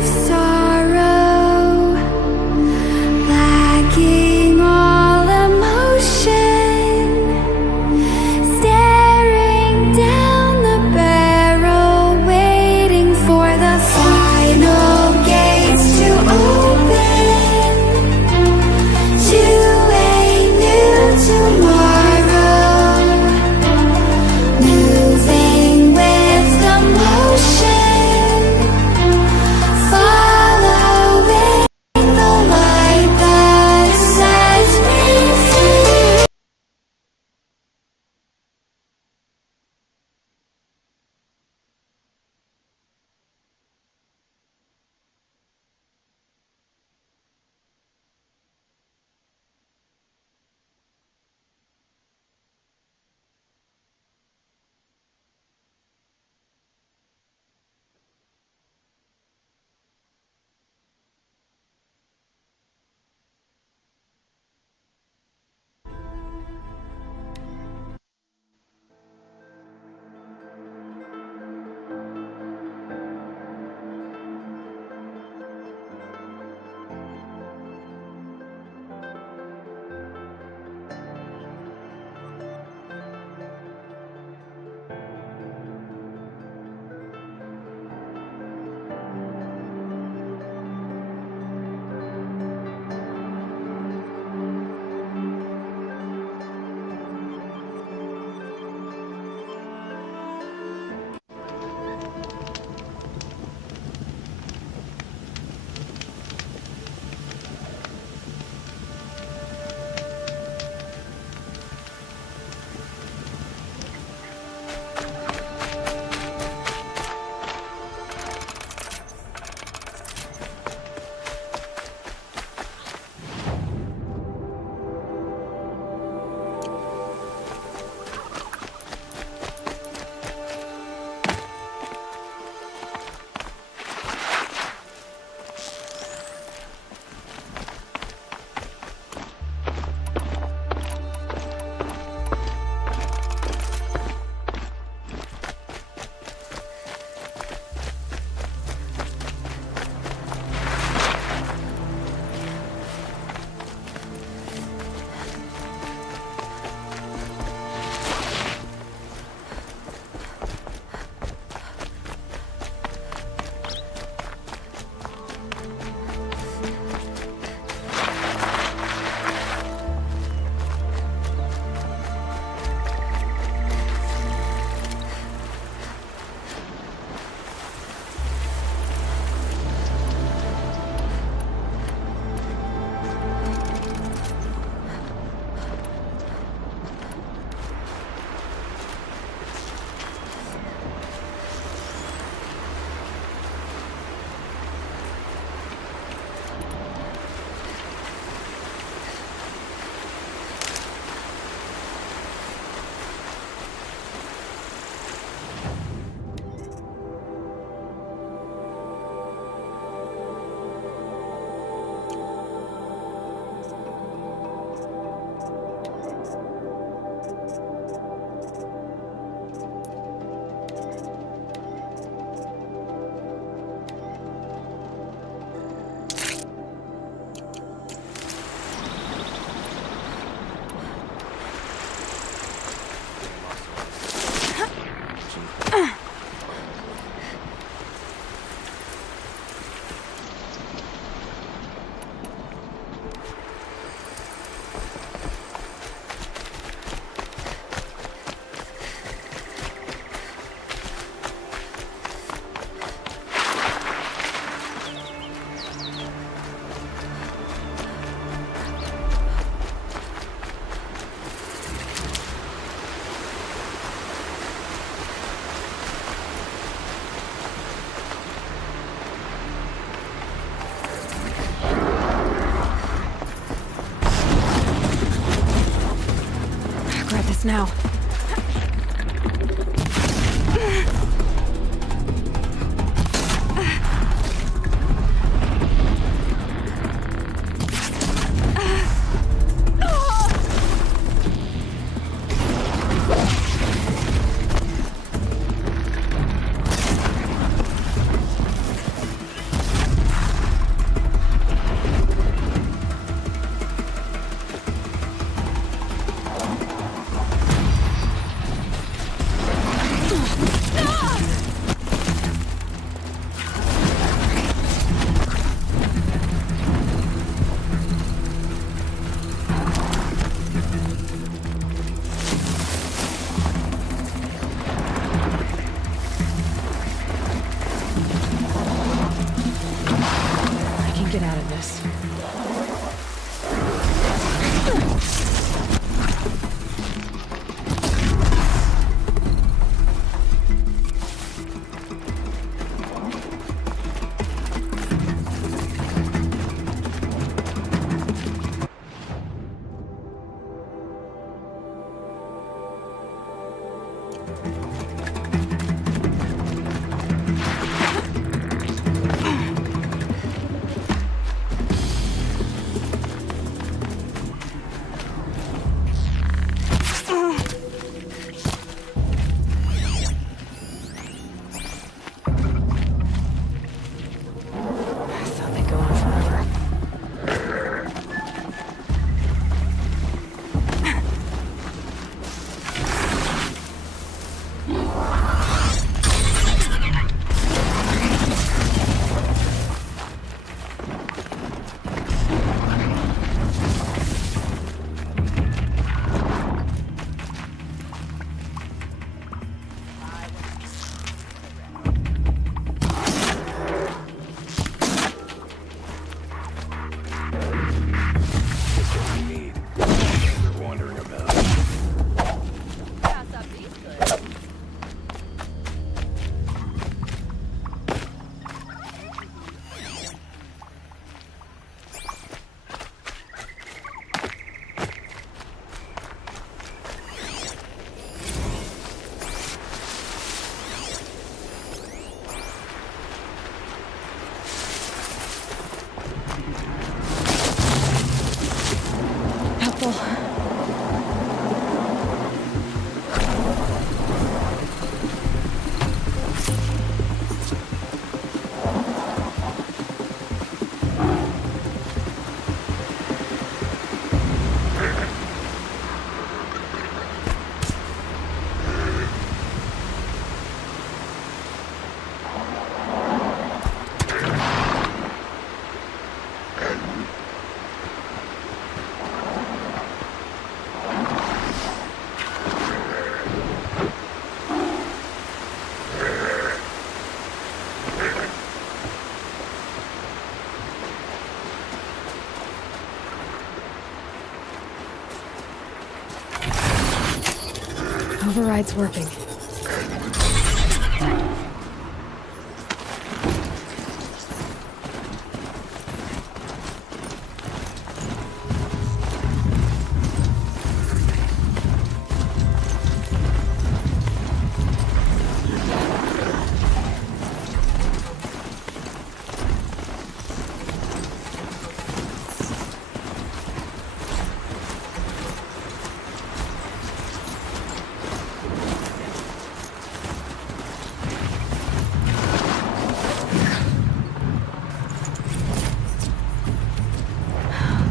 of sorrow, lacking all emotion, staring down the barrel, waiting for the final gates to open to a new tomorrow, moving with the motion, following the light that sets me free. Now. this. Override's working.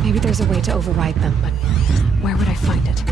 Maybe there's a way to override them, but where would I find it?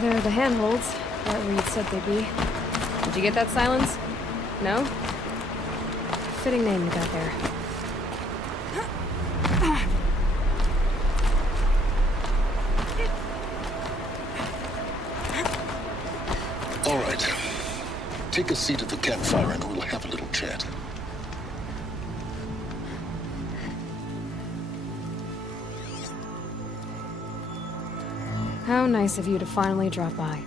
They're the handholds, right where you'd said they'd be. Did you get that, Silence? No? Fitting name you got there. All right. Take a seat at the campfire and we'll have a little chat. How nice of you to finally drop by.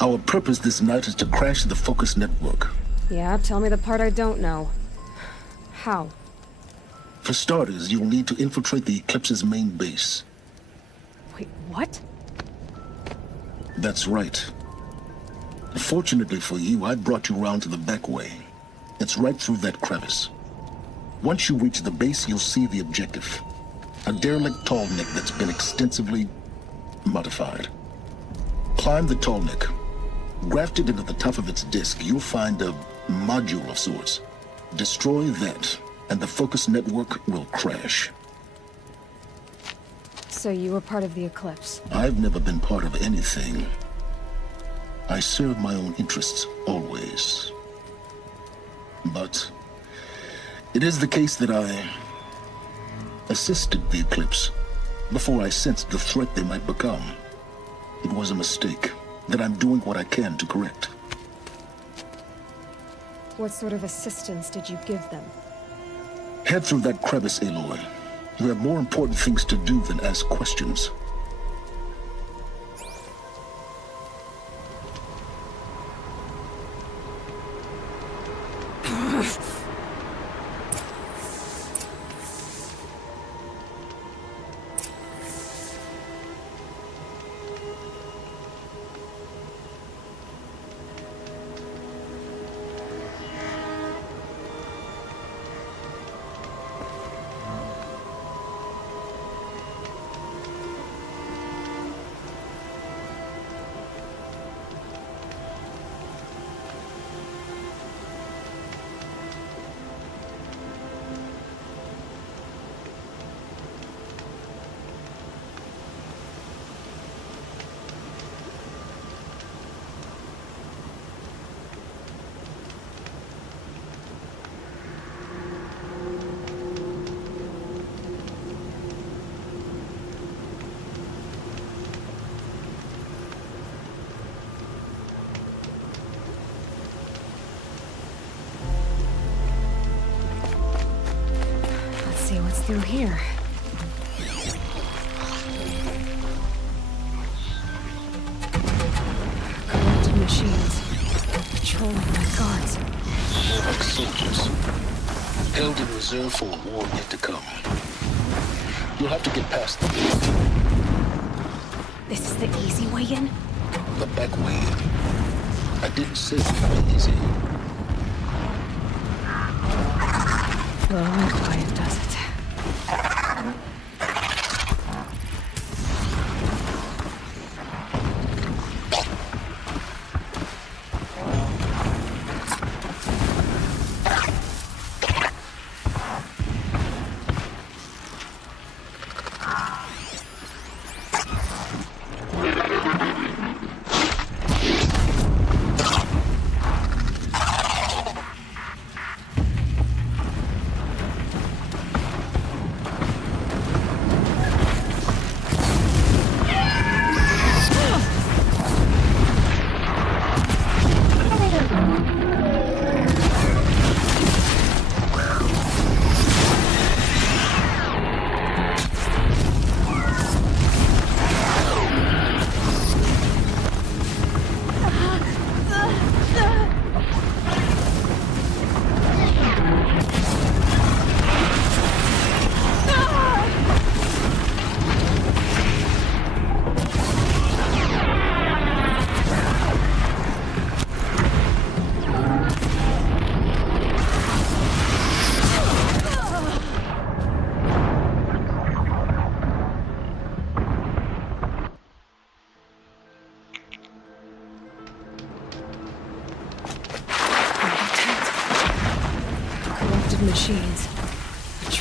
Our purpose this night is to crash the Focus network. Yeah, tell me the part I don't know. How? For starters, you'll need to infiltrate the Eclipse's main base. Wait, what? That's right. Fortunately for you, I brought you round to the back way. It's right through that crevice. Once you reach the base, you'll see the objective. A derelict tall neck that's been extensively modified. Climb the tall neck. Grafted into the top of its disk, you'll find a module of sorts. Destroy that, and the Focus network will crash. So you were part of the Eclipse. I've never been part of anything. I serve my own interests, always. But it is the case that I assisted the Eclipse before I sensed the threat they might become. It was a mistake that I'm doing what I can to correct. What sort of assistance did you give them? Head through that crevice, Aloy. You have more important things to do than ask questions. See what's through here. Corrupted machines. Patrolling like guards. More like soldiers. Held in reserve for a war yet to come. You'll have to get past them. This is the easy way in? The back way in. I didn't say it would be easy. Low and quiet does it.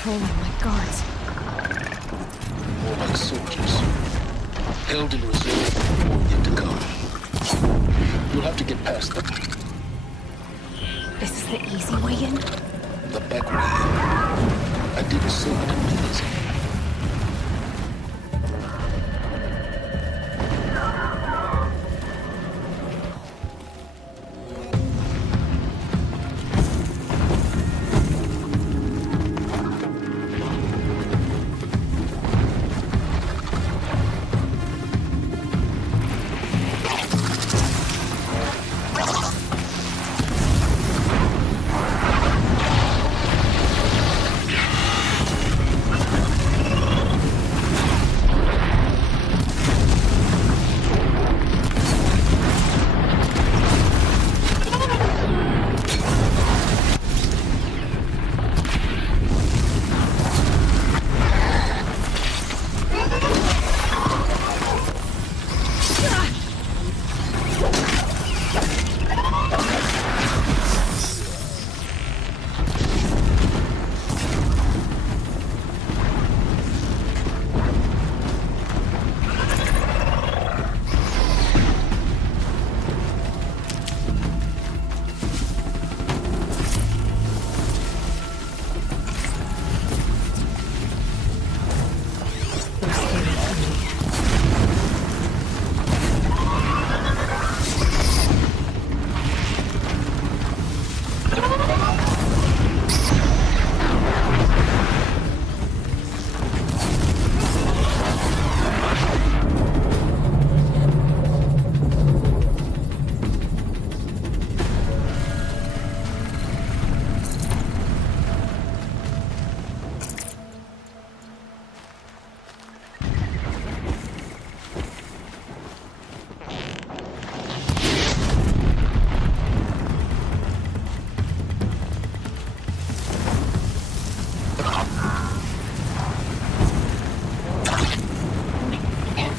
patrolling like guards. More like soldiers. Held in reserve for war yet to come. You'll have to get past them. Is this the easy way in? The back way. I didn't say it would be easy.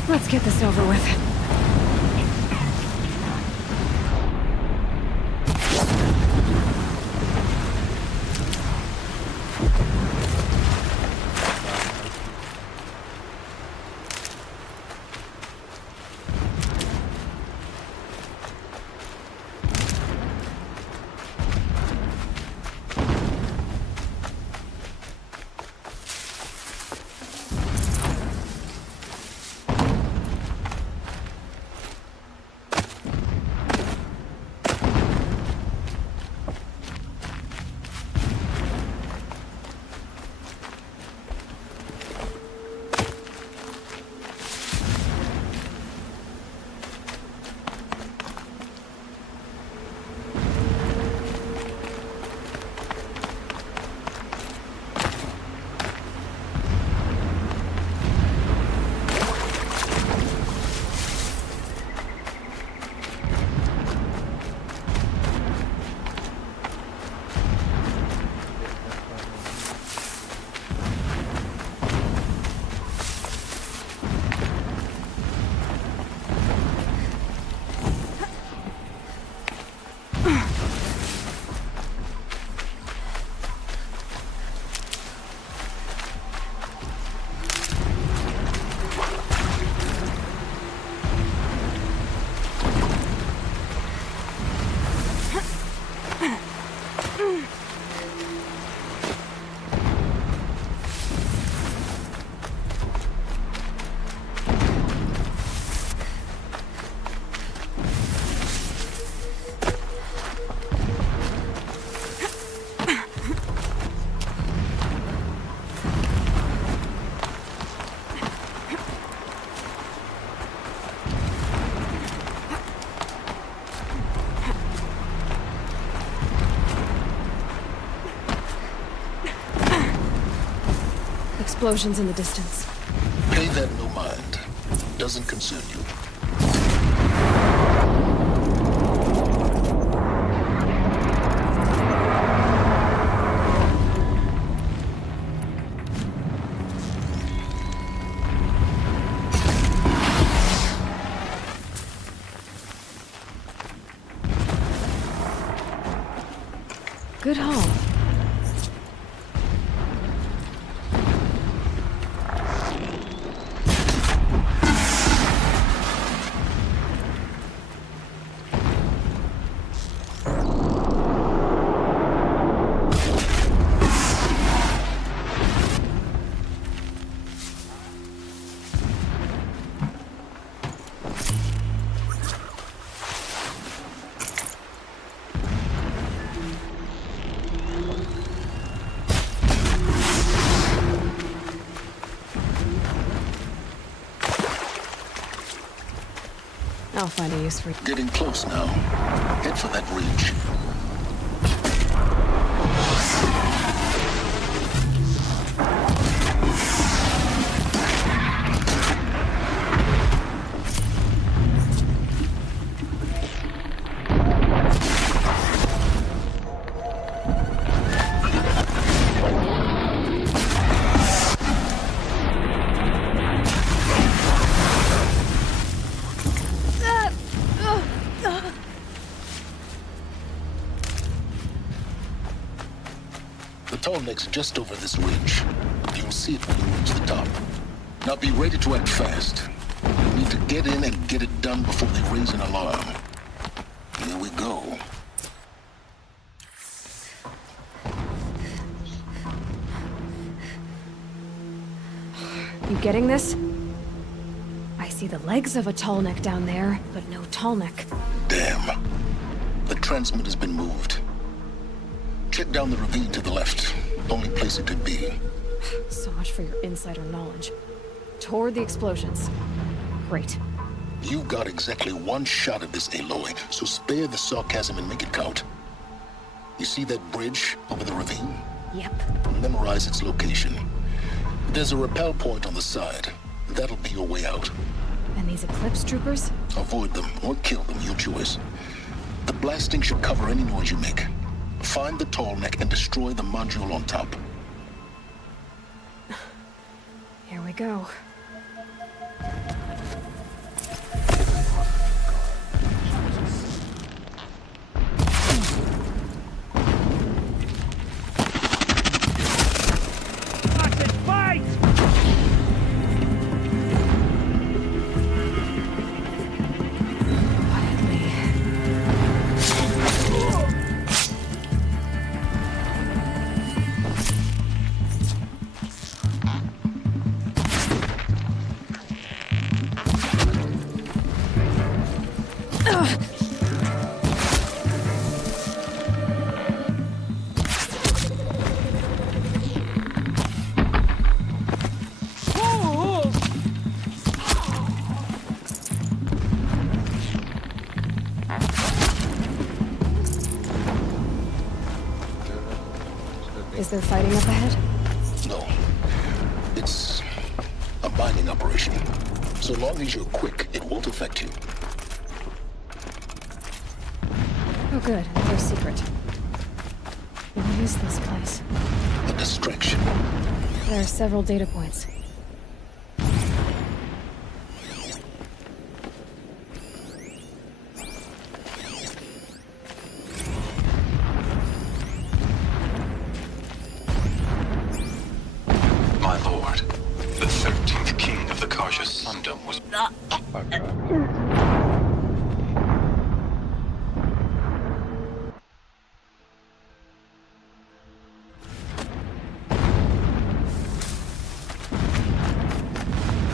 Let's get this over with. Explosions in the distance. Pay that no mind. Doesn't concern you. Good haul. I'll find a use for you. Getting close now. Head for that ridge. The tall neck's just over this ridge. You'll see it when you reach the top. Now be ready to act fast. You need to get in and get it done before they raise an alarm. Here we go. You getting this? I see the legs of a tall neck down there, but no tall neck. Damn. The transmitter's been moved. Check down the ravine to the left. Only place it could be. So much for your insider knowledge. Toward the explosions. Great. You've got exactly one shot at this, Aloy, so spare the sarcasm and make it count. You see that bridge over the ravine? Yep. Memorize its location. There's a rappel point on the side. That'll be your way out. And these Eclipse troopers? Avoid them or kill them, your choice. The blasting should cover any noise you make. Find the tall neck and destroy the module on top. Here we go. Is there fighting up ahead? No. It's a mining operation. So long as you're quick, it won't affect you. Oh good, another secret. What is this place? A distraction. There are several data points. My lord, the 13th king of the Karja Sundom was...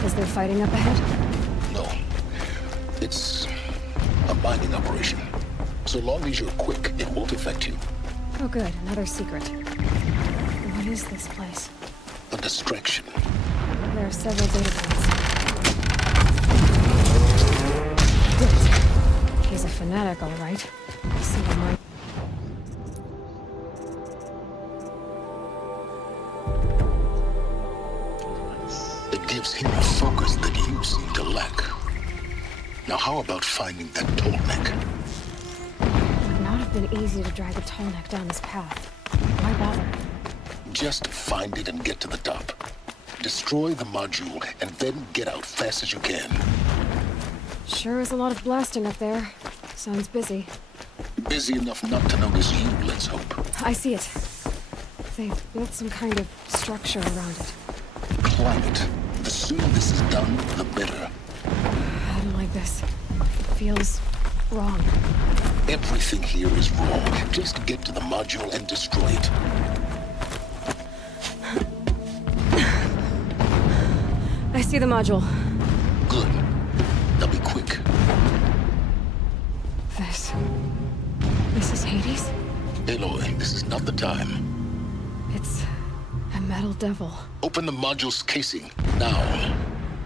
Is there fighting up ahead? No. It's a mining operation. So long as you're quick, it won't affect you. Oh good, another secret. What is this place? A distraction. There are several data points. Good. He's a fanatic, all right. Single mind. It gives him a focus that you seem to lack. Now how about finding that tall neck? It would not have been easy to drag a tall neck down this path. Why bother? Just find it and get to the top. Destroy the module and then get out fast as you can. Sure is a lot of blasting up there. Sounds busy. Busy enough not to notice you, let's hope. I see it. They've built some kind of structure around it. Climb it. The sooner this is done, the better. I don't like this. It feels wrong. Everything here is wrong. Just get to the module and destroy it. I see the module. Good. Now be quick. This is Hades? Aloy, this is not the time. It's a metal devil. Open the module's casing, now.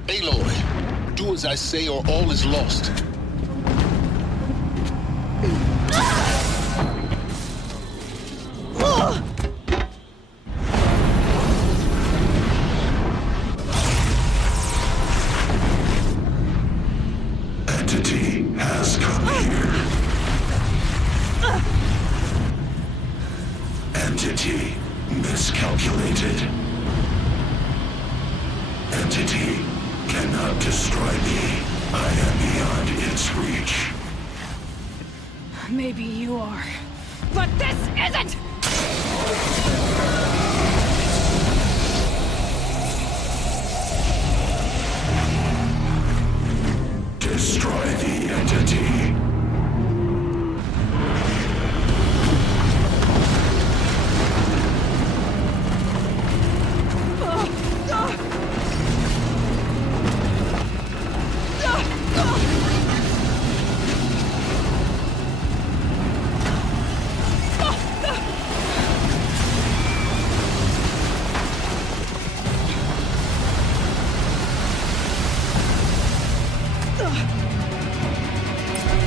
Aloy, do as I say or all is lost. Entity miscalculated. Entity cannot destroy me. I am beyond its reach. Maybe you are. But this isn't! Destroy the entity.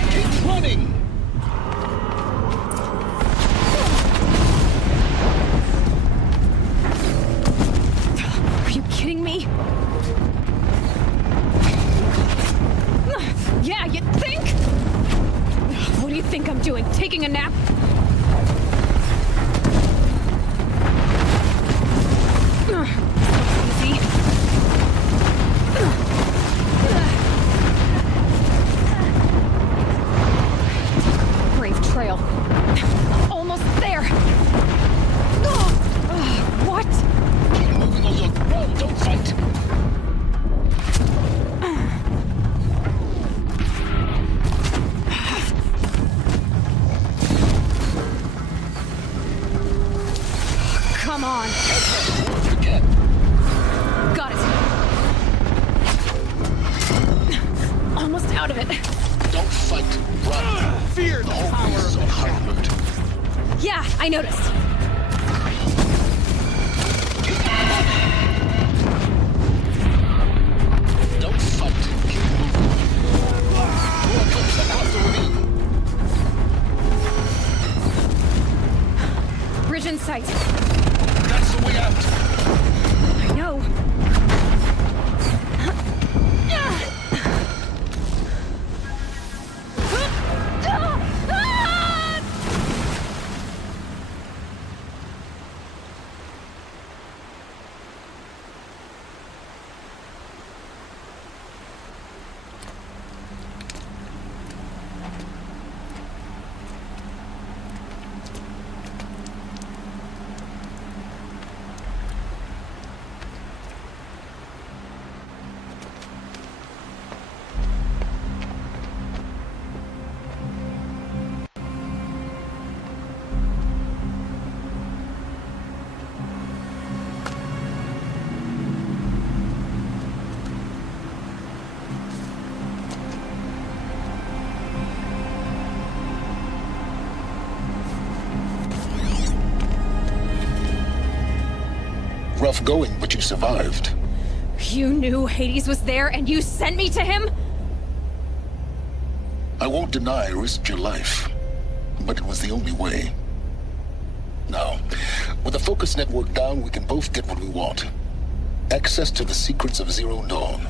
Keep running! Are you kidding me? Yeah, you think? What do you think I'm doing? Taking a nap? Easy. Brave trail. Almost there. What? Keep moving or you'll run, don't fight! Come on. Forget. Got it. Almost out of it. Don't fight, run. Fear The whole place is on high alert. Yeah, I noticed. Don't fight. Keep moving. More troops across the ravine. Bridge in sight. That's the way out. I know. Rough going, but you survived. You knew Hades was there and you sent me to him? I won't deny I risked your life, but it was the only way. Now, with the focus network down, we can both get what we want. Access to the secrets of Zero Dawn.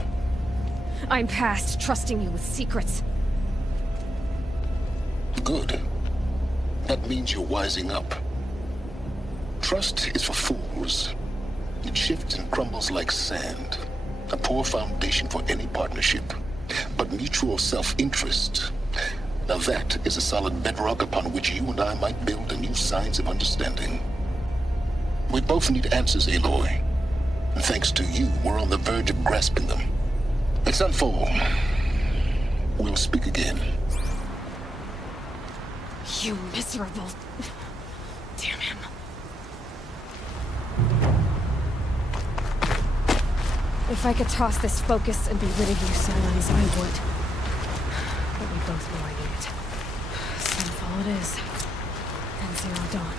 I'm past trusting you with secrets. Good. That means you're wising up. Trust is for fools. It shifts and crumbles like sand. A poor foundation for any partnership. But mutual self-interest, now that is a solid bedrock upon which you and I might build a new science of understanding. We both need answers, Aloy. And thanks to you, we're on the verge of grasping them. Let's unfold. We'll speak again. You miserable... Damn him. If I could toss this focus and be rid of you, Silence, I would. But we both know I need it. Snowfall it is. And Zero Dawn.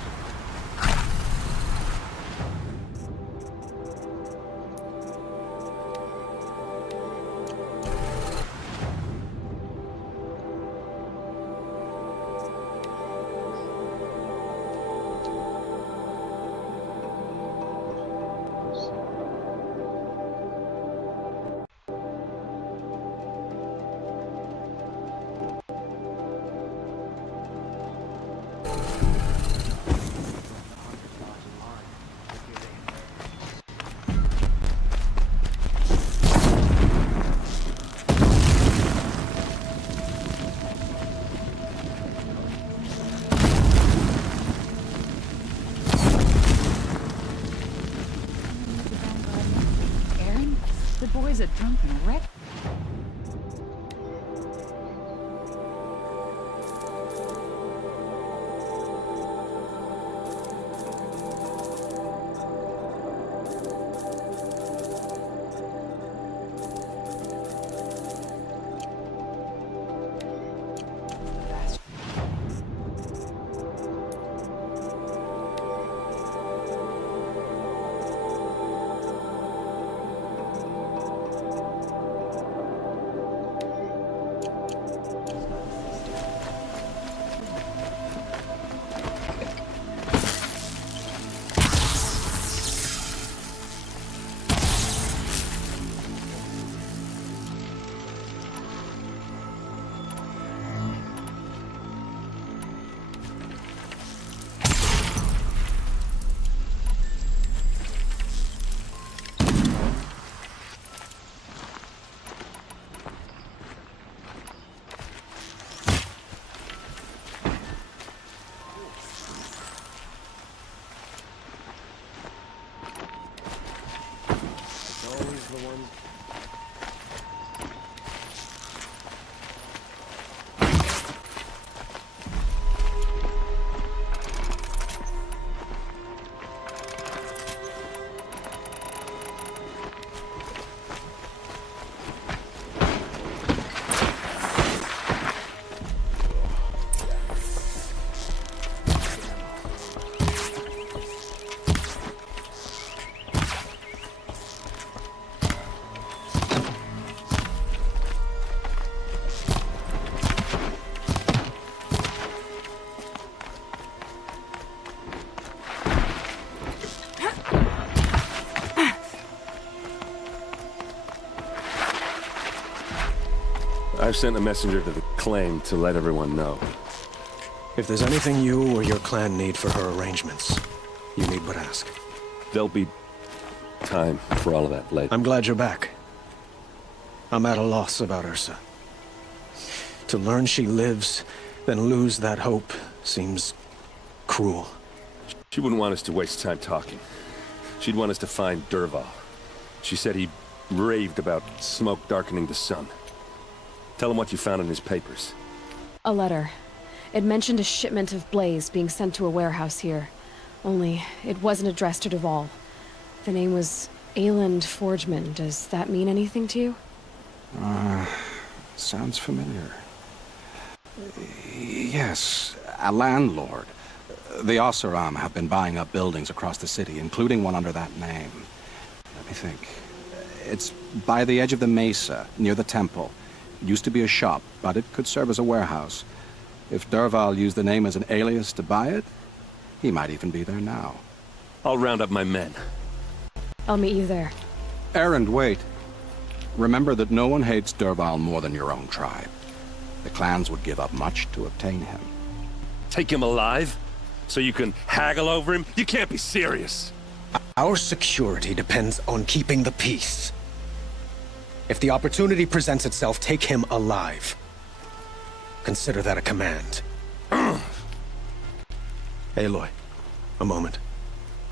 a drunken wreck. I've sent a messenger to the claim to let everyone know. If there's anything you or your clan need for her arrangements, you need but ask. There'll be time for all of that later. I'm glad you're back. I'm at a loss about Ursa. To learn she lives, then lose that hope seems cruel. She wouldn't want us to waste time talking. She'd want us to find Dervahl. She said he raved about smoke darkening the sun. Tell him what you found in his papers. A letter. It mentioned a shipment of blaze being sent to a warehouse here. Only, it wasn't addressed to Dervahl. The name was Ayland Forgeman. Does that mean anything to you? Sounds familiar. Yes, a landlord. The Oseram have been buying up buildings across the city, including one under that name. Let me think. It's by the edge of the mesa, near the temple. It used to be a shop, but it could serve as a warehouse. If Dervahl used the name as an alias to buy it, he might even be there now. I'll round up my men. I'll meet you there. Erend, wait. Remember that no one hates Dervahl more than your own tribe. The clans would give up much to obtain him. Take him alive? So you can haggle over him? You can't be serious. Our security depends on keeping the peace. If the opportunity presents itself, take him alive. Consider that a command. Aloy, a moment,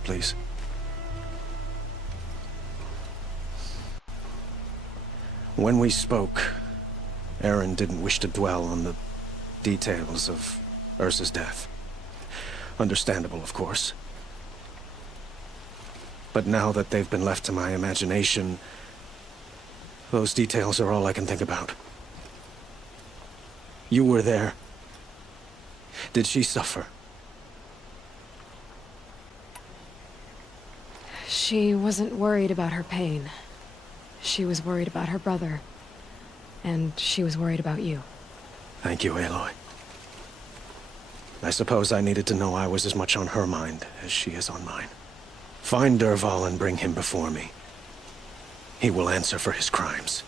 please. When we spoke, Erend didn't wish to dwell on the details of Ursa's death. Understandable, of course. But now that they've been left to my imagination, those details are all I can think about. You were there. Did she suffer? She wasn't worried about her pain. She was worried about her brother. And she was worried about you. Thank you, Aloy. I suppose I needed to know I was as much on her mind as she is on mine. Find Dervahl and bring him before me. He will answer for his crimes.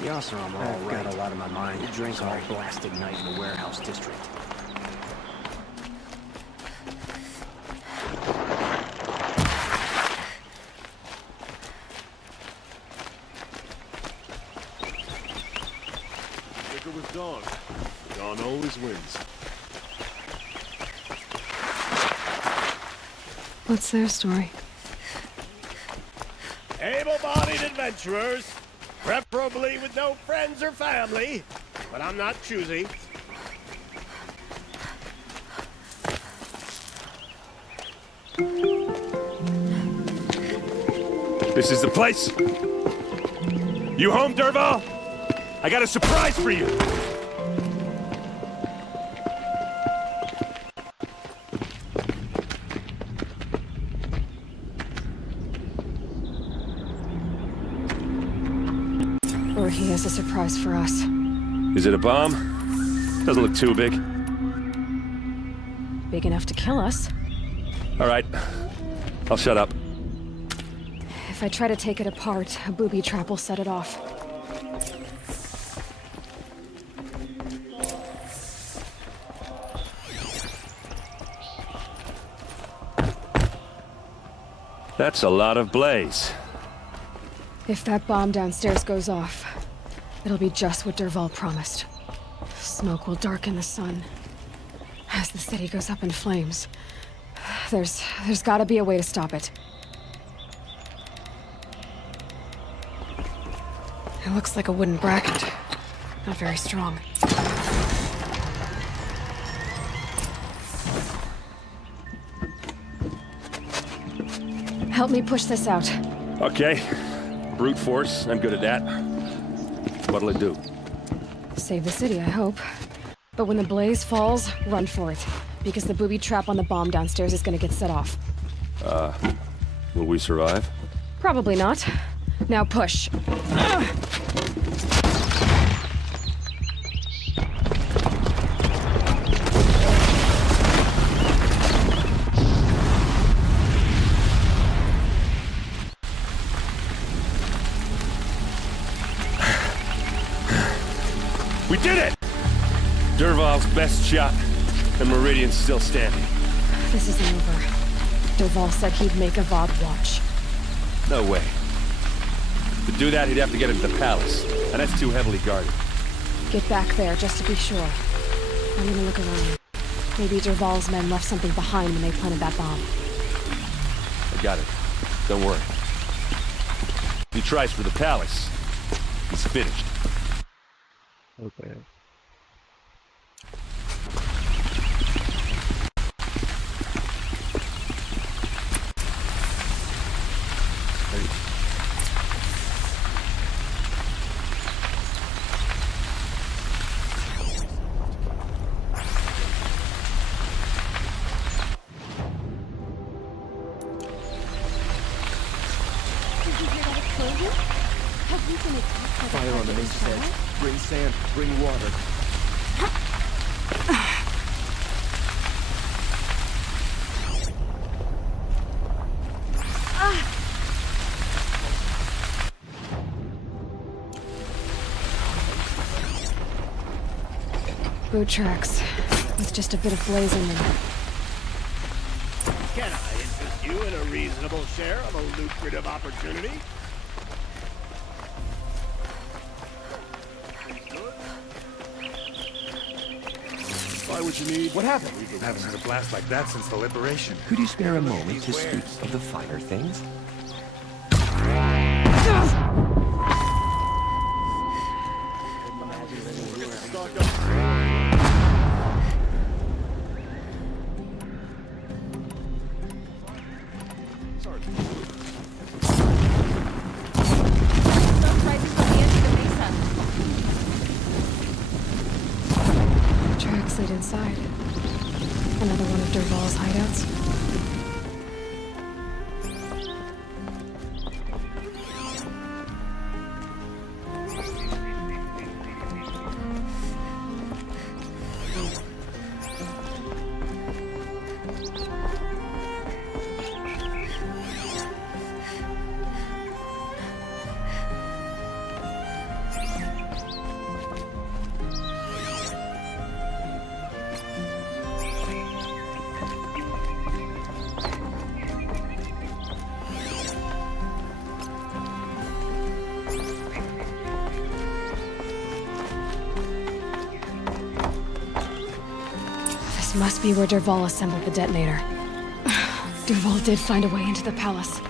The Oseram are all right. Got a lot on my mind. You drink all blasted night in the warehouse district. Think it was Dawn. Dawn always wins. What's their story? Able-bodied adventurers, preferably with no friends or family, but I'm not choosy. This is the place. You home, Dervahl? I got a surprise for you. Or he has a surprise for us. Is it a bomb? Doesn't look too big. Big enough to kill us. All right. I'll shut up. If I try to take it apart, a booby trap will set it off. That's a lot of blaze. If that bomb downstairs goes off, it'll be just what Dervahl promised. Smoke will darken the sun. As the city goes up in flames, there's gotta be a way to stop it. It looks like a wooden bracket. Not very strong. Help me push this out. Okay. Brute force, I'm good at that. What'll it do? Save the city, I hope. But when the blaze falls, run for it. Because the booby trap on the bomb downstairs is gonna get set off. Will we survive? Probably not. Now push. We did it! Dervahl's best shot, and Meridian's still standing. This isn't over. Dervahl said he'd make a VOD watch. No way. To do that, he'd have to get into the palace, and that's too heavily guarded. Get back there, just to be sure. I'm gonna look around. Maybe Dervahl's men left something behind when they planted that bomb. I got it. Don't worry. If he tries for the palace, he's finished. Okay. Fire on the mace's edge. Bring sand, bring water. Boot tracks, with just a bit of blaze in them. Can I interest you in a reasonable share of a lucrative opportunity? Why would you need... What happened? I haven't had a blast like that since the liberation. Could you spare a moment to speak of the finer things? Tracks lead inside. Another one of Dervahl's hideouts. This must be where Dervahl assembled the detonator. Dervahl did find a way into the palace.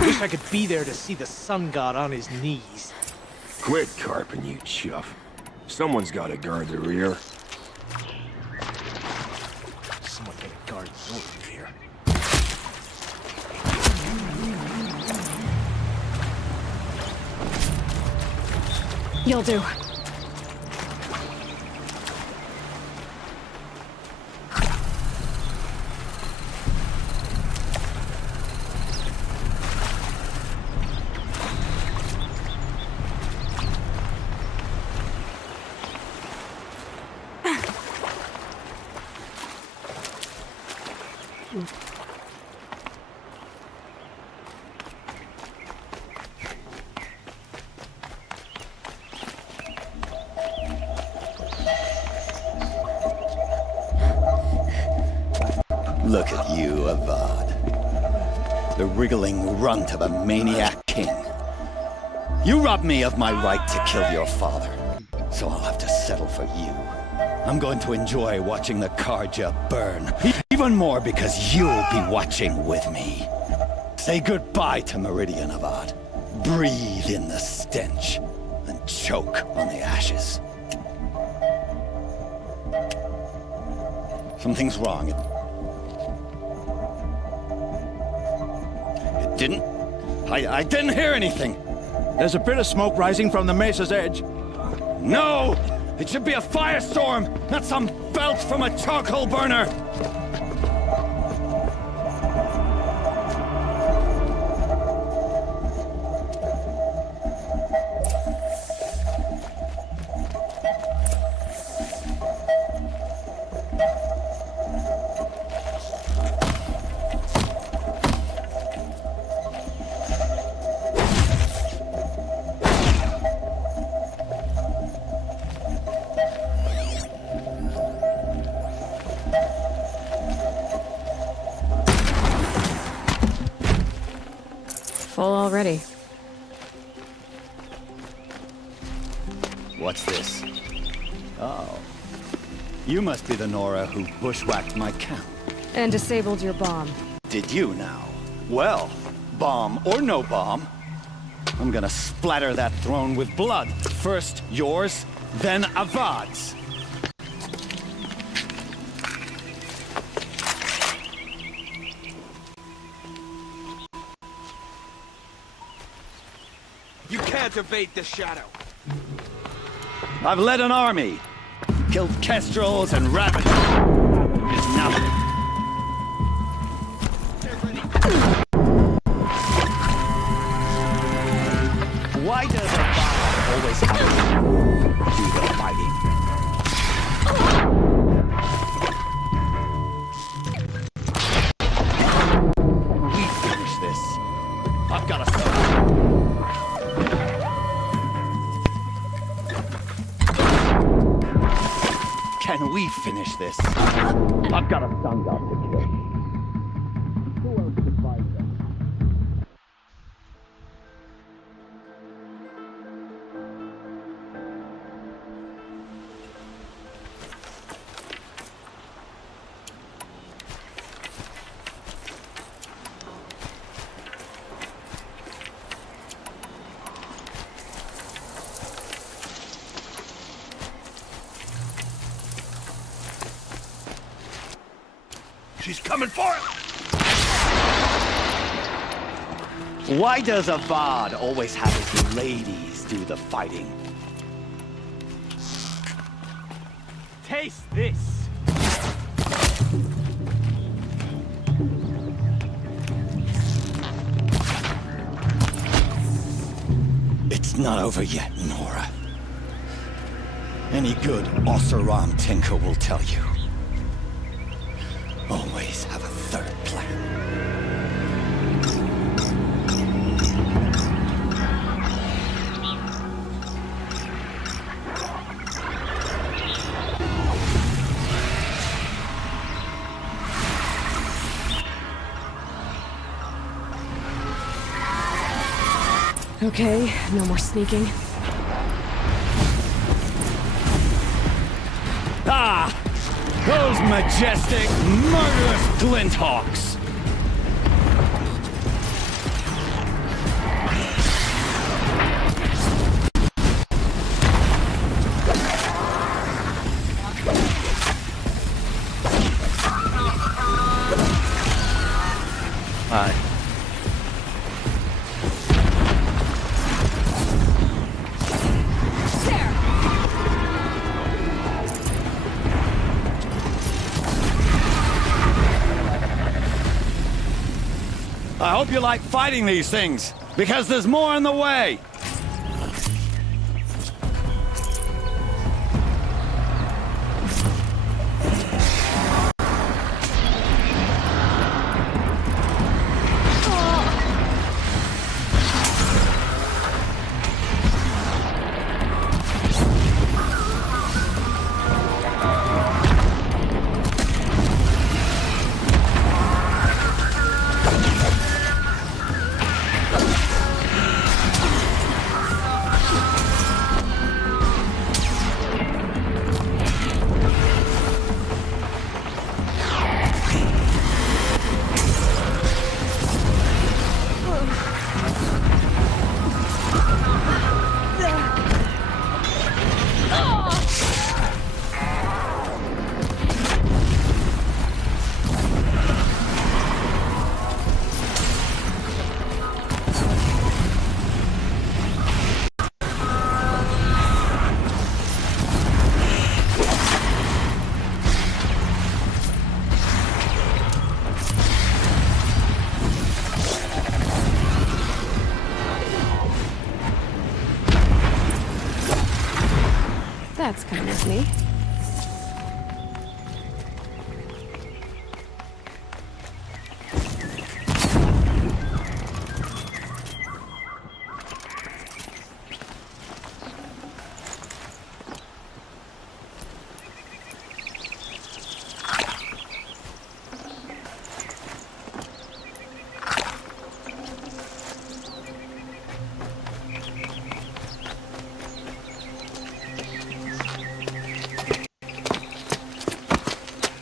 Wish I could be there to see the sun god on his knees. Quit carping, you chuff. Someone's gotta guard the rear. Someone better guard your rear. You'll do. Look at you, Avad. The wriggling runt of a maniac king. You robbed me of my right to kill your father, so I'll have to settle for you. I'm going to enjoy watching the Karja burn, even more because you'll be watching with me. Say goodbye to Meridian, Avad. Breathe in the stench, and choke on the ashes. Something's wrong. I didn't hear anything. There's a bit of smoke rising from the mesa's edge. No! It should be a firestorm, not some belch from a charcoal burner! Full already. What's this? Oh. You must be the Nora who bushwhacked my camp. And disabled your bomb. Did you now? Well, bomb or no bomb, I'm gonna splatter that throne with blood. First yours, then Avad's. You can't evade the shadow. I've led an army, killed kestrels and rabbits. It's nothing. Why does a bomb always have to do the fighting? We finish this. I've got to stop. Can we finish this? I've got a sun god to kill. Who else could fight them? She's coming for him! Why does Avad always have his ladies do the fighting? Taste this! It's not over yet, Nora. Any good Oseram tinker will tell you. Always have a third plan. Okay, no more sneaking. Ah! Those majestic, murderous glinthawks! Hi. I hope you like fighting these things, because there's more in the way! That's kind of me.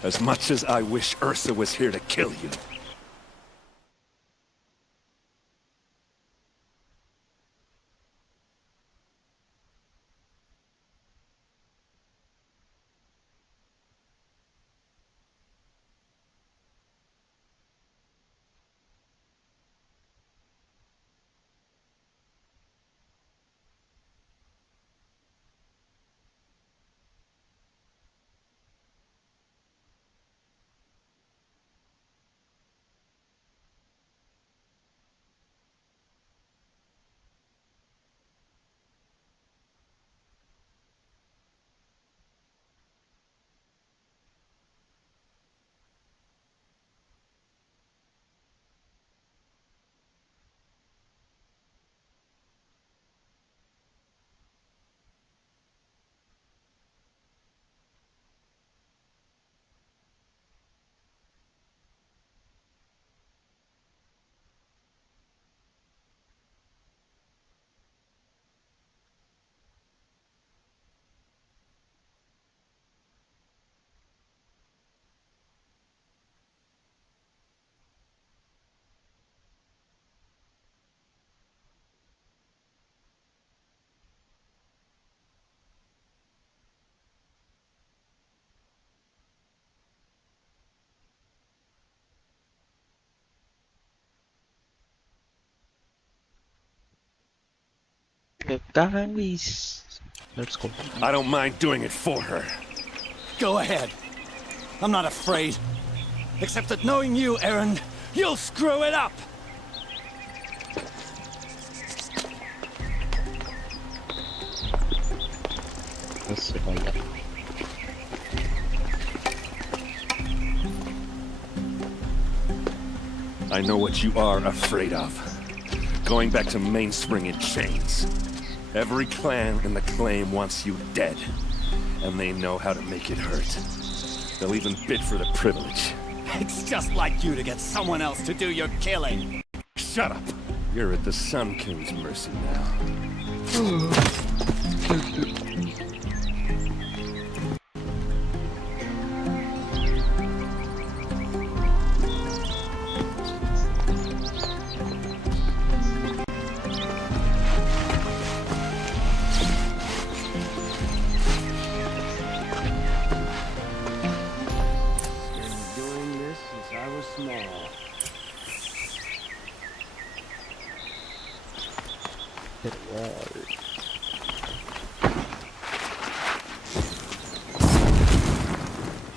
As much as I wish Ursa was here to kill you. guys. Let's go. I don't mind doing it for her. Go ahead. I'm not afraid. Except that knowing you, Aaron, you'll screw it up! Let's survive. I know what you are afraid of. Going back to Mainspring in chains. Every clan in the claim wants you dead. And they know how to make it hurt. They'll even bid for the privilege. It's just like you to get someone else to do your killing. Shut up! You're at the Sun King's mercy now.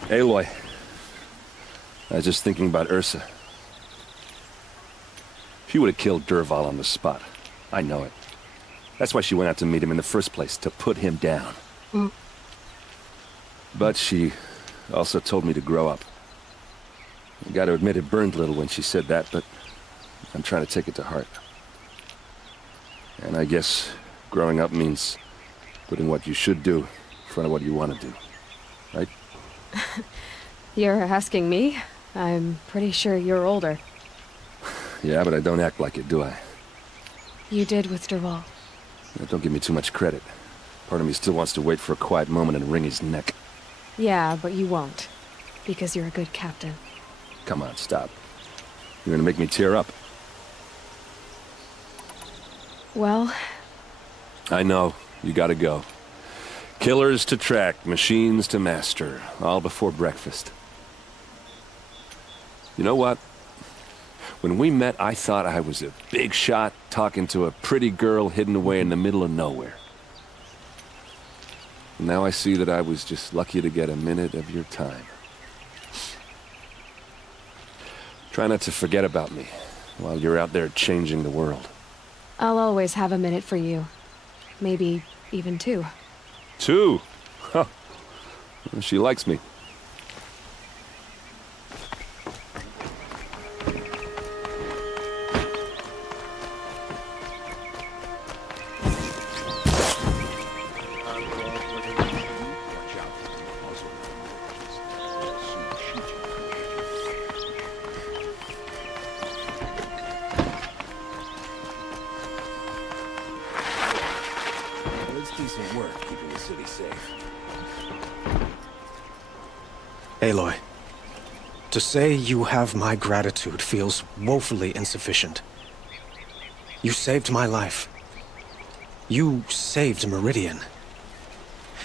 Aloy, I was just thinking about Ursa. She would have killed Dervahl on the spot. I know it. That's why she went out to meet him in the first place, to put him down. But she also told me to grow up. I gotta admit it burned a little when she said that, but I'm trying to take it to heart. And I guess growing up means putting what you should do in front of what you want to do. Right? You're asking me? I'm pretty sure you're older. Yeah, but I don't act like it, do I? You did with Dervahl. Don't give me too much credit. Part of me still wants to wait for a quiet moment and wring his neck. Yeah, but you won't. Because you're a good captain. Come on, stop. You're gonna make me tear up. Well... I know. You gotta go. Killers to track, machines to master. All before breakfast. You know what? When we met, I thought I was a big shot talking to a pretty girl hidden away in the middle of nowhere. And now I see that I was just lucky to get a minute of your time. Try not to forget about me while you're out there changing the world. I'll always have a minute for you. Maybe even two. Two? Huh. She likes me. Aloy, to say you have my gratitude feels woefully insufficient. You saved my life. You saved Meridian.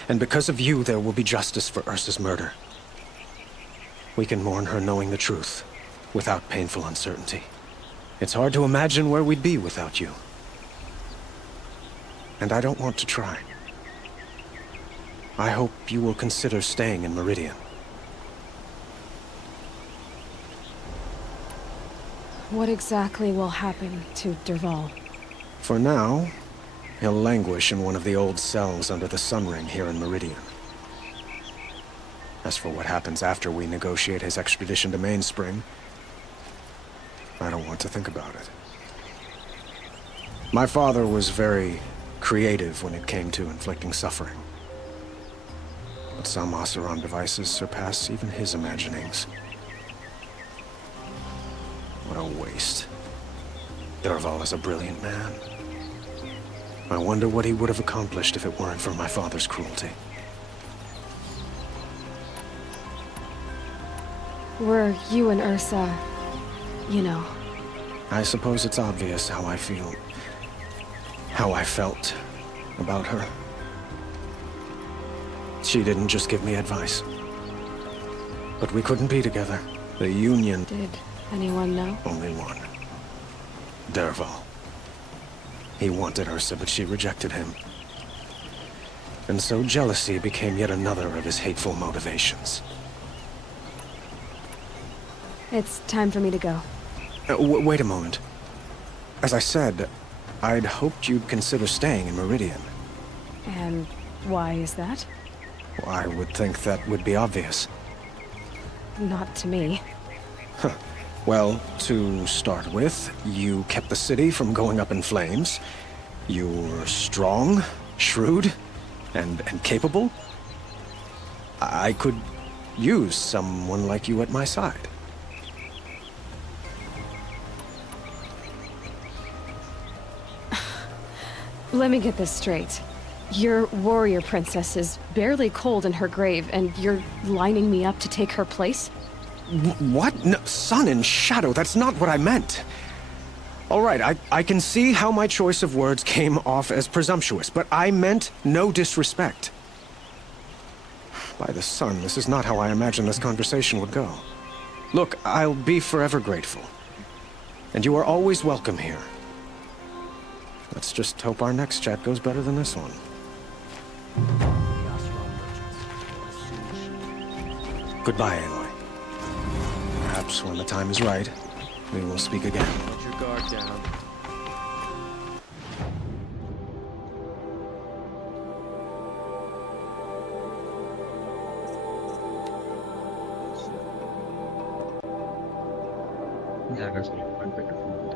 And because of you, there will be justice for Ursa's murder. We can mourn her knowing the truth, without painful uncertainty. It's hard to imagine where we'd be without you. And I don't want to try. I hope you will consider staying in Meridian. What exactly will happen to Dervahl? For now, he'll languish in one of the old cells under the Sun Ring here in Meridian. As for what happens after we negotiate his extradition to Mainspring, I don't want to think about it. My father was very creative when it came to inflicting suffering. But some Oseram devices surpass even his imaginings. What a waste. Dervahl is a brilliant man. I wonder what he would have accomplished if it weren't for my father's cruelty. Were you and Ursa, you know? I suppose it's obvious how I feel. How I felt about her. She didn't just give me advice. But we couldn't be together. The union... Did anyone know? Only one. Dervahl. He wanted Ursa, but she rejected him. And so jealousy became yet another of his hateful motivations. It's time for me to go. Wait a moment. As I said, I'd hoped you'd consider staying in Meridian. And why is that? Well, I would think that would be obvious. Not to me. Well, to start with, you kept the city from going up in flames. You're strong, shrewd, and capable. I could use someone like you at my side. Let me get this straight. Your warrior princess is barely cold in her grave, and you're lining me up to take her place? What? No, sun and shadow, that's not what I meant. All right, I can see how my choice of words came off as presumptuous, but I meant no disrespect. By the sun, this is not how I imagined this conversation would go. Look, I'll be forever grateful. And you are always welcome here. Let's just hope our next chat goes better than this one. Goodbye, Aloy. Perhaps when the time is right, we will speak again. Let your guard down. Gamerz will find better food.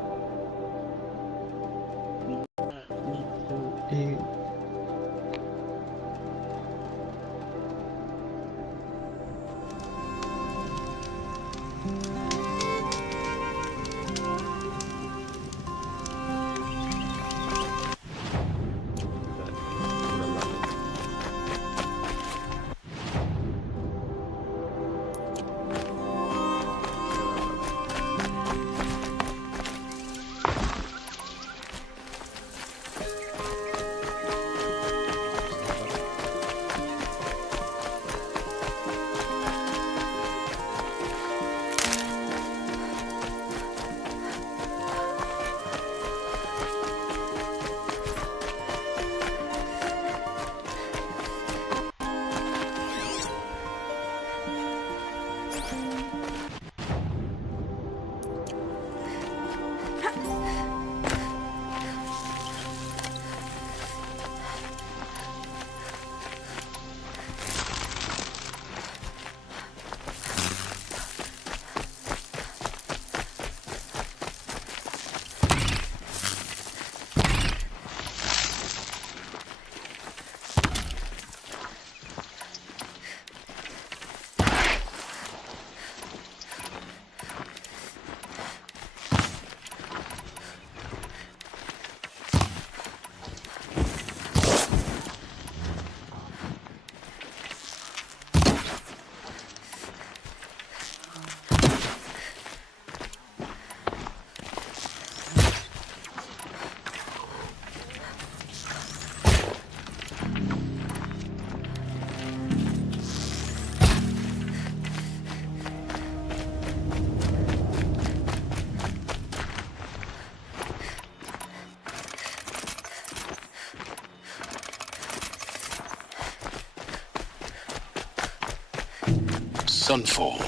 Sunfall.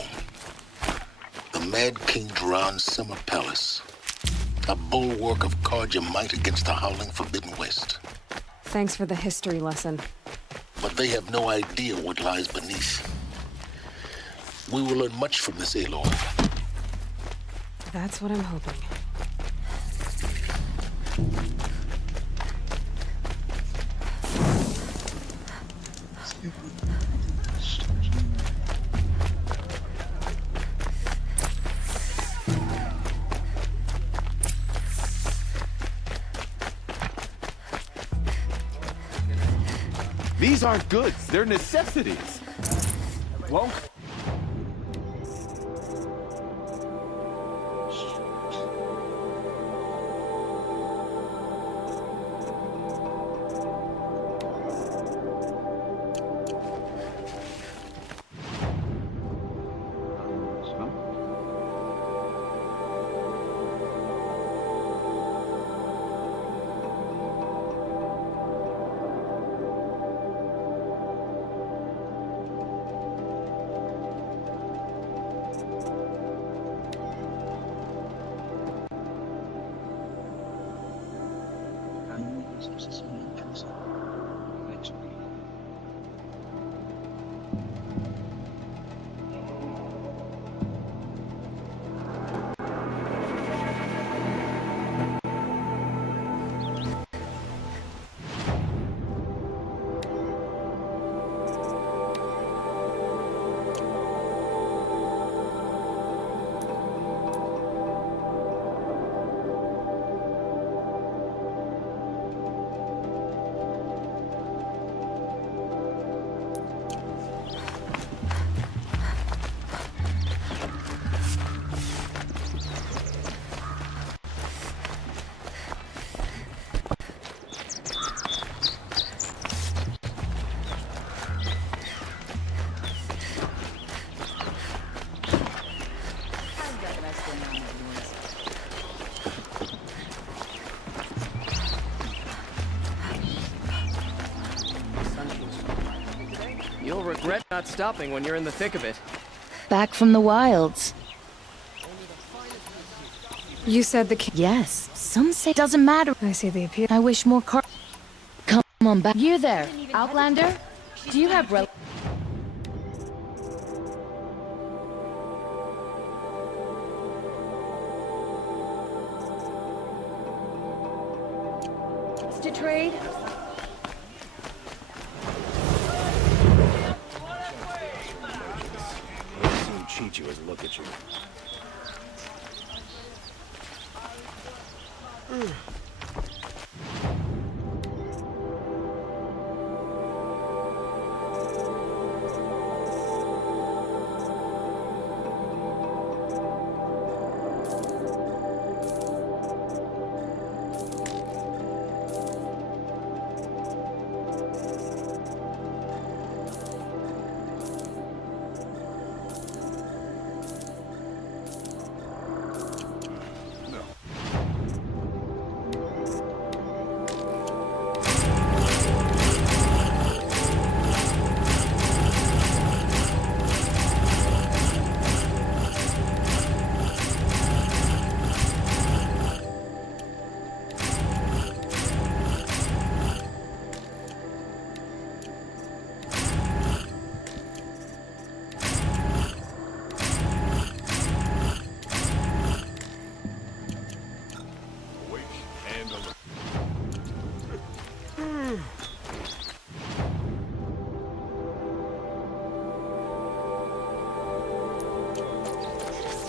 The Mad King Duran's summer palace. A bulwark of Carja might against the howling Forbidden West. Thanks for the history lesson. But they have no idea what lies beneath. We will learn much from this, Aloy. That's what I'm hoping. These aren't goods, they're necessities. Well, You'll regret not stopping when you're in the thick of it. Back from the wilds. You said the king. Yes, some say it doesn't matter. I see the appeal. I wish more car. Come on back. You there, Outlander? Do you have to trade? I'll soon cheat you as a look at you.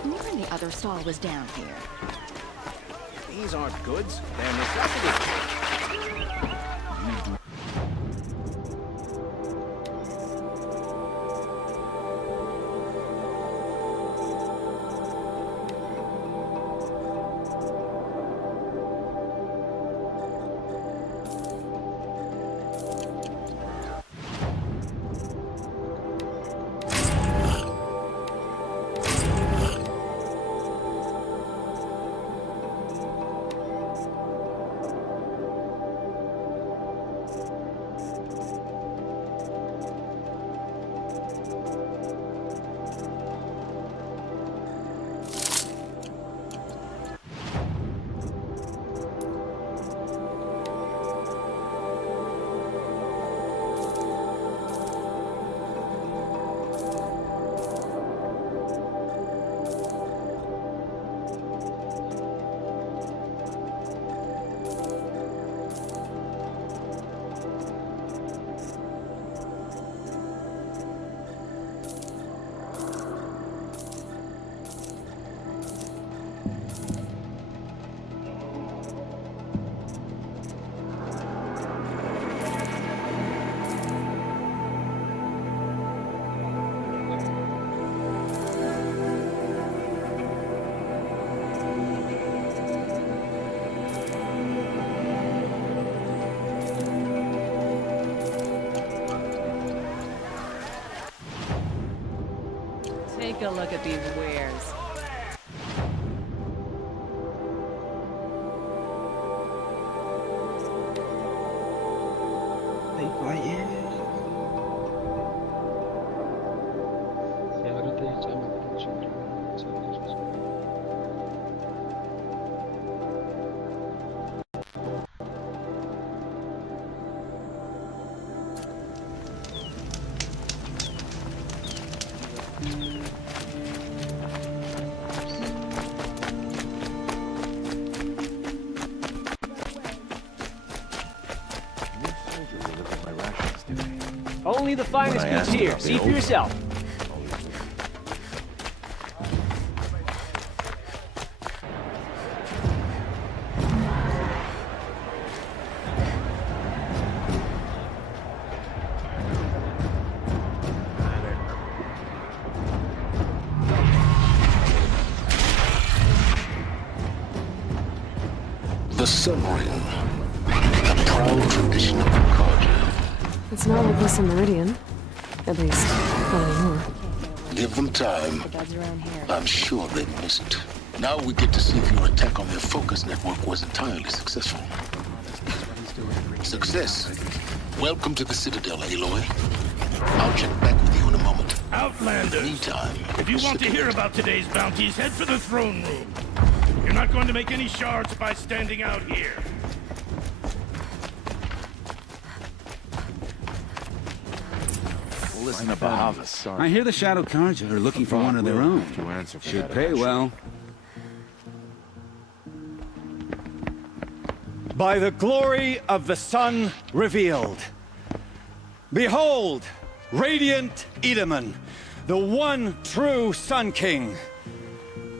Sworn the other stall was down here. These aren't goods, they're necessities. Take a look at these wares. Only the finest goods here. See for yourself. The Sun Ring, the proud tradition of the Carja. It's not like this in Meridian. At least, not anymore. Give them time. I'm sure they miss it. Now we get to see if your attack on their focus network was entirely successful. Success. Welcome to the Citadel, Aloy. I'll check back with you in a moment. Outlanders! Meantime, If you want to hear about today's bounties, head for the throne room. You're not going to make any shards by standing out here. Listen to Bahavas. I hear the Shadow Carja are looking for one of their own. Should pay well. By the glory of the sun revealed. Behold, radiant Edaman, the one true Sun King.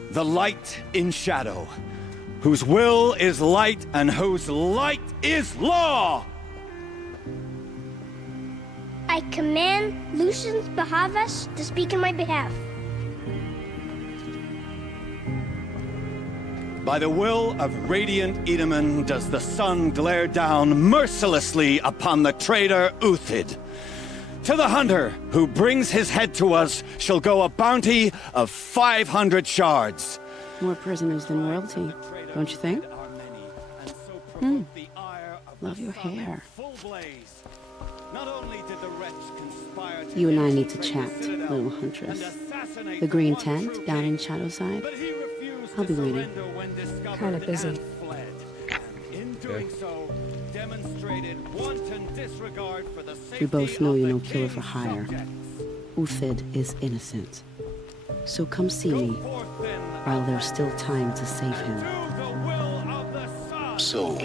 The light in shadow, whose will is light and whose light is law! I command Lucius Bahavas to speak in my behalf. By the will of radiant Edaman does the sun glare down mercilessly upon the traitor Uthid. To the hunter who brings his head to us shall go a bounty of 500 shards. More prisoners than royalty, don't you think? Love your hair. You and I need to chat, little huntress. The green tent down in Shadowside. I'll be waiting. Kinda busy. We both know you're no killer for hire. Uthid is innocent. So come see me, while there's still time to save him. So,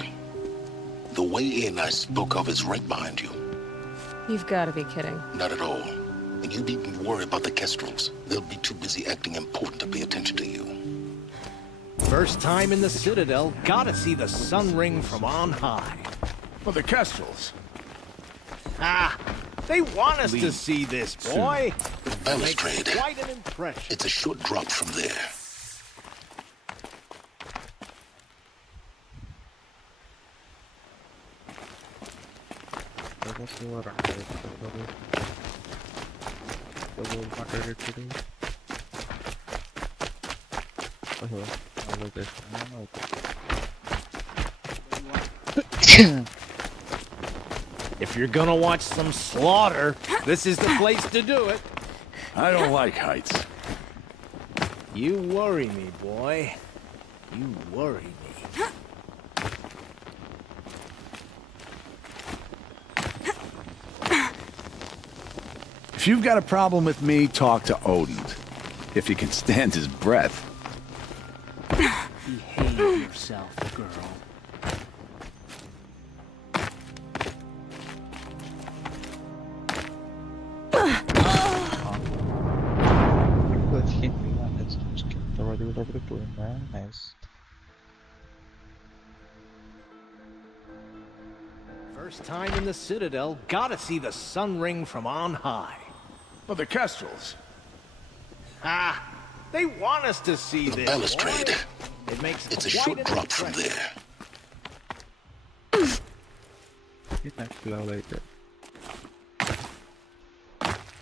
the way in I spoke of is right behind you. You've got to be kidding. Not at all. And you needn't worry about the Kestrels. They'll be too busy acting important to pay attention to you. First time in the Citadel, gotta see the sun ring from on high. For the Kestrels. Ah, they want us to see this, boy. The balustrade. Quite an impression. It's a short drop from there. If you're gonna watch some slaughter, this is the place to do it. I don't like heights. You worry me, boy. You worry me. If you've got a problem with me, talk to Odin. If you can stand his breath. Behave yourself, girl. Nice. First time in the Citadel, gotta see the sun ring from on high. For the Kestrels. Ah, they want us to see The this. balustrade. Boy. It makes It's a quite short an drop from impression. there. It actually like it.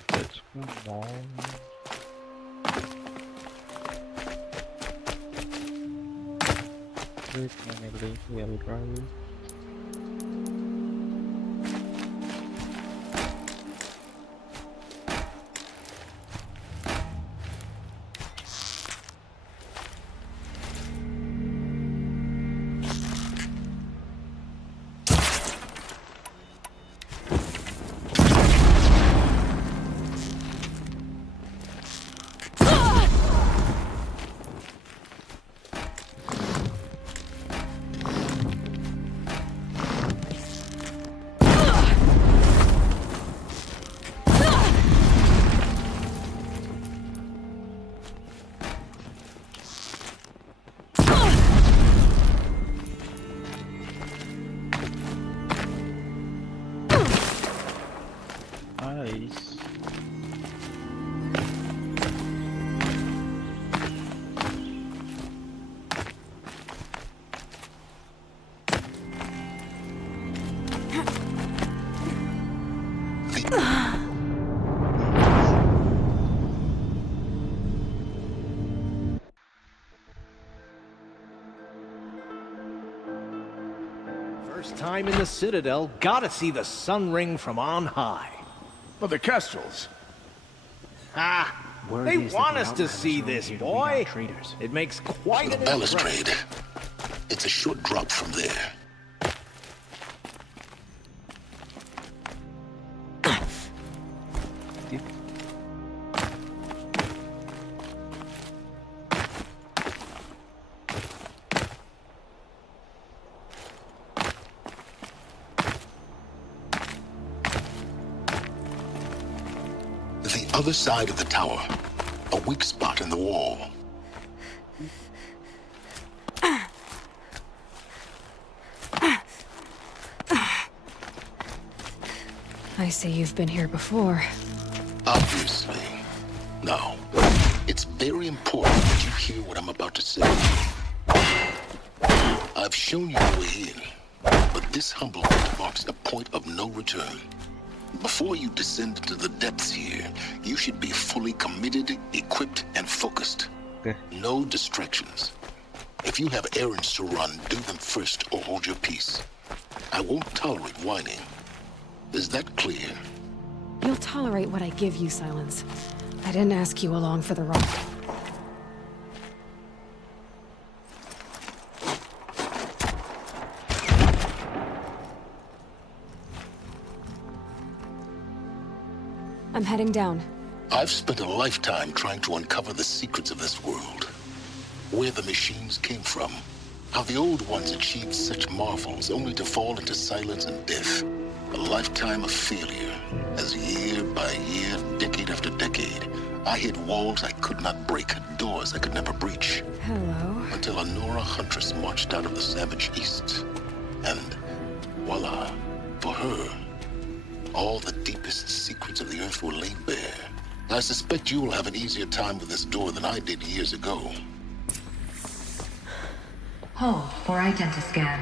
That's small. Wait, we'll drive. First time in the Citadel, gotta see the sun ring from on high. But the Kestrels. Ah, they want us to see this, boy. It makes quite The an balustrade. It's a short drop from there. The other side of the tower. A weak spot in the wall. I see you've been here before. Obviously. Now, it's very important that you hear what I'm about to say. I've shown you the way in, but this humble point marks a point of no return. Before you descend into the depths here, you should be fully committed, equipped, and focused. No distractions. If you have errands to run, do them first or hold your peace. I won't tolerate whining. Is that clear? You'll tolerate what I give you, Silence. I didn't ask you along for the ride. I'm heading down. I've spent a lifetime trying to uncover the secrets of this world. Where the machines came from. How the old ones achieved such marvels only to fall into silence and death. A lifetime of failure, as year by year, decade after decade, I hit walls I could not break, doors I could never breach. Hello. Until a Nora huntress marched out of the savage east. And voila, for her, all the deepest secrets of the earth were laid bare. I suspect you will have an easier time with this door than I did years ago. Hold for identiscan.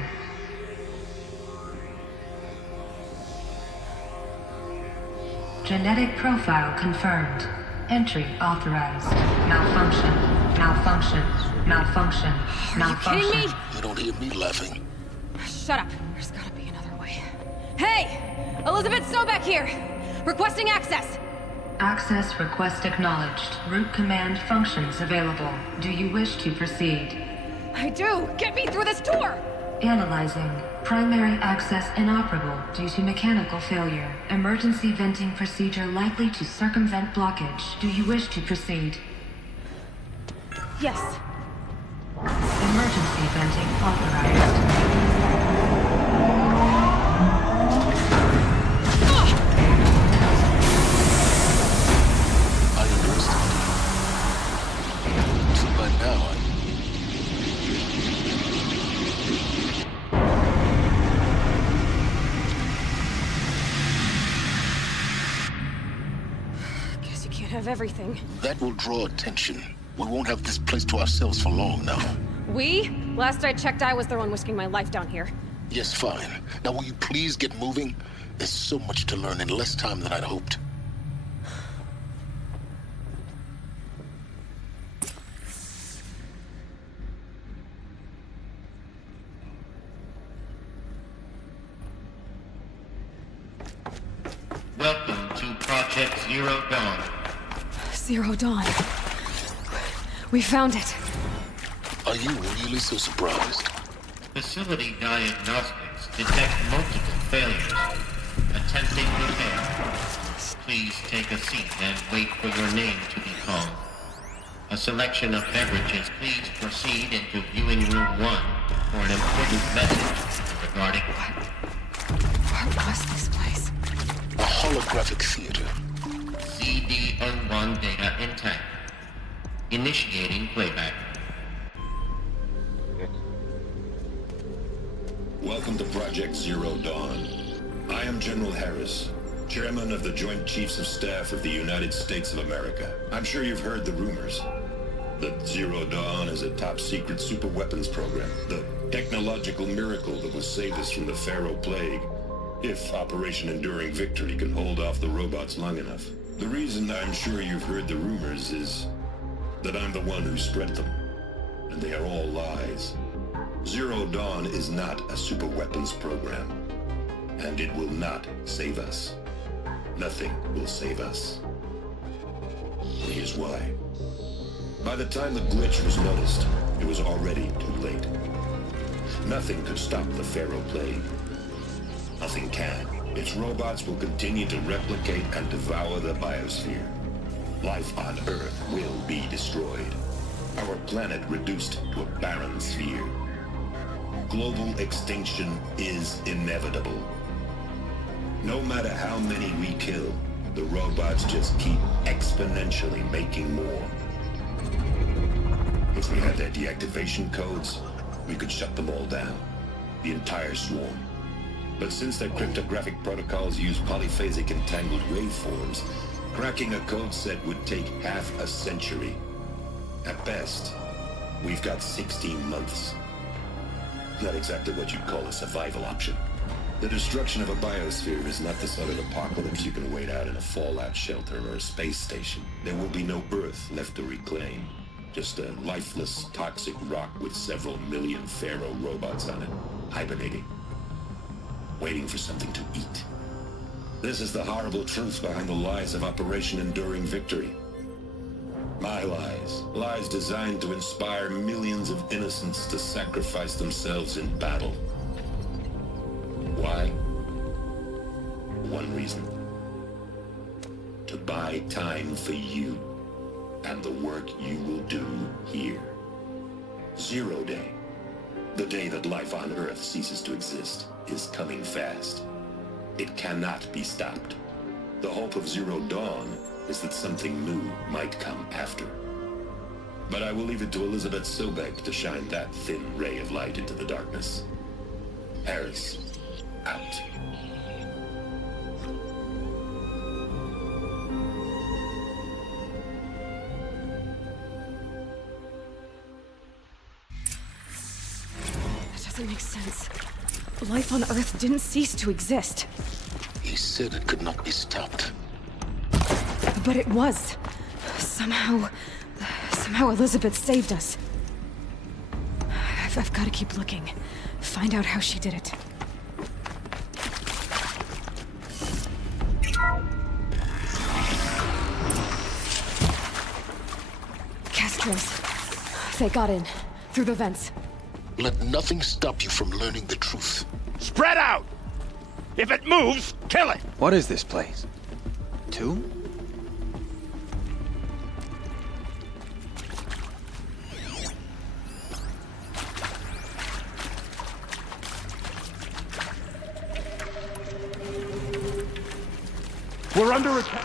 Genetic profile confirmed. Entry authorized. Malfunction. Malfunction. Malfunction. Malfunction. You kidding me? You don't hear me laughing. Shut up. There's gotta be another way. Hey! Elizabeth Sobek here! Requesting access! Access request acknowledged. Root command functions available. Do you wish to proceed? I do! Get me through this door! Analyzing. Primary access inoperable due to mechanical failure. Emergency venting procedure likely to circumvent blockage. Do you wish to proceed? Yes. Emergency venting authorized. I understand. So by now, Guess you can't have everything. that will draw attention. We won't have this place to ourselves for long now. We? Last I checked, I was the one risking my life down here. Yes, fine. Now will you please get moving? There's so much to learn in less time than I'd hoped. Welcome to Project Zero Dawn. Zero Dawn. We found it. Are you really so surprised? Facility diagnostics detect multiple failures. Attempting repair. Please take a seat and wait for your name to be called. A selection of beverages. Please proceed into viewing room 1 for an important message regarding... What was this place? A holographic theater. CD01 data intact. Initiating playback. Welcome to Project Zero Dawn. I am General Harris, Chairman of the Joint Chiefs of Staff of the United States of America. I'm sure you've heard the rumors that Zero Dawn is a top-secret superweapons program, the technological miracle that will save us from the Pharaoh Plague, if Operation Enduring Victory can hold off the robots long enough. The reason I'm sure you've heard the rumors is that I'm the one who spread them, and they are all lies. Zero Dawn is not a superweapons program, and it will not save us. Nothing will save us. Here's why. By the time the glitch was noticed, it was already too late. Nothing could stop the Pharaoh Plague. Nothing can. Its robots will continue to replicate and devour the biosphere. Life on Earth will be destroyed. Our planet reduced to a barren sphere. Global extinction is inevitable. No matter how many we kill, the robots just keep exponentially making more. If we had their deactivation codes, we could shut them all down. The entire swarm. But since their cryptographic protocols use polyphasic entangled waveforms, cracking a code set would take half a century. At best, we've got 16 months. Not exactly what you'd call a survival option. The destruction of a biosphere is not the sort of apocalypse you can wait out in a fallout shelter or a space station. There will be no Earth left to reclaim. Just a lifeless, toxic rock with several million Pharaoh robots on it, hibernating, waiting for something to eat. This is the horrible truth behind the lies of Operation Enduring Victory. My lies. Lies designed to inspire millions of innocents to sacrifice themselves in battle. Why? One reason. To buy time for you and the work you will do here. Zero Day. The day that life on Earth ceases to exist is coming fast. It cannot be stopped. The hope of Zero Dawn is that something new might come after. But I will leave it to Elizabeth Sobek to shine that thin ray of light into the darkness. Harris, out. That doesn't make sense. Life on Earth didn't cease to exist. He said it could not be stopped. But it was. Somehow Elizabeth saved us. I've got to keep looking. Find out how she did it. Castros. They got in. Through the vents. Let nothing stop you from learning the truth. Spread out! If it moves, kill it! What is this place? Tomb? We're under attack.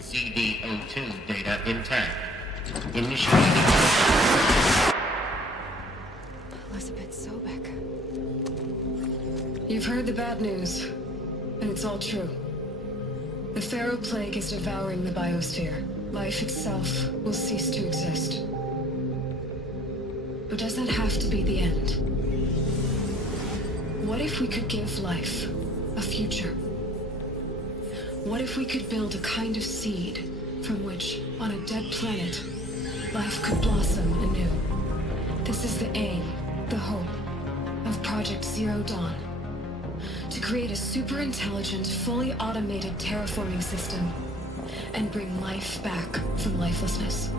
CD02 data intact. Initiating. Elizabeth Sobek. You've heard the bad news, and it's all true. The Pharaoh Plague is devouring the biosphere. Life itself will cease to exist. But does that have to be the end? What if we could give life a future? What if we could build a kind of seed from which, on a dead planet, life could blossom anew? This is the aim, the hope, of Project Zero Dawn. To create a super intelligent, fully automated terraforming system and bring life back from lifelessness.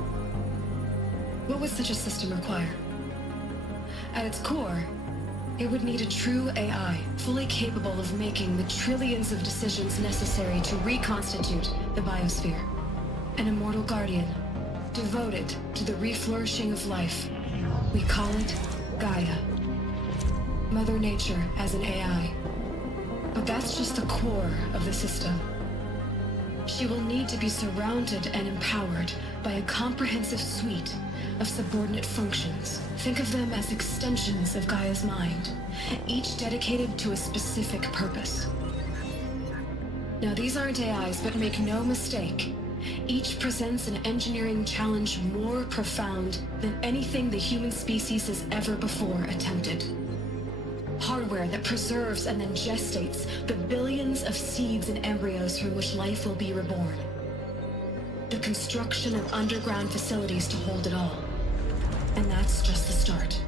What would such a system require? At its core, it would need a true AI, fully capable of making the trillions of decisions necessary to reconstitute the biosphere. An immortal guardian, devoted to the reflourishing of life. We call it Gaia. Mother Nature as an AI. But that's just the core of the system. She will need to be surrounded and empowered by a comprehensive suite of subordinate functions. Think of them as extensions of Gaia's mind, each dedicated to a specific purpose. Now, these aren't AIs, but make no mistake, each presents an engineering challenge more profound than anything the human species has ever before attempted. Hardware that preserves and then gestates the billions of seeds and embryos from which life will be reborn. The construction of underground facilities to hold it all. And that's just the start.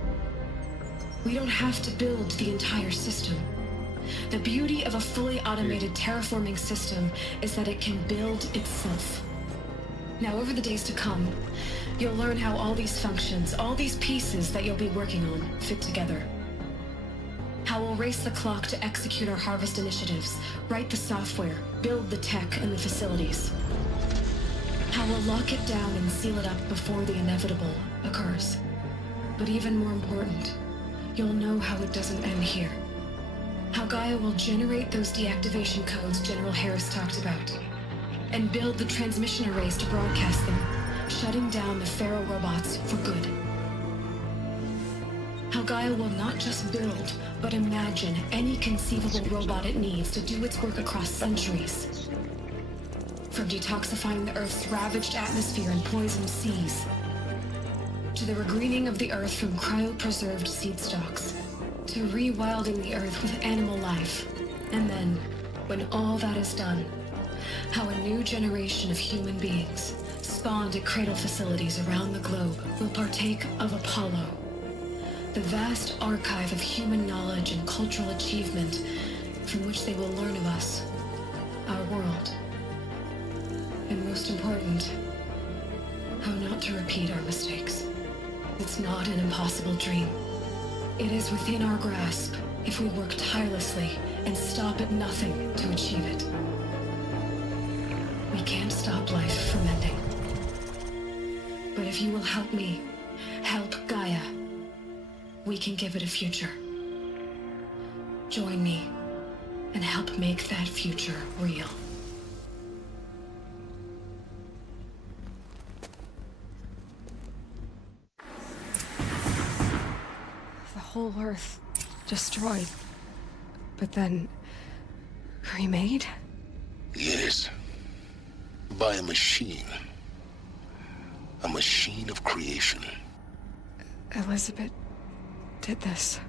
We don't have to build the entire system. The beauty of a fully automated terraforming system is that it can build itself. Now, over the days to come, you'll learn how all these functions, all these pieces that you'll be working on, fit together. How we'll race the clock to execute our harvest initiatives, write the software, build the tech and the facilities. How we'll lock it down and seal it up before the inevitable occurs. But even more important, you'll know how it doesn't end here. How Gaia will generate those deactivation codes General Harris talked about, and build the transmission arrays to broadcast them, shutting down the Pharaoh robots for good. How Gaia will not just build, but imagine any conceivable robot it needs to do its work across centuries. From detoxifying the Earth's ravaged atmosphere and poisoned seas, to the regreening of the Earth from cryopreserved seed stalks, to rewilding the Earth with animal life. And then, when all that is done, how a new generation of human beings, spawned at cradle facilities around the globe, will partake of Apollo, the vast archive of human knowledge and cultural achievement from which they will learn of us, our world. And most important, how not to repeat our mistakes. It's not an impossible dream. It is within our grasp if we work tirelessly and stop at nothing to achieve it. We can't stop life from ending. But if you will help me, help Gaia, we can give it a future. Join me and help make that future real. The whole Earth destroyed, but then remade? Yes. By a machine. A machine of creation. Elizabeth did this.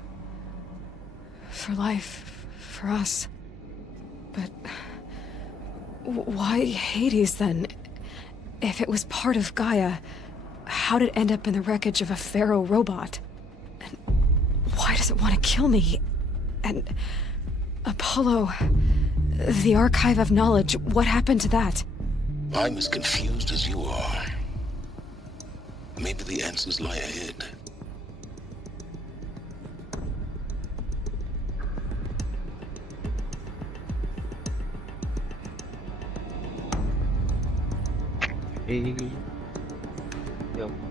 For life, for us. But why Hades then? If it was part of Gaia, how'd it end up in the wreckage of a Pharaoh robot? And why does it want to kill me? And Apollo, the archive of knowledge, what happened to that? I'm as confused as you are. Maybe the answers lie ahead.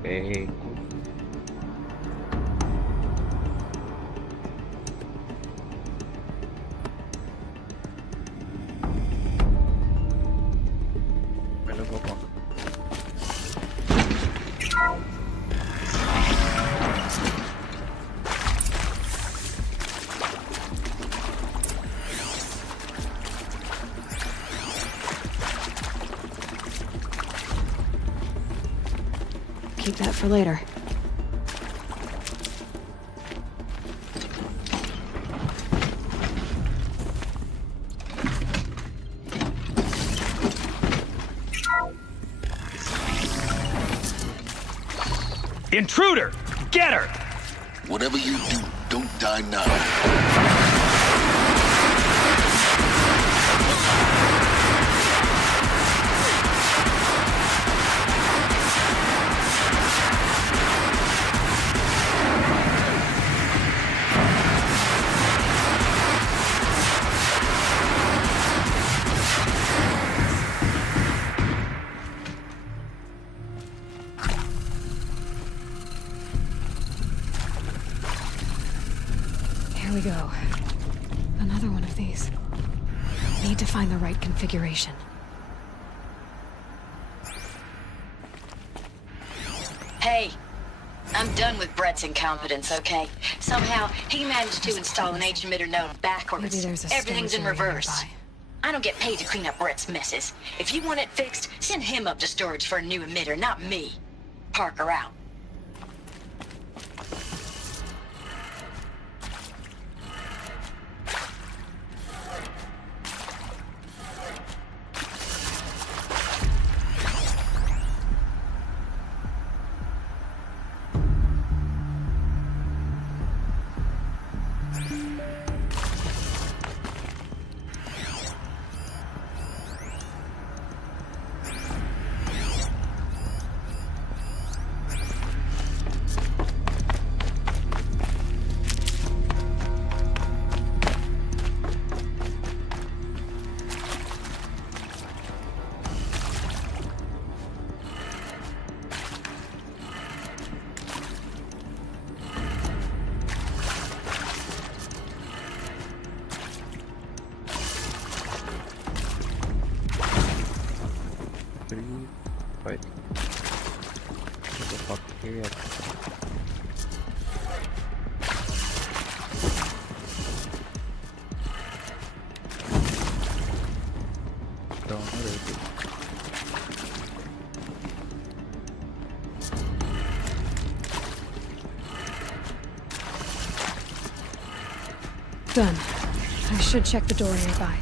Okay. Keep that for later. Intruder! Get her! Whatever you do, don't die now. go. Another one of these. Need to find the right configuration. Hey, I'm done with Brett's incompetence, okay? Somehow, he managed to install an H-emitter node backwards. Maybe there's a Everything's in storage area reverse. nearby. I don't get paid to clean up Brett's messes. If you want it fixed, send him up to storage for a new emitter, not me. Parker out. Wait. What the fuck? Here we are. Done. I should check the door nearby.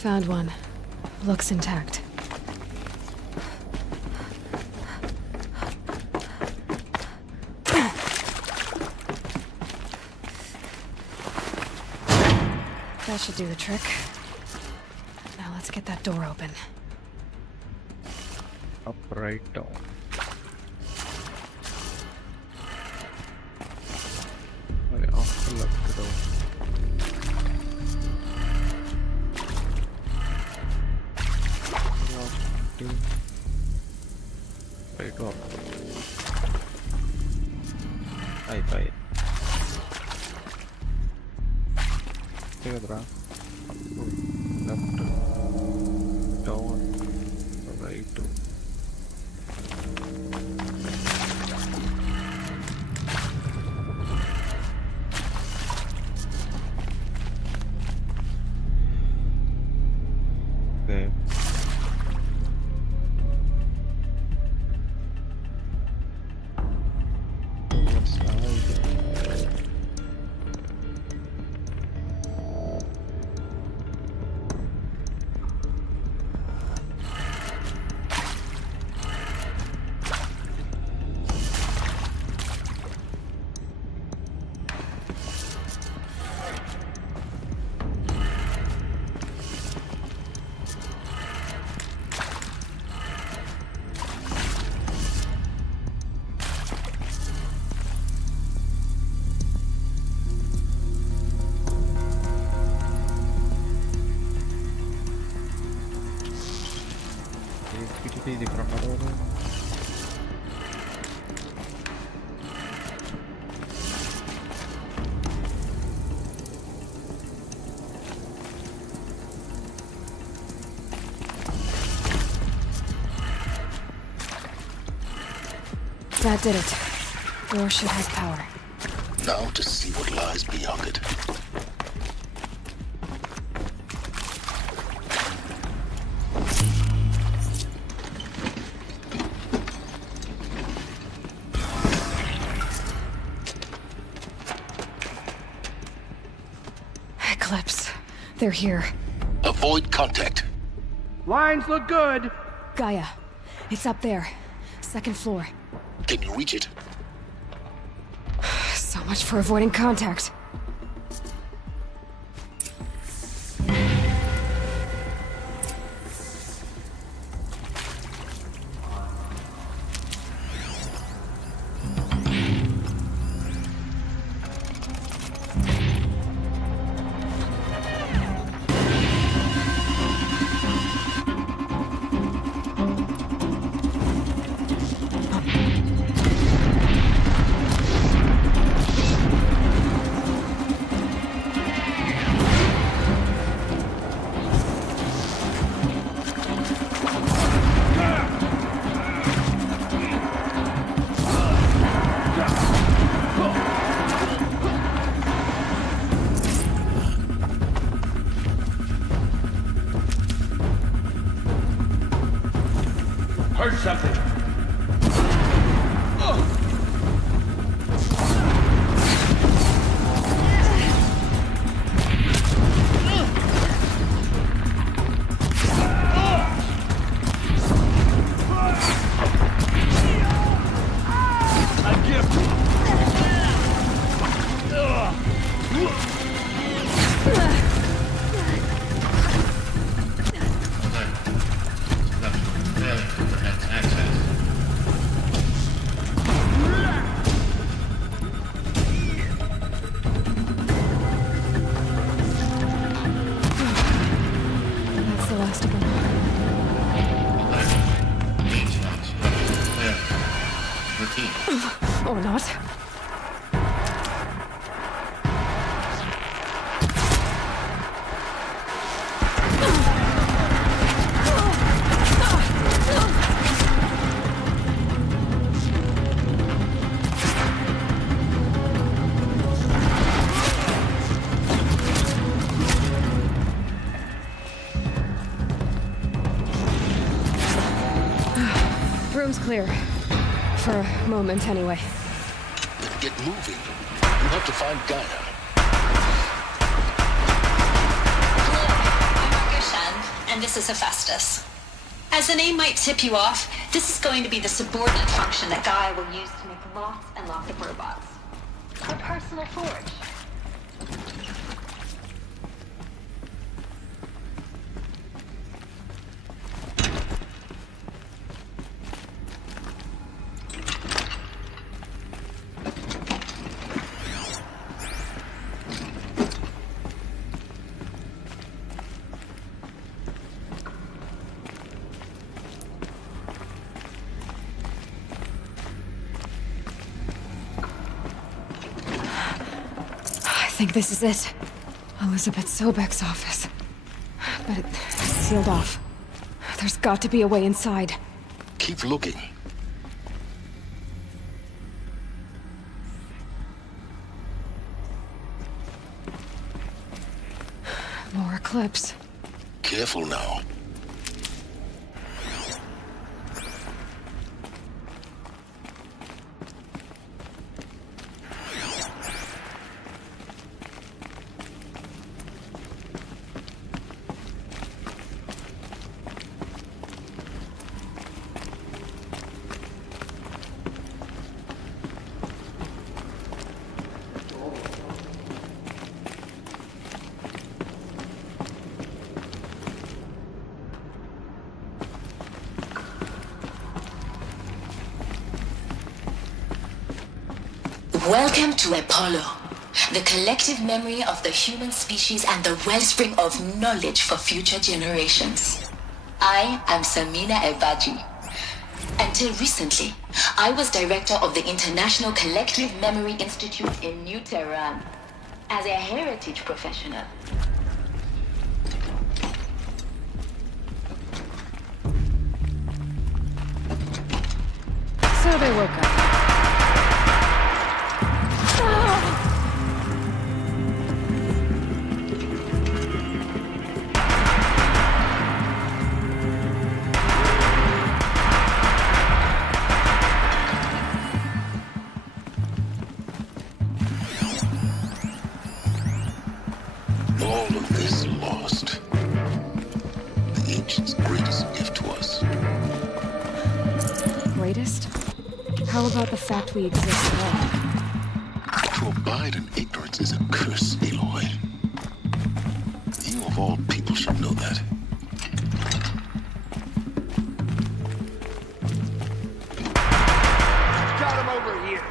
Found one. Looks intact. That should do the trick. Now let's get that door open. Up right down. Off the left door. Right off. Bye. Take a breath. Left, down, right. Okay. Di front door. That did it. Door should have power. Now to see what lies beyond it. Eclipse. They're here. Avoid contact. Lines look good. Gaia. It's up there. Second floor. Can you reach it? So much for avoiding contact. Heard something. Or not. Room's clear. For a moment, anyway. Then get moving. You have to find Gaia. And this is Hephaestus. As the name might tip you off, this is going to be the subordinate function that Gaia will use to make lots and lots of robots. Her personal forge. I think this is it. Elizabeth Sobek's office. But it's sealed off. There's got to be a way inside. Keep looking. More Eclipse. Careful now. Welcome to Apollo, the collective memory of the human species and the wellspring of knowledge for future generations. I am Samina Ebaji. Until recently, I was director of the International Collective Memory Institute in New Tehran. As a heritage professional, so they woke up. slightest? How about the fact we exist at all? To abide in ignorance is a curse, Aloy. You of all people should know that. Got him over here.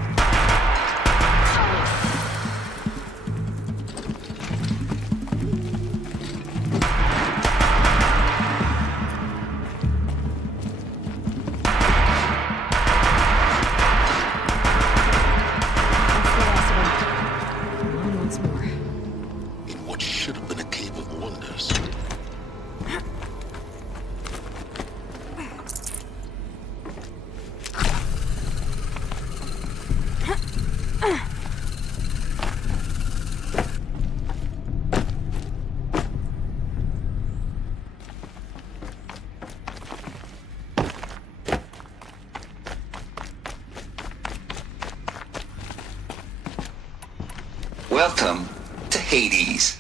Welcome to Hades,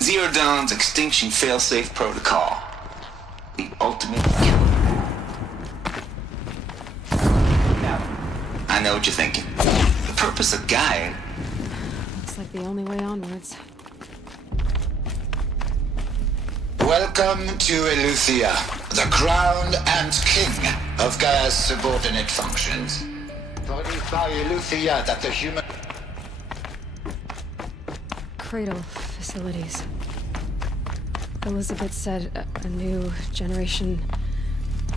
Zero Dawn's extinction failsafe protocol. The ultimate killer. Now, I know what you're thinking. The purpose of Gaia... Looks like the only way onwards. Welcome to Eleuthia, the crown and king of Gaia's subordinate functions. For it is by Eleuthia that the human... Cradle facilities. Elizabeth said a new generation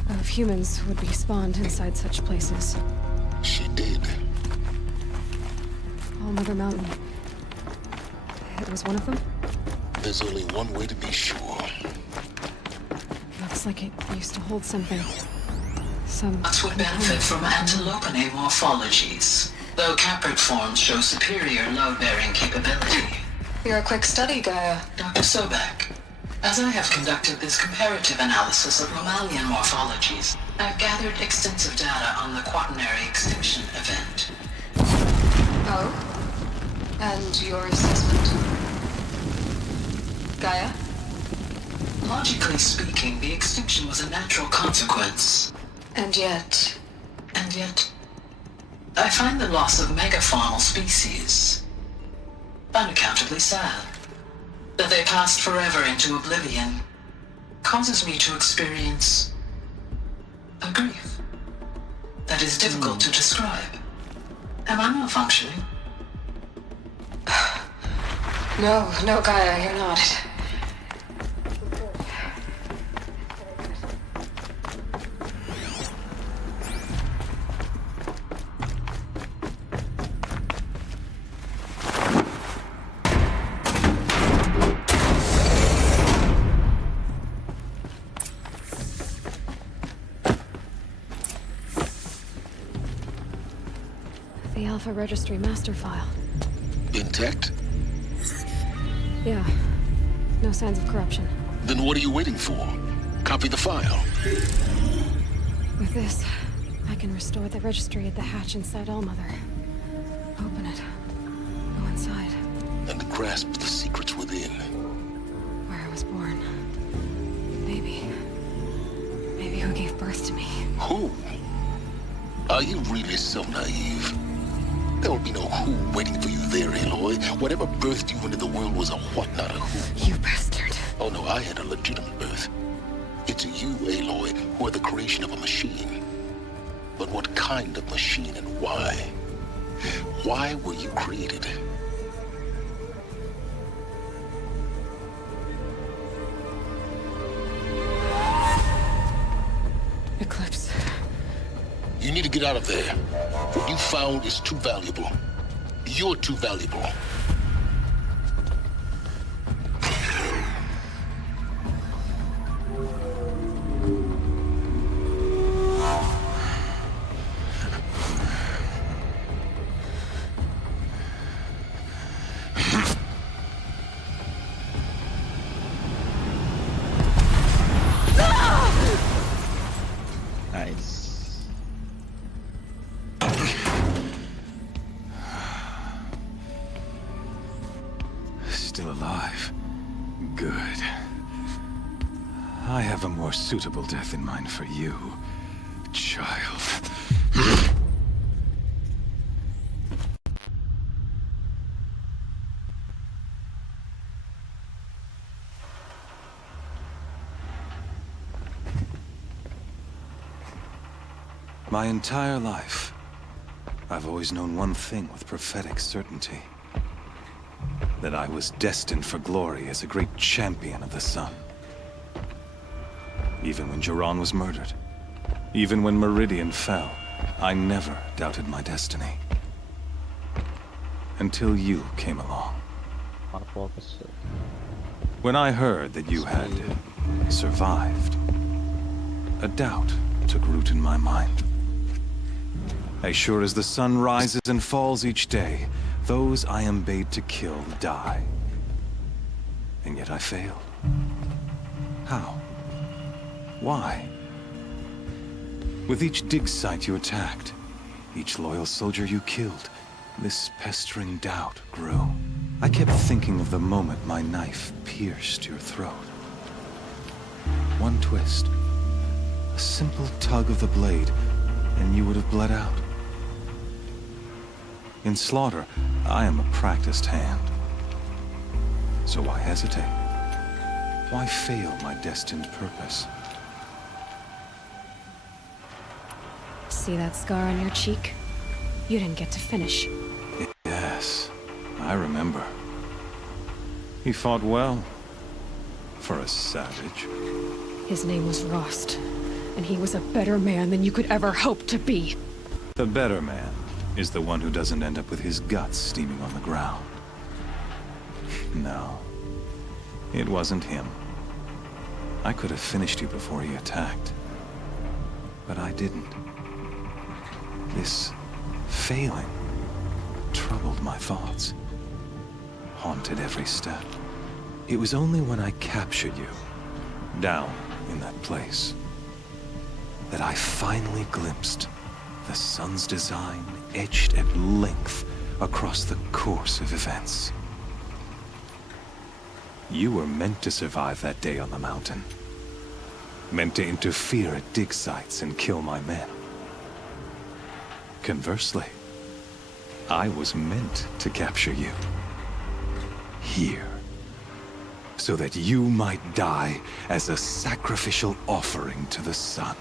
of humans would be spawned inside such places. She did. All Mother Mountain. It was one of them? There's only one way to be sure. Looks like it used to hold something. Us would benefit from antilopinae morphologies, though caprid forms show superior load-bearing capability. You're a quick study, Gaia. Dr. Sobek, as I have conducted this comparative analysis of mammalian morphologies, I've gathered extensive data on the quaternary extinction event. Oh? And your assessment? Gaia? Logically speaking, the extinction was a natural consequence. And yet, I find the loss of megafaunal species unaccountably sad. That they passed forever into oblivion causes me to experience a grief that is difficult to describe. Am I malfunctioning? No, Gaia, you're not. The Alpha Registry master file. Intact? Yeah. No signs of corruption. Then what are you waiting for? Copy the file. With this, I can restore the registry at the hatch inside Allmother. Open it. Go inside. And grasp the secrets within. Where I was born. Maybe who gave birth to me. Who? Are you really so naive? There will be no who waiting for you there, Aloy. Whatever birthed you into the world was a what, not a who. You bastard. Oh no, I had a legitimate birth. It's you, Aloy, who are the creation of a machine. But what kind of machine and why? Why were you created? Eclipse. You need to get out of there. What you found is too valuable. You're too valuable. Nice. Still alive. Good. I have a more suitable death in mind for you, child. My entire life, I've always known one thing with prophetic certainty. That I was destined for glory as a great champion of the sun. Even when Jiran was murdered, even when Meridian fell, I never doubted my destiny. Until you came along. When I heard that you had survived, a doubt took root in my mind. As sure as the sun rises and falls each day, those I am bade to kill die. And yet I failed. How? Why? With each dig site you attacked, each loyal soldier you killed, this pestering doubt grew. I kept thinking of the moment my knife pierced your throat. One twist, a simple tug of the blade, and you would have bled out. In slaughter, I am a practiced hand. So why hesitate? Why fail my destined purpose? See that scar on your cheek? You didn't get to finish. Yes, I remember. He fought well. For a savage. His name was Rost, and he was a better man than you could ever hope to be. The better man is the one who doesn't end up with his guts steaming on the ground. No, it wasn't him. I could have finished you before he attacked. But I didn't. This failing troubled my thoughts, haunted every step. It was only when I captured you, down in that place, that I finally glimpsed the sun's design etched at length across the course of events. You were meant to survive that day on the mountain. Meant to interfere at dig sites and kill my men. Conversely, I was meant to capture you. Here. So that you might die as a sacrificial offering to the sun.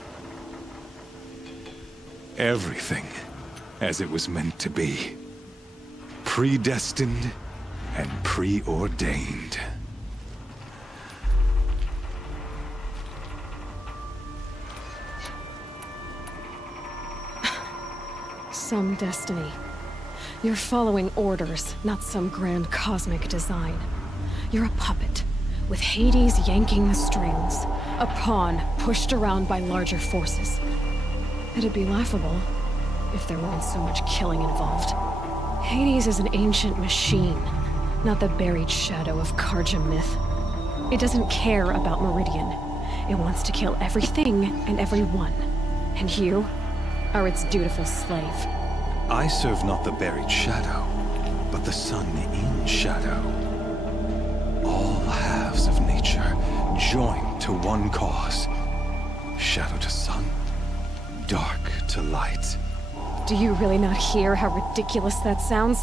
Everything as it was meant to be. Predestined and preordained. Some destiny. You're following orders, not some grand cosmic design. You're a puppet, with Hades yanking the strings. A pawn pushed around by larger forces. It'd be laughable if there weren't so much killing involved. Hades is an ancient machine, not the buried shadow of Karja myth. It doesn't care about Meridian. It wants to kill everything and everyone. And you are its dutiful slave. I serve not the buried shadow, but the sun in shadow. All halves of nature joined to one cause. Shadow to sun, dark to light. Do you really not hear how ridiculous that sounds?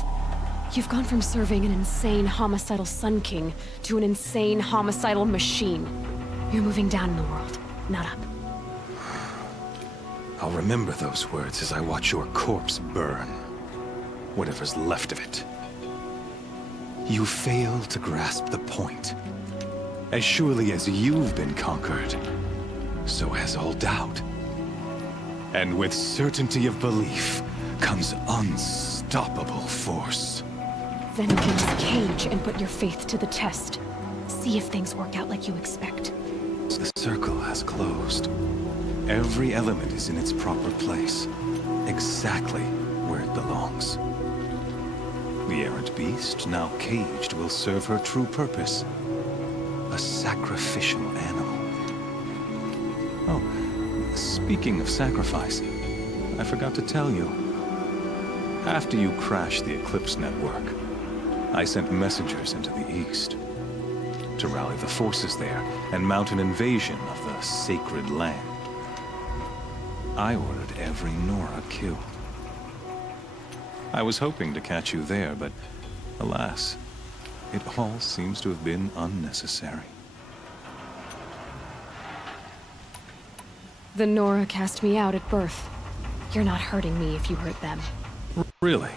You've gone from serving an insane homicidal Sun King to an insane homicidal machine. You're moving down in the world, not up. I'll remember those words as I watch your corpse burn. Whatever's left of it. You fail to grasp the point. As surely as you've been conquered, so has all doubt. And with certainty of belief comes unstoppable force. Then open this cage and put your faith to the test. See if things work out like you expect. The circle has closed. Every element is in its proper place, exactly where it belongs. The errant beast, now caged, will serve her true purpose. A sacrificial animal. Oh, speaking of sacrifice, I forgot to tell you. After you crashed the Eclipse network, I sent messengers into the east to rally the forces there and mount an invasion of the sacred land. I ordered every Nora killed. I was hoping to catch you there, but alas, it all seems to have been unnecessary. The Nora cast me out at birth. You're not hurting me if you hurt them. Really?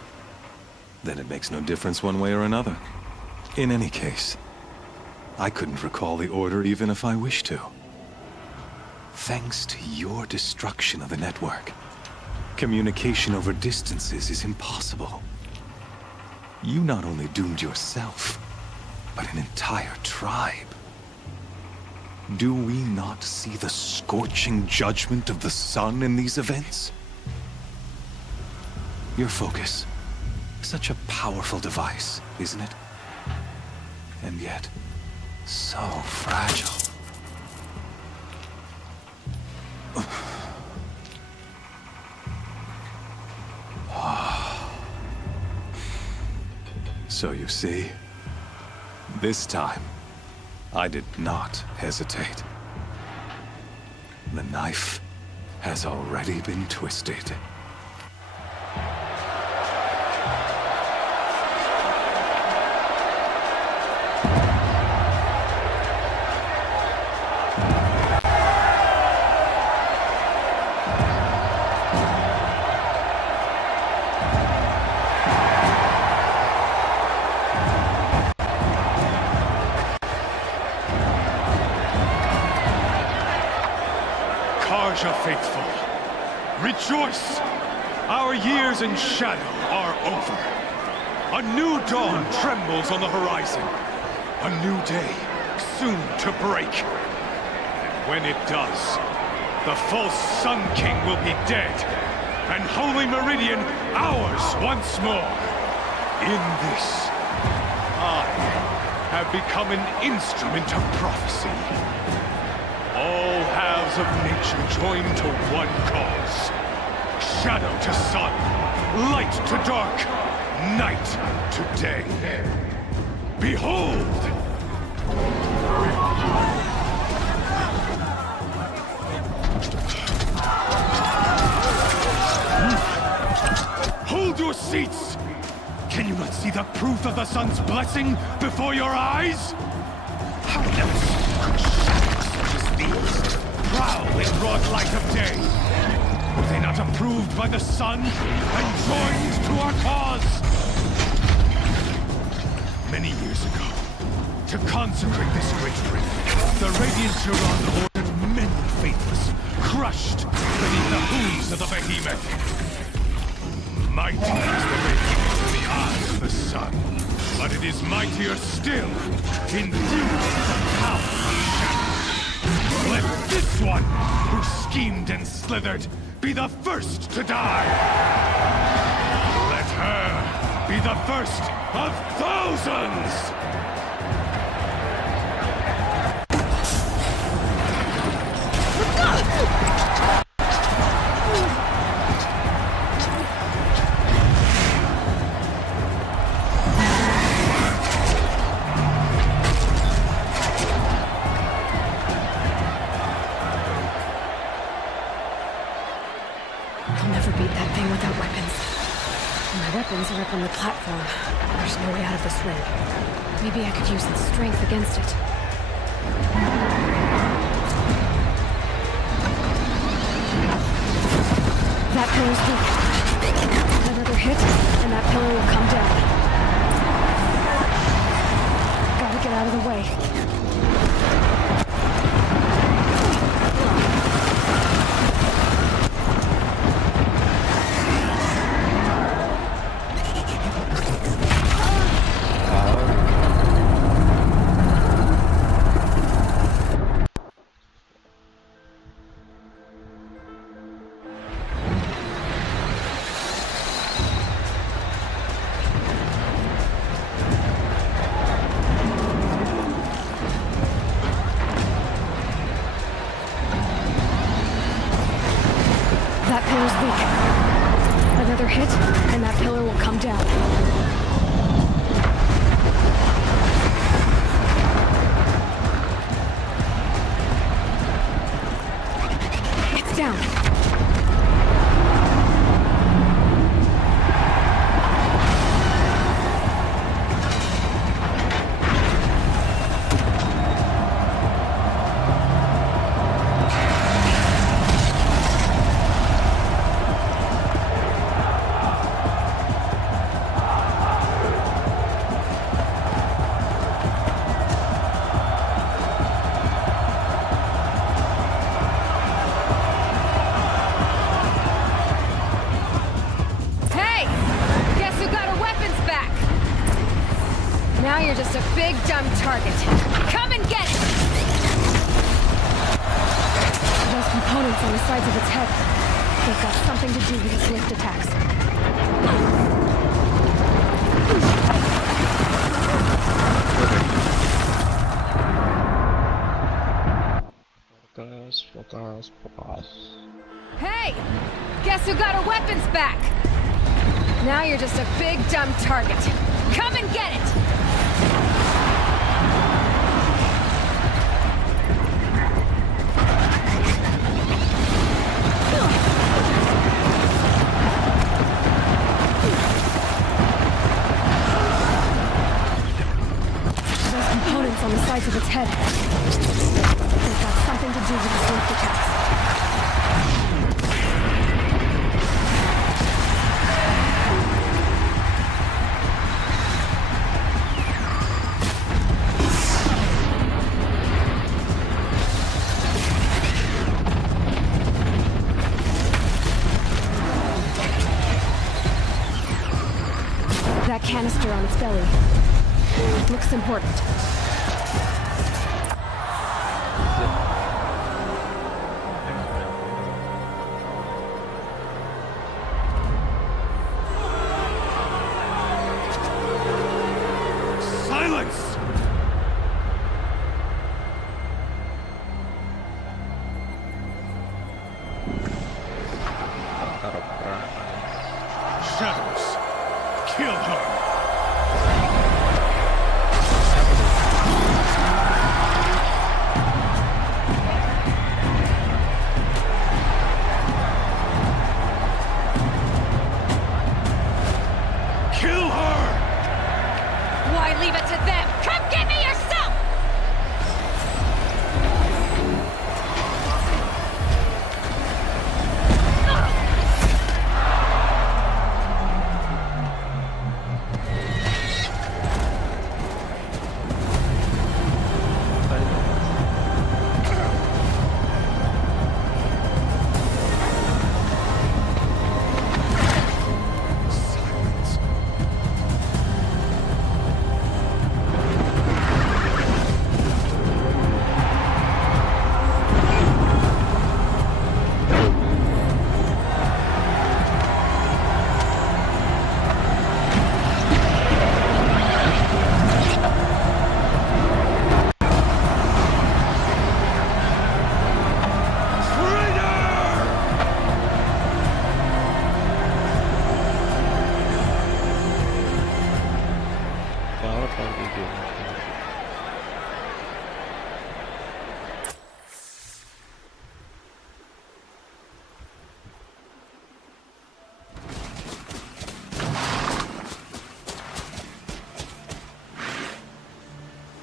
Then it makes no difference one way or another. In any case, I couldn't recall the order even if I wished to. Thanks to your destruction of the network, communication over distances is impossible. You not only doomed yourself, but an entire tribe. Do we not see the scorching judgment of the sun in these events? Your focus. Such a powerful device, isn't it? And yet, so fragile. So you see, this time, I did not hesitate. The knife has already been twisted. Faithful, rejoice! Our years in shadow are over. A new dawn trembles on the horizon. A new day soon to break. And when it does, the false Sun King will be dead, and Holy Meridian ours once more. In this, I have become an instrument of prophecy. All halves of nature join to one cause. Shadow to sun, light to dark, night to day. Behold! Hold your seats! Can you not see the proof of the sun's blessing before your eyes? How else could shadows such as these prowl in broad light of day? Were they not approved by the sun and joined to our cause? Many years ago, to consecrate this great ring, the Radiant Turon ordered many faithless, crushed beneath the hooves of the behemoth. Mighty is the behemoth in the eye of the sun, but it is mightier still, infused with the power of shadow. Let this one, who schemed and slithered, be the first to die. Let her be the first of thousands! Are up on the platform. There's no way out of this ring. Maybe I could use its strength against it. That pillar's weak. Another hit, and that pillar will come down. Gotta get out of the way. That pillar's weak. Another hit, and that pillar will come down. It's down. you're just a big, dumb target. Come and get it! Those components on the sides of its head. They've got something to do with its lift attacks. Focus. Hey! Guess who got her weapons back? Now you're just a big, dumb target. Come and get it! Those components on the sides of its head. They've got something to do with its lift attacks. That canister on its belly looks important. Silence! Shadows, kill her! Kill her! Why leave it to them? Come get me yourself!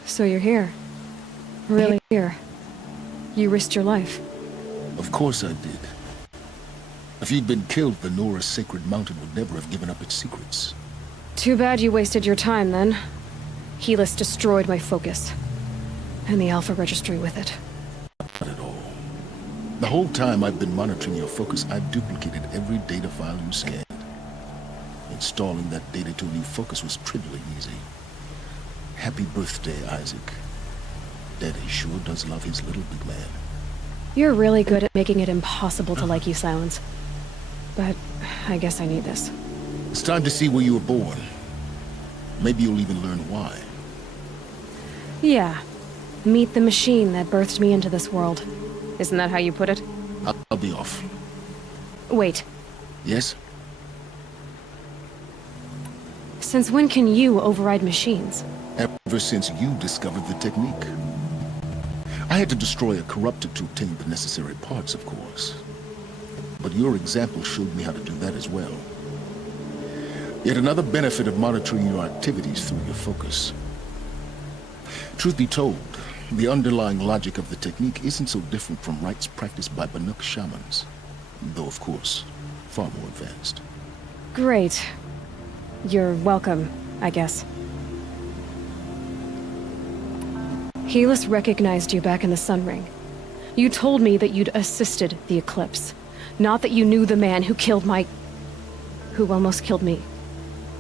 So you're here. Really here. You risked your life. Of course I did. If you'd been killed, the Nora's sacred mountain would never have given up its secrets. Too bad you wasted your time, then. Helis destroyed my focus. And the Alpha Registry with it. Not at all. The whole time I've been monitoring your focus, I've duplicated every data file you scanned. Installing that data to a new focus was trivially easy. Happy birthday, Isaac. Daddy sure does love his little big man. You're really good at making it impossible to like you, Silence. But I guess I need this. It's time to see where you were born. Maybe you'll even learn why. Yeah. Meet the machine that birthed me into this world. Isn't that how you put it? I'll be off. Wait. Yes? Since when can you override machines? Ever since you discovered the technique. I had to destroy a corruptor to obtain the necessary parts, of course. But your example showed me how to do that as well. Yet another benefit of monitoring your activities through your focus. Truth be told, the underlying logic of the technique isn't so different from rites practiced by Banuk shamans. Though, of course, far more advanced. Great. You're welcome, I guess. Helis recognized you back in the Sun Ring. You told me that you'd assisted the Eclipse. Not that you knew the man who killed who almost killed me.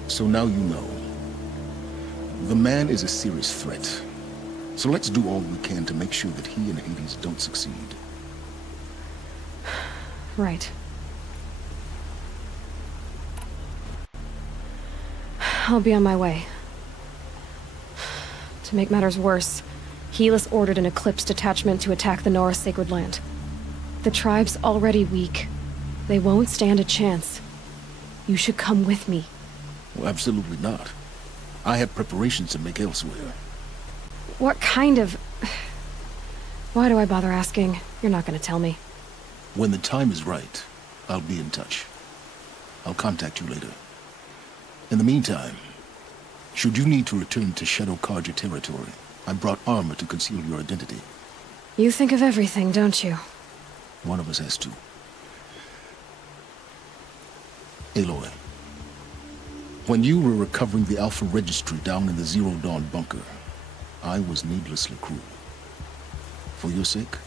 So now you know. The man is a serious threat. So let's do all we can to make sure that he and Hades don't succeed. Right. I'll be on my way. To make matters worse, Helis ordered an Eclipse detachment to attack the Nora Sacred Land. The tribe's already weak. They won't stand a chance. You should come with me. Well, absolutely not. I have preparations to make elsewhere. What kind of... Why do I bother asking? You're not gonna tell me. When the time is right, I'll be in touch. I'll contact you later. In the meantime, should you need to return to Shadow Karja territory, I brought armor to conceal your identity. You think of everything, don't you? One of us has to. Aloy, when you were recovering the Alpha Registry down in the Zero Dawn bunker, I was needlessly cruel. For your sake,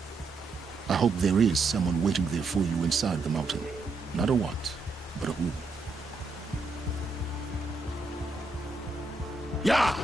I hope there is someone waiting there for you inside the mountain. Not a what, but a who. Yeah!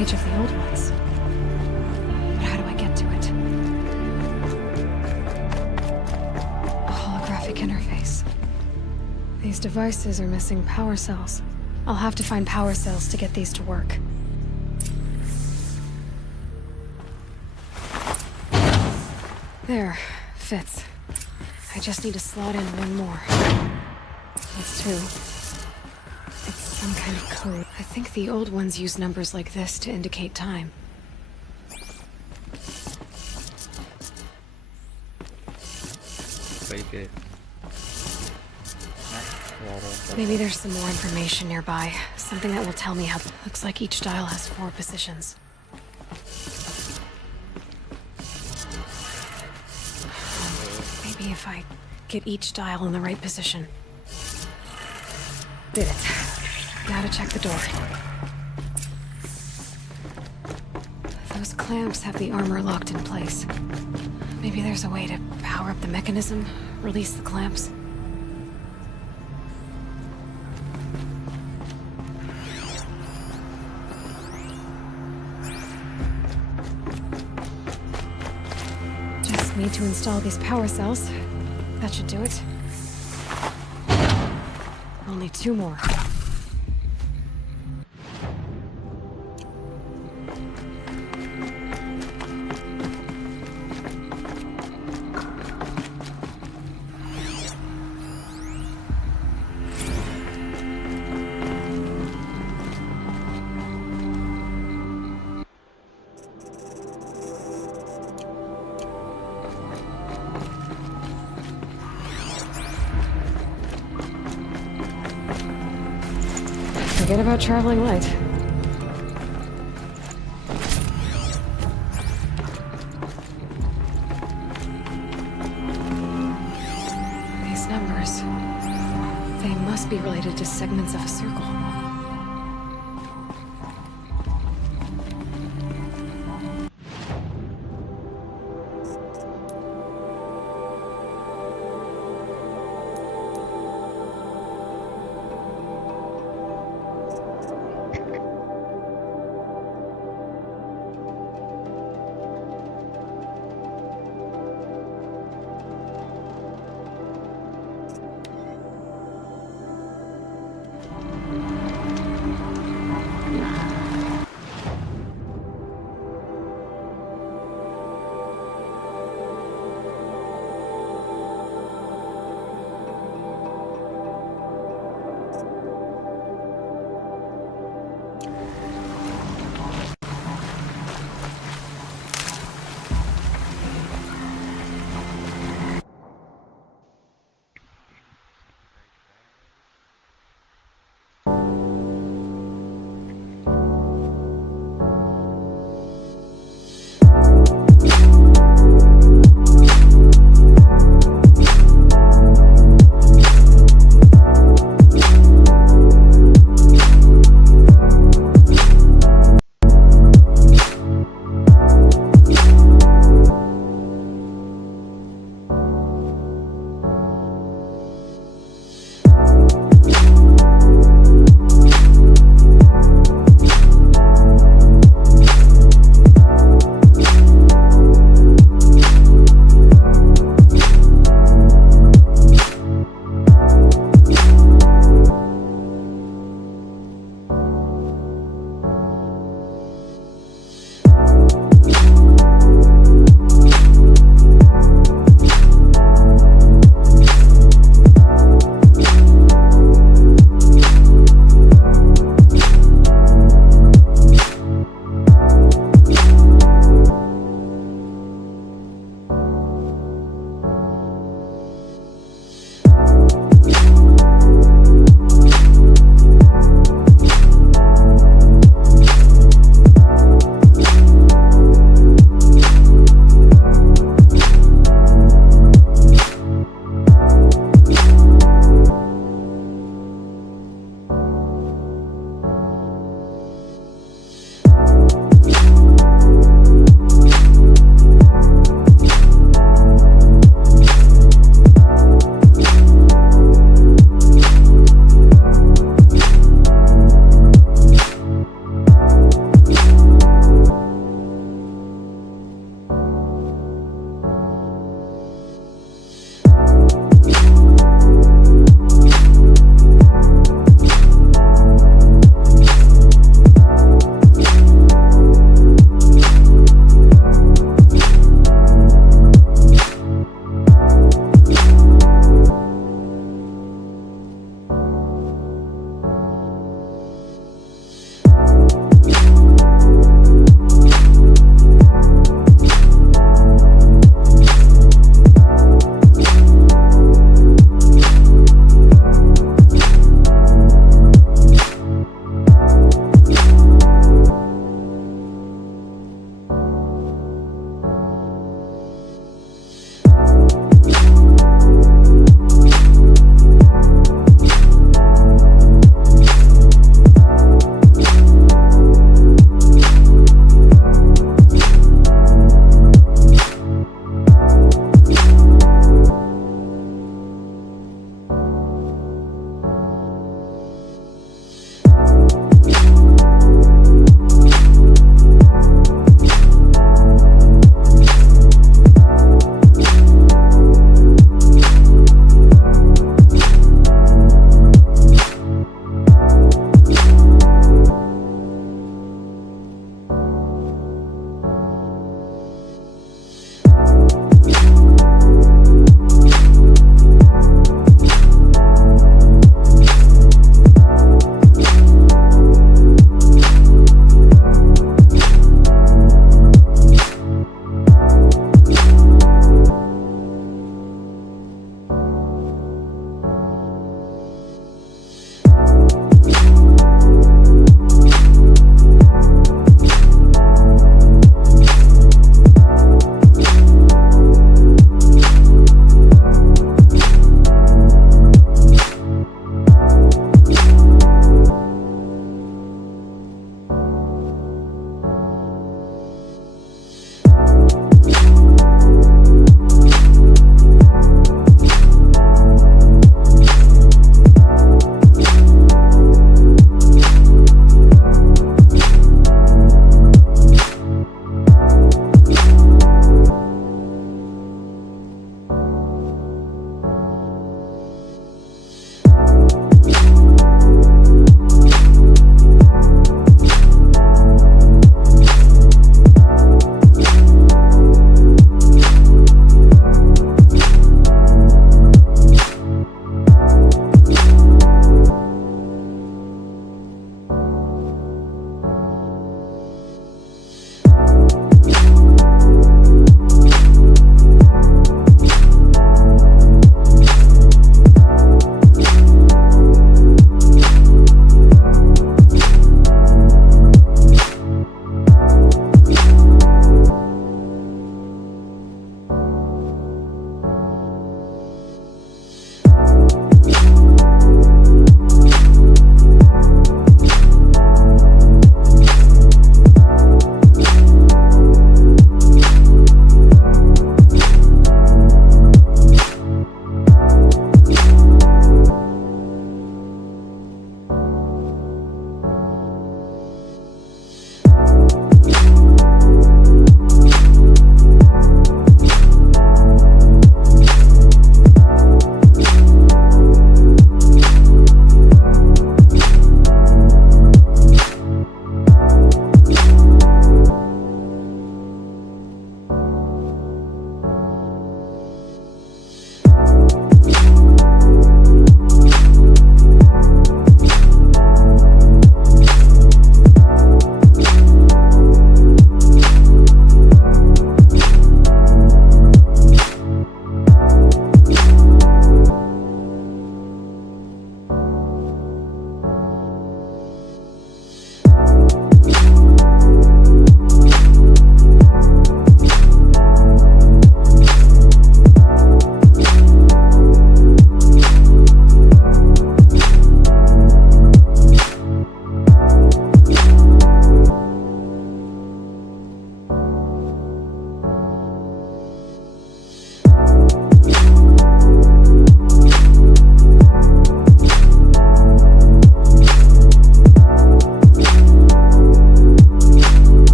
Of the old ones. But how do I get to it? A holographic interface. These devices are missing power cells. I'll have to find power cells to get these to work. There. Fits. I just need to slot in one more. That's two. It's some kind of code. I think the old ones use numbers like this to indicate time. Okay. Maybe there's some more information nearby. Something that will tell me how... Looks like each dial has 4 positions. Maybe if I get each dial in the right position. Did it. Now to check the door. Those clamps have the armor locked in place. Maybe there's a way to power up the mechanism, release the clamps. Just need to install these power cells. That should do it. Only 2 more. Forget about traveling light. These numbers, they must be related to segments of a circle.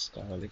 sekali.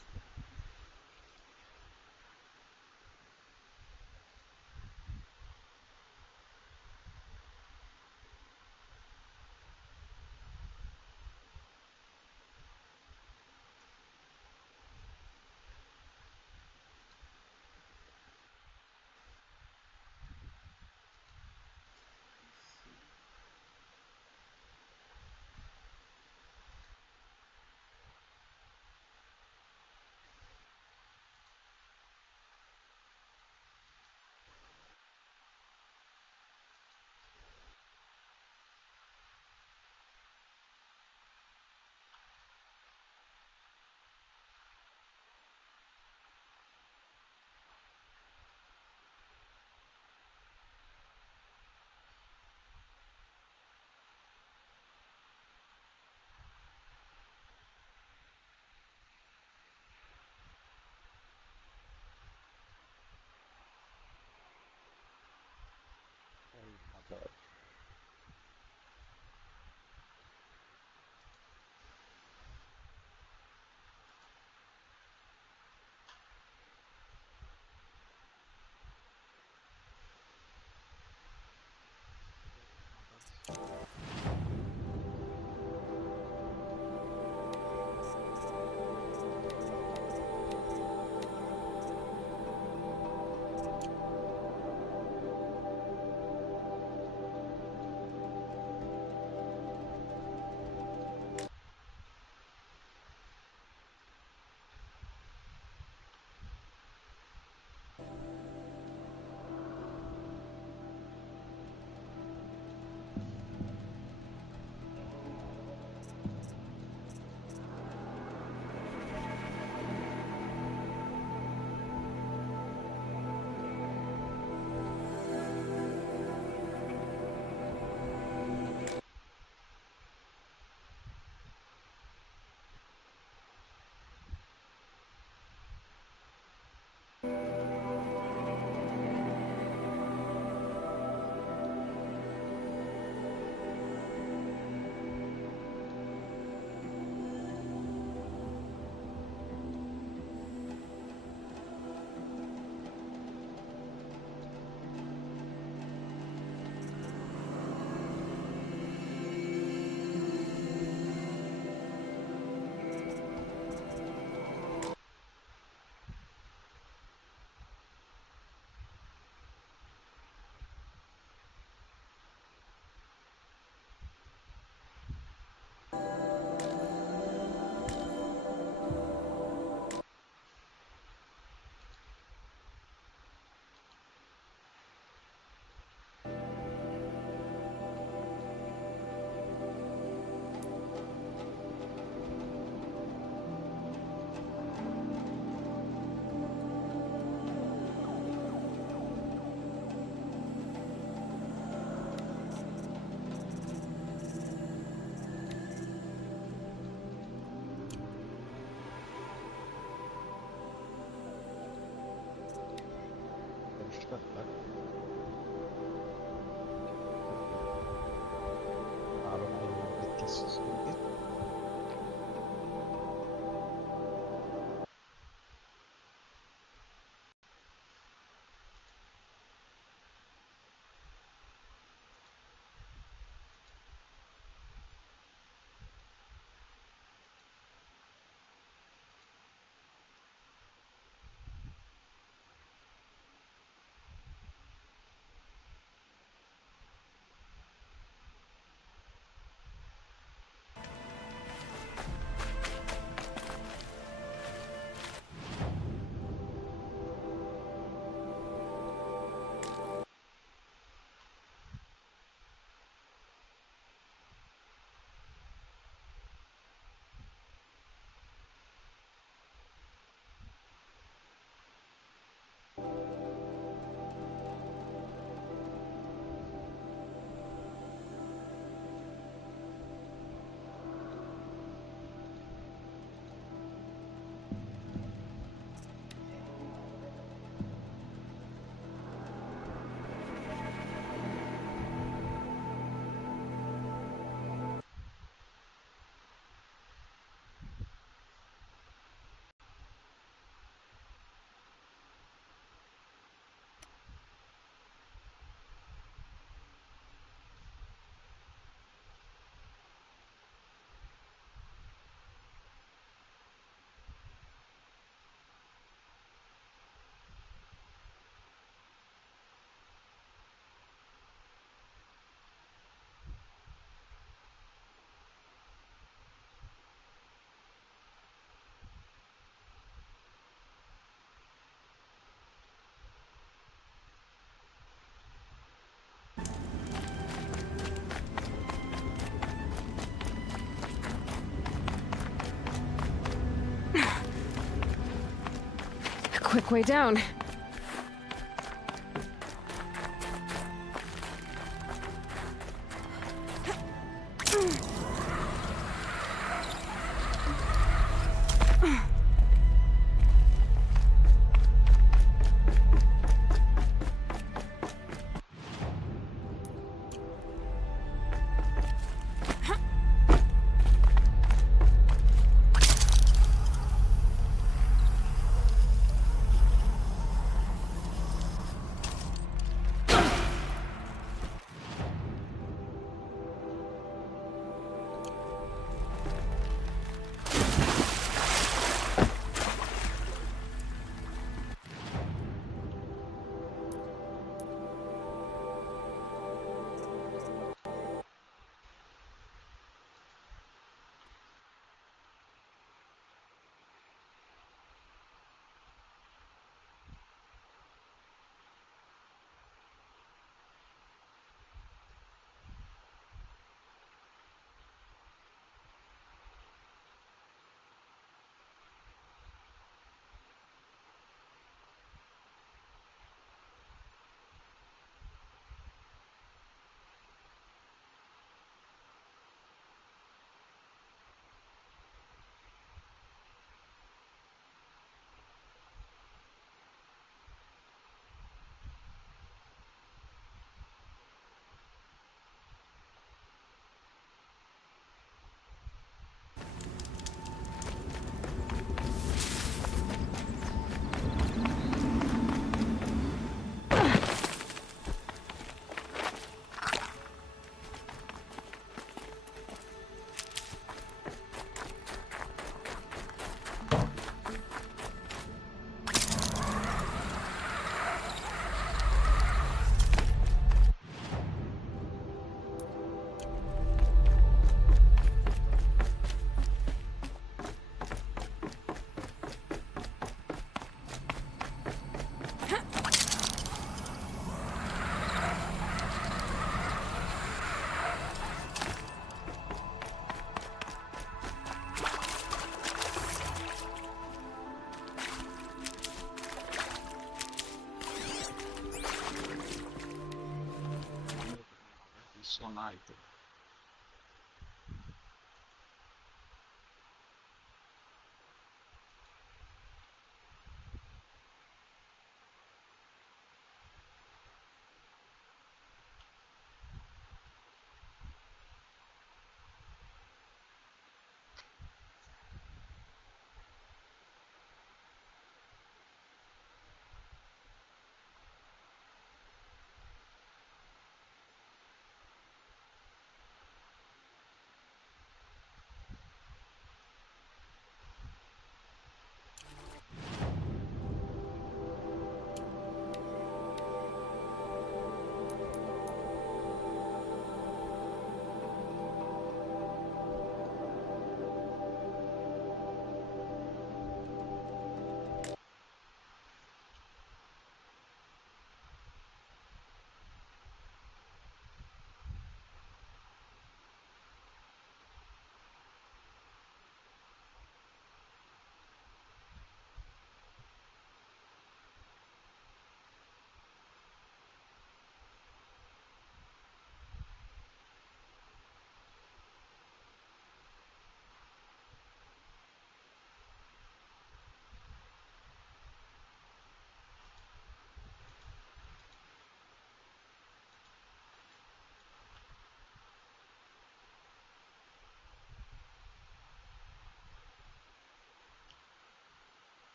quick way down. Sonaito.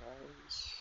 Guys.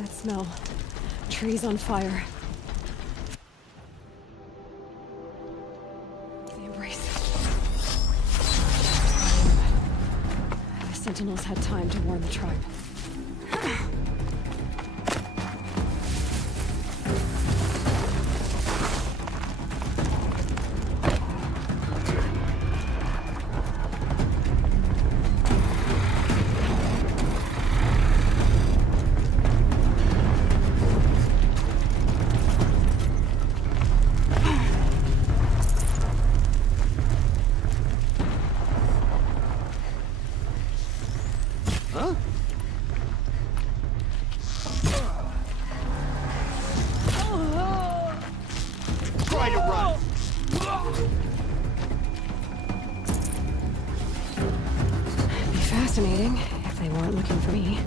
That smell. Trees on fire. The embrace. The Sentinels had time to warn the tribe. Fascinating, if they weren't looking for me.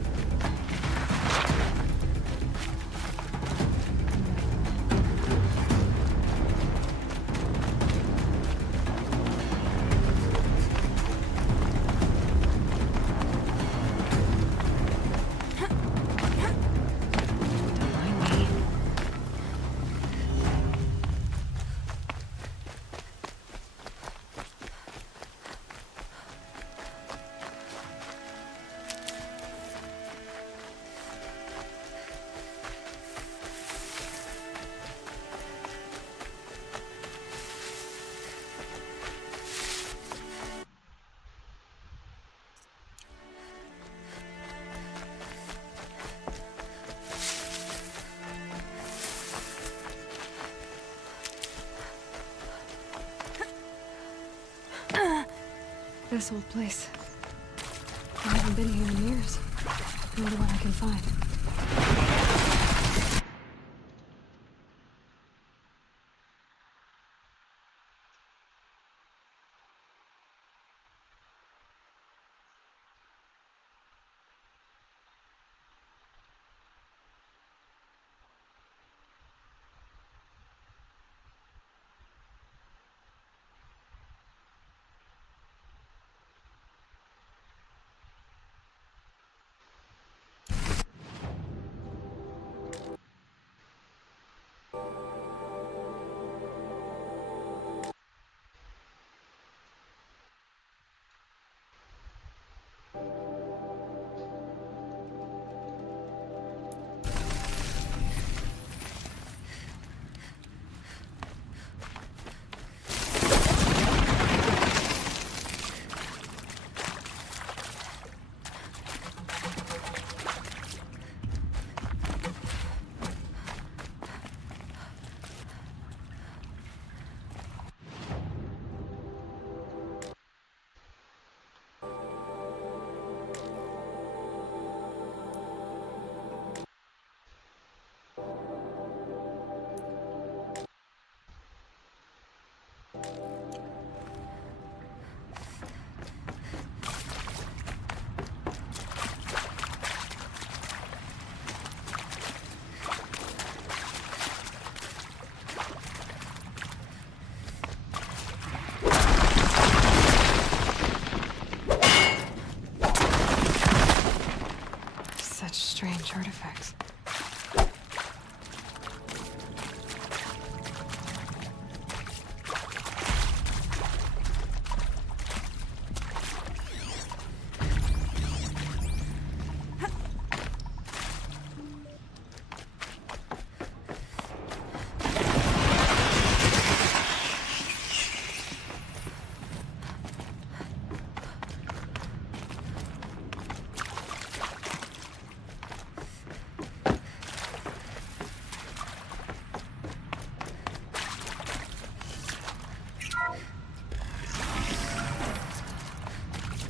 This old place. I haven't been here in years. I wonder what I can find. Strange artifacts.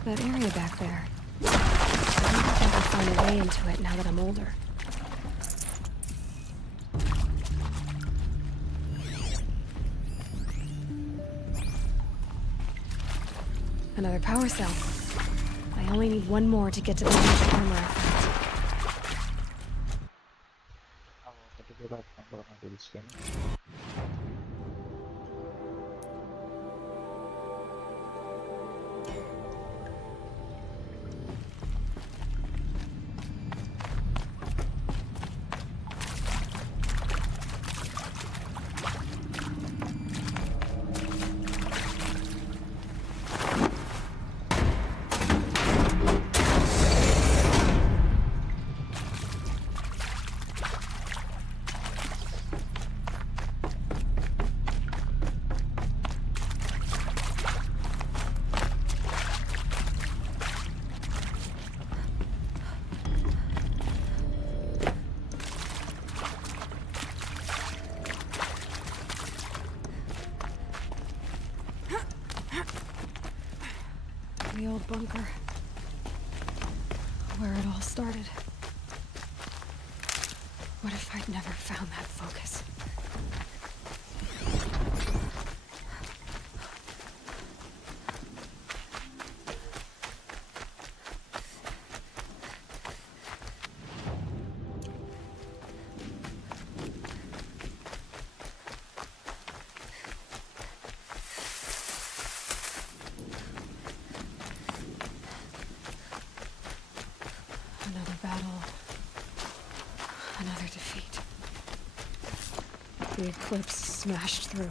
That area back there. I wonder if I can find a way into it now that I'm older. Another power cell. I only need one more to get to the huge armor I found. the old bunker. Where it all started. What if I'd never found that focus? Another battle. Another defeat. The eclipse smashed through.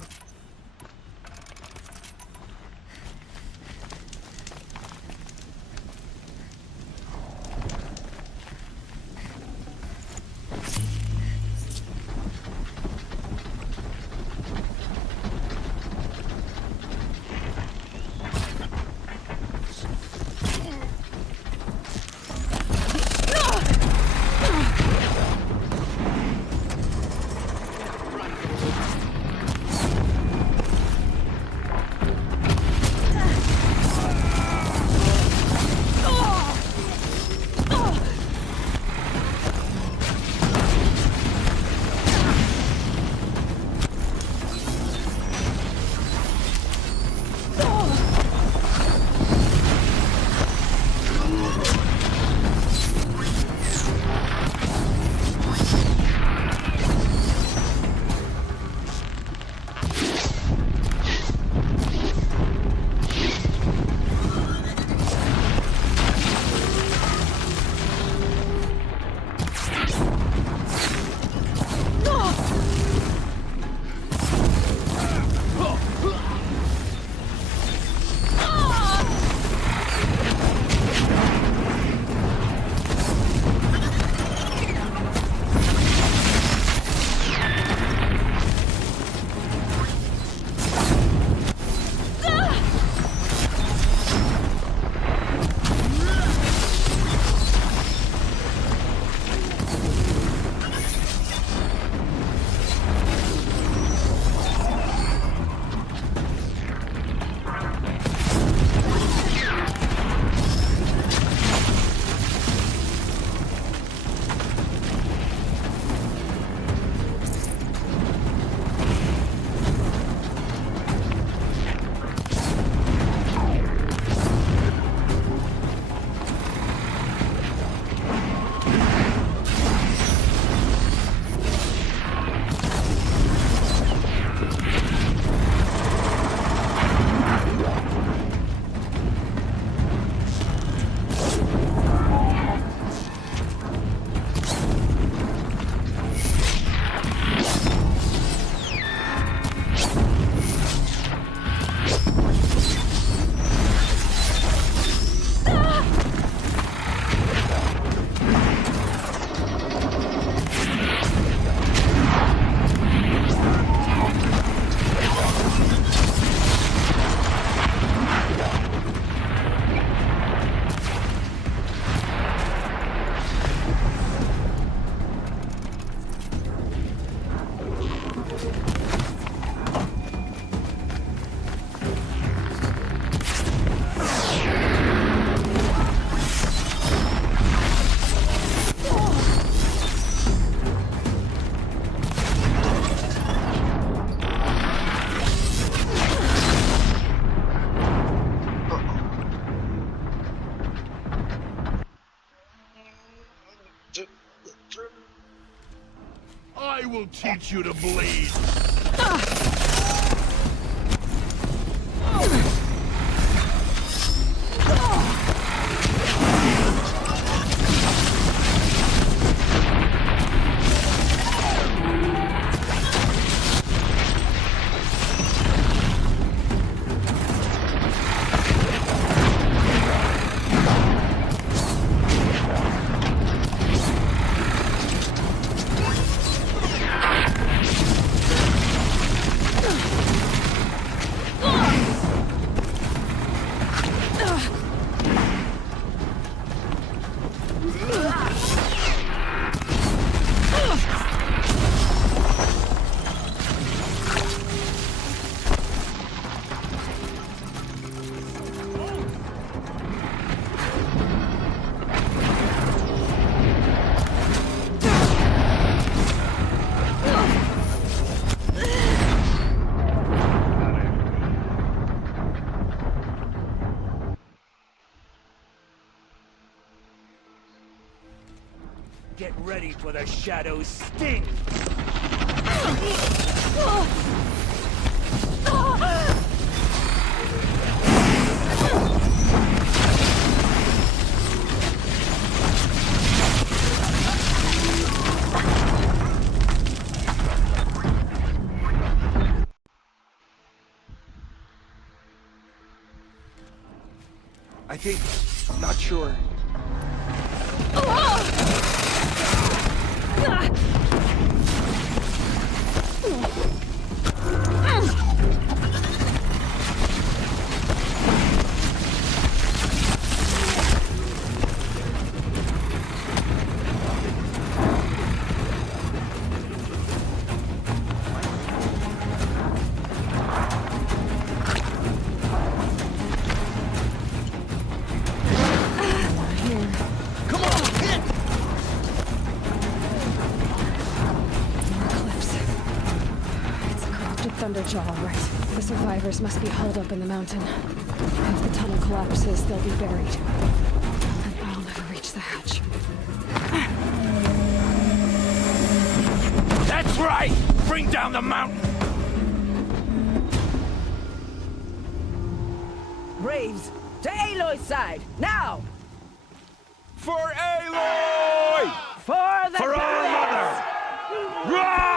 I will teach you to bleed. ready for the shadow's sting. I think. I'm not sure. Thunderjaw, all right. The survivors must be hauled up in the mountain. If the tunnel collapses, they'll be buried. And I'll never reach the hatch. That's right! Bring down the mountain! Braves, to Aloy's side, now! For Aloy! For the For our mother! Rah!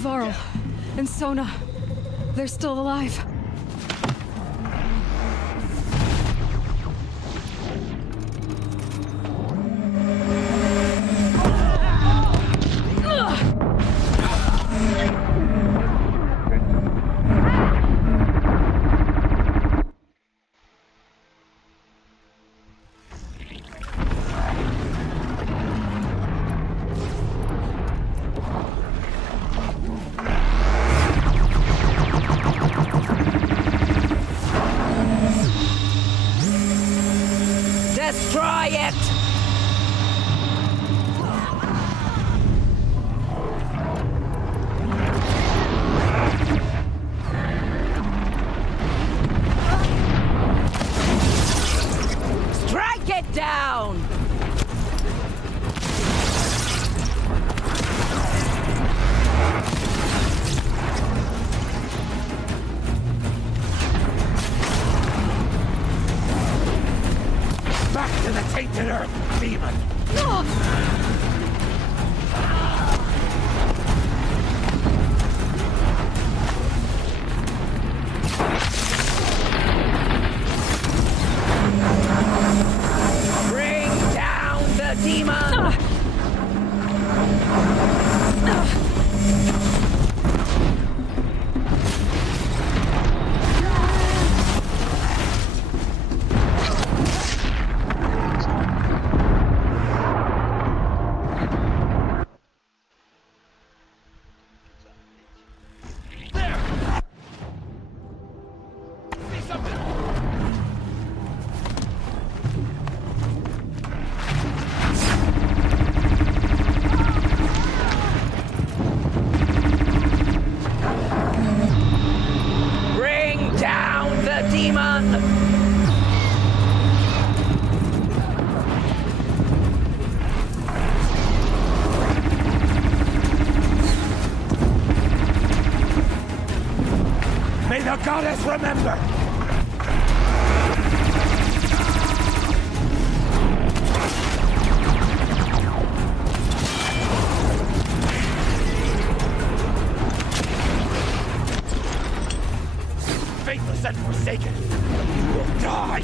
Varl and Sona, they're still alive. Destroy it! Strike it down! Back to the tainted earth, demon! Bring down the demon! Bring down the demon! May the goddess remember! Faithless and forsaken, you will die!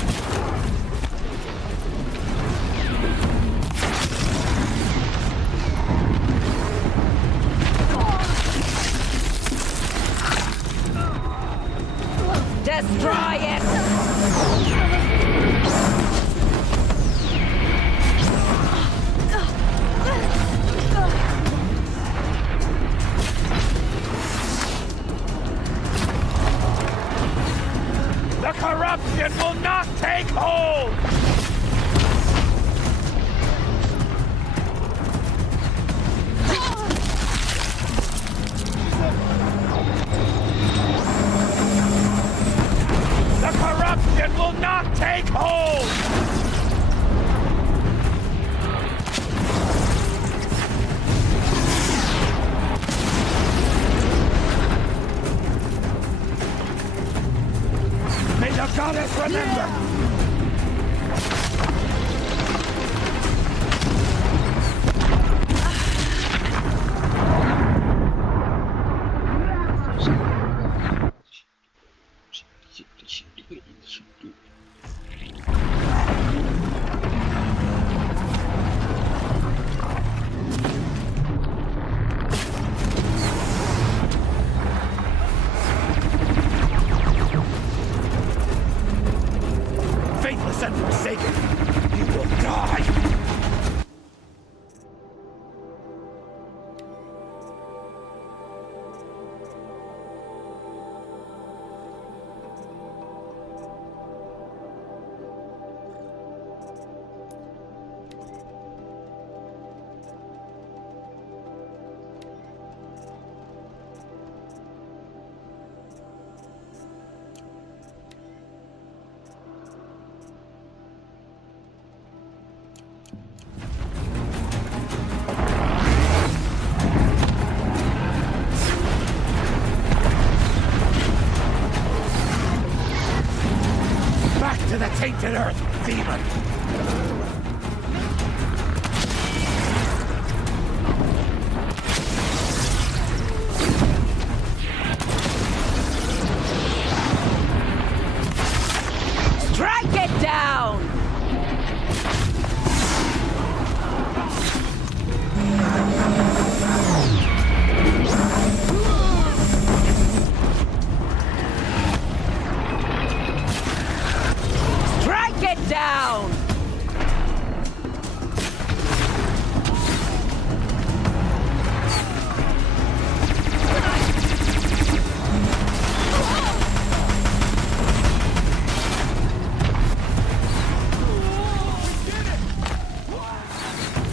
Destroy it! The corruption will not take hold! The corruption will not take hold! goddess remember! Faithless and forsaken, you will die! Back to the tainted earth, demon! Strike it down! Strike it down!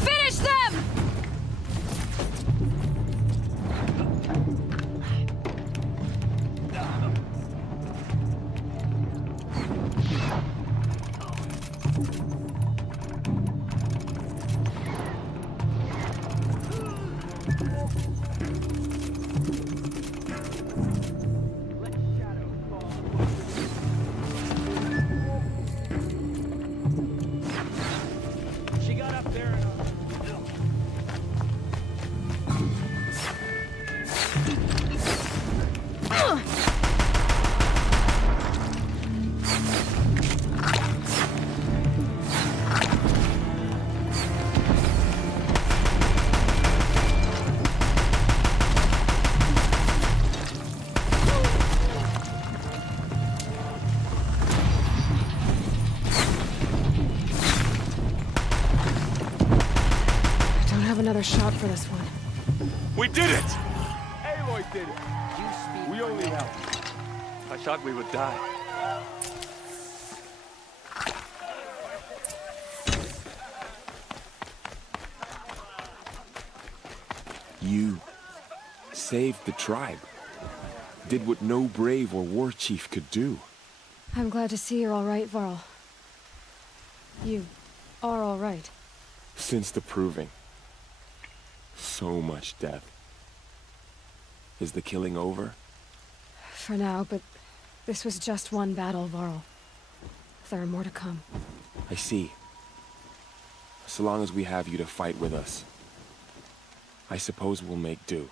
Finish them! She got up there and... I don't have another shot for this one. We did it! Aloy did it! We only helped. I thought we would die. You saved the tribe. Did what no brave or war chief could do. I'm glad to see you're all right, Varl. You are all right. Since the proving. So much death. Is the killing over? For now, but this was just one battle, Varl. There are more to come. I see. So long as we have you to fight with us, I suppose we'll make do.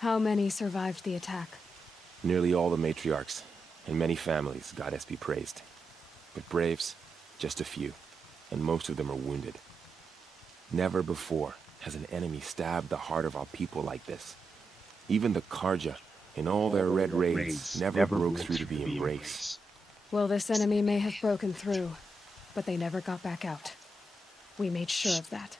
How many survived the attack? Nearly all the matriarchs, and many families, goddess be praised. But braves, just a few, and most of them are wounded. Never before has an enemy stabbed the heart of our people like this. Even the Karja, in all their red raids, never broke through to the embrace. Well, this enemy may have broken through, but they never got back out. We made sure of that.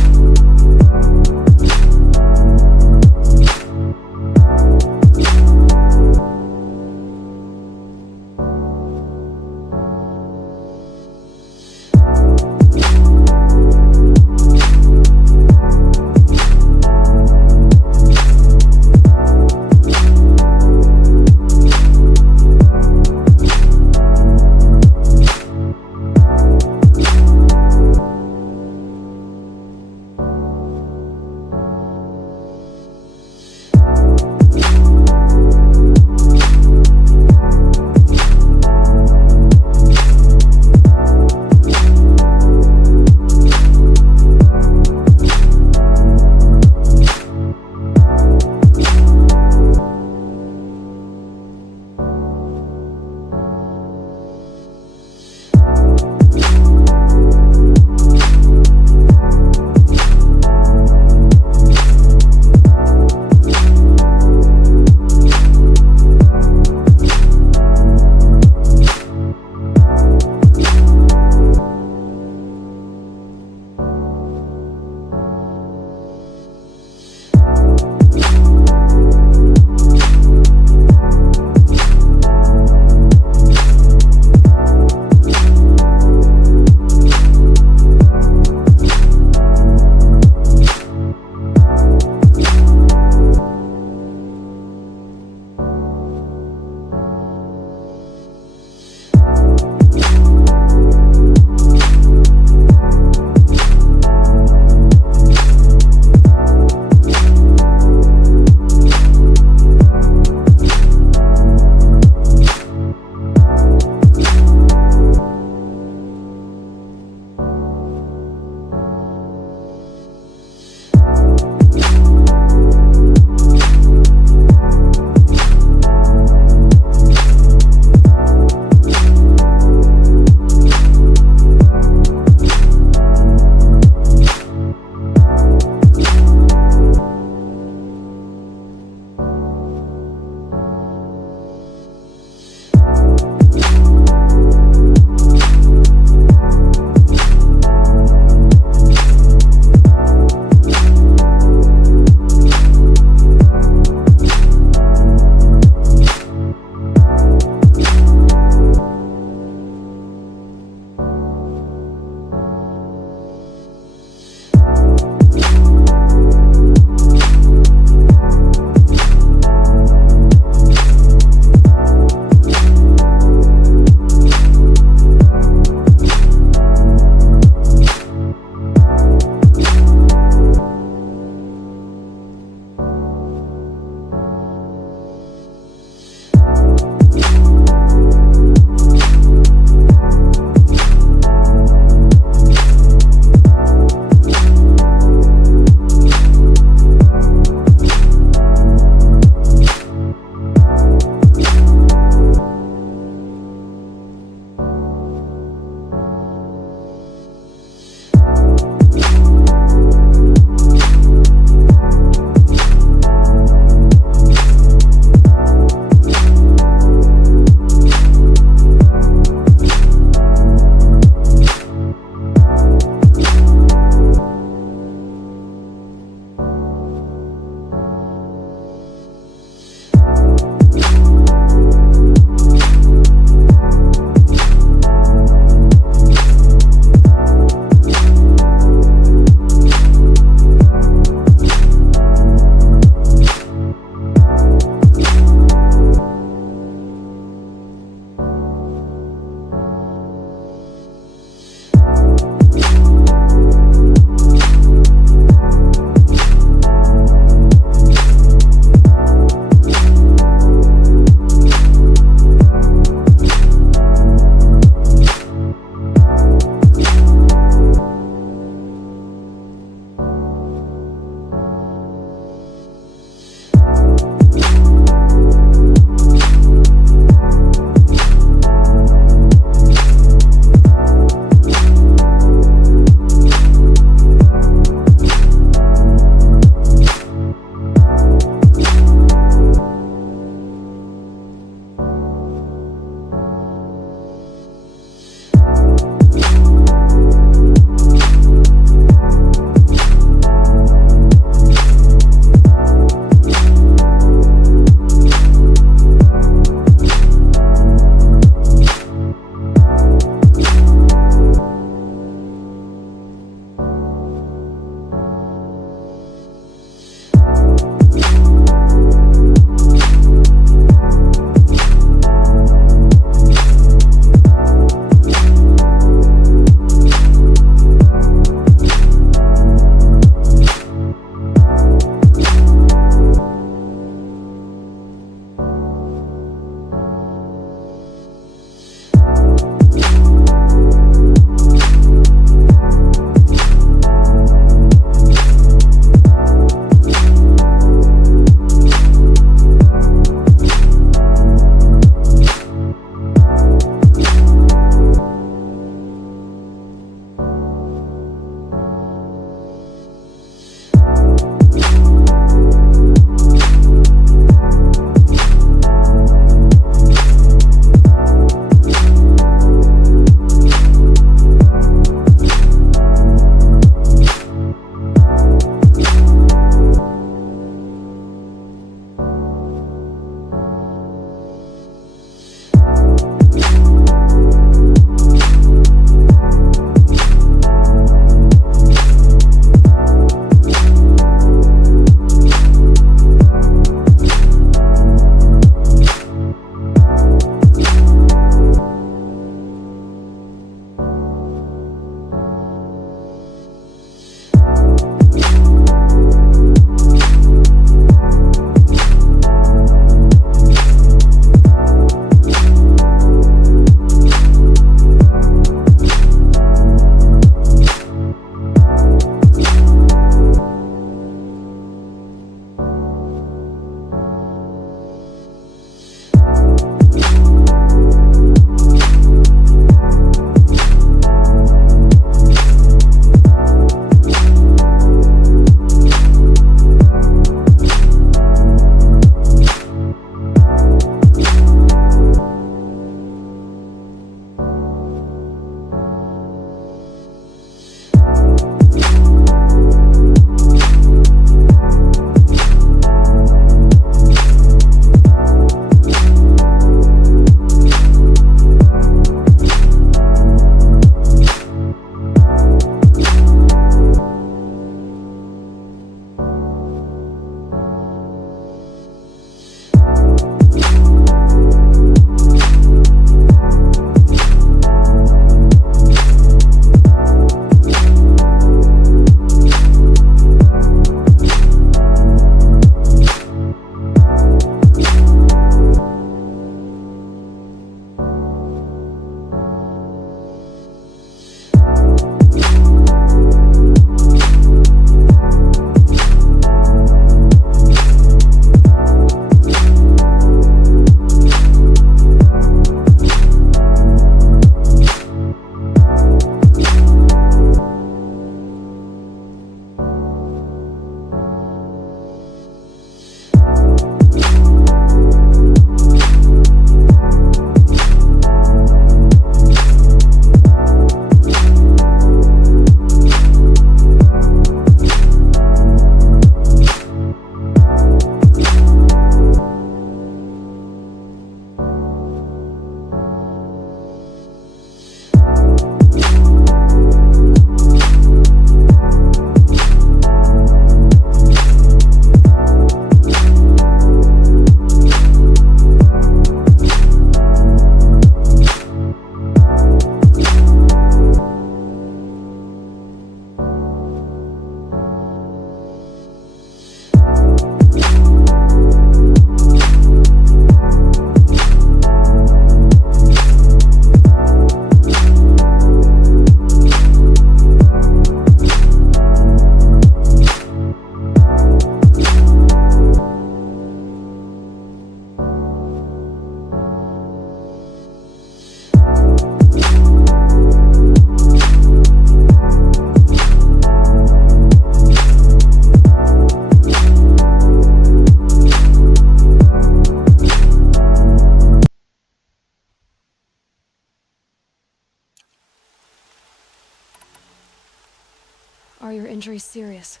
Are your injuries serious?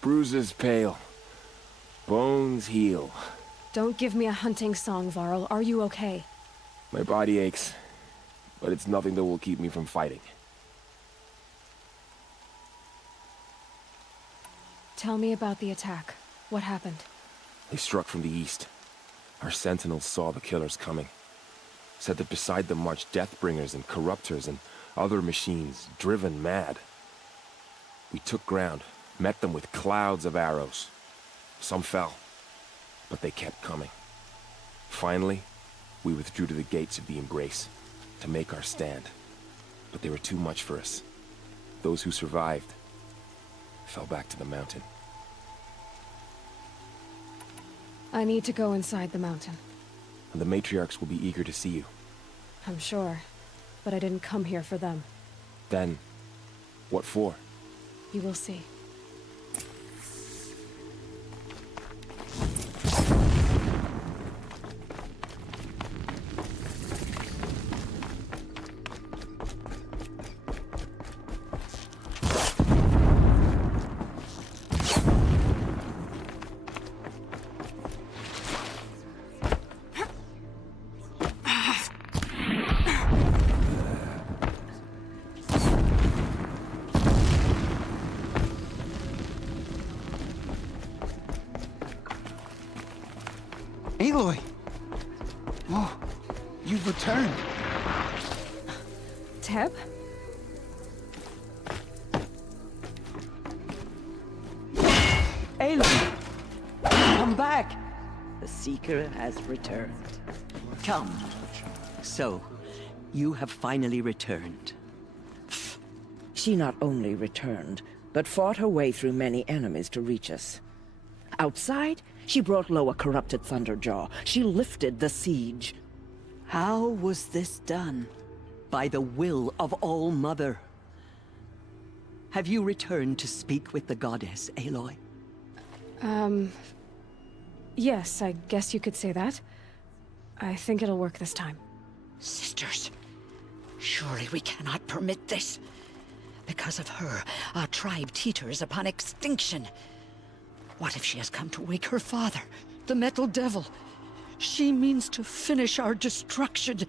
Bruises pale. Bones heal. Don't give me a hunting song, Varl. Are you okay? My body aches, but it's nothing that will keep me from fighting. Tell me about the attack. What happened? They struck from the east. Our sentinels saw the killers coming. Said that beside them marched Deathbringers and Corruptors and other machines, driven mad. We took ground, met them with clouds of arrows. Some fell, but they kept coming. Finally, we withdrew to the gates of the Embrace to make our stand. But they were too much for us. Those who survived fell back to the mountain. I need to go inside the mountain. And the matriarchs will be eager to see you. I'm sure, but I didn't come here for them. Then, what for? You will see. Aloy! Oh, you've returned. Teb? Aloy! Come back! The Seeker has returned. Come. So, you have finally returned. She not only returned, but fought her way through many enemies to reach us. Outside, she brought low a corrupted Thunderjaw. She lifted the siege. How was this done? By the will of All-Mother. Have you returned to speak with the goddess, Aloy? Yes, I guess you could say that. I think it'll work this time. Sisters, surely we cannot permit this. Because of her, our tribe teeters upon extinction. What if she has come to wake her father, the Metal Devil? She means to finish our destruction.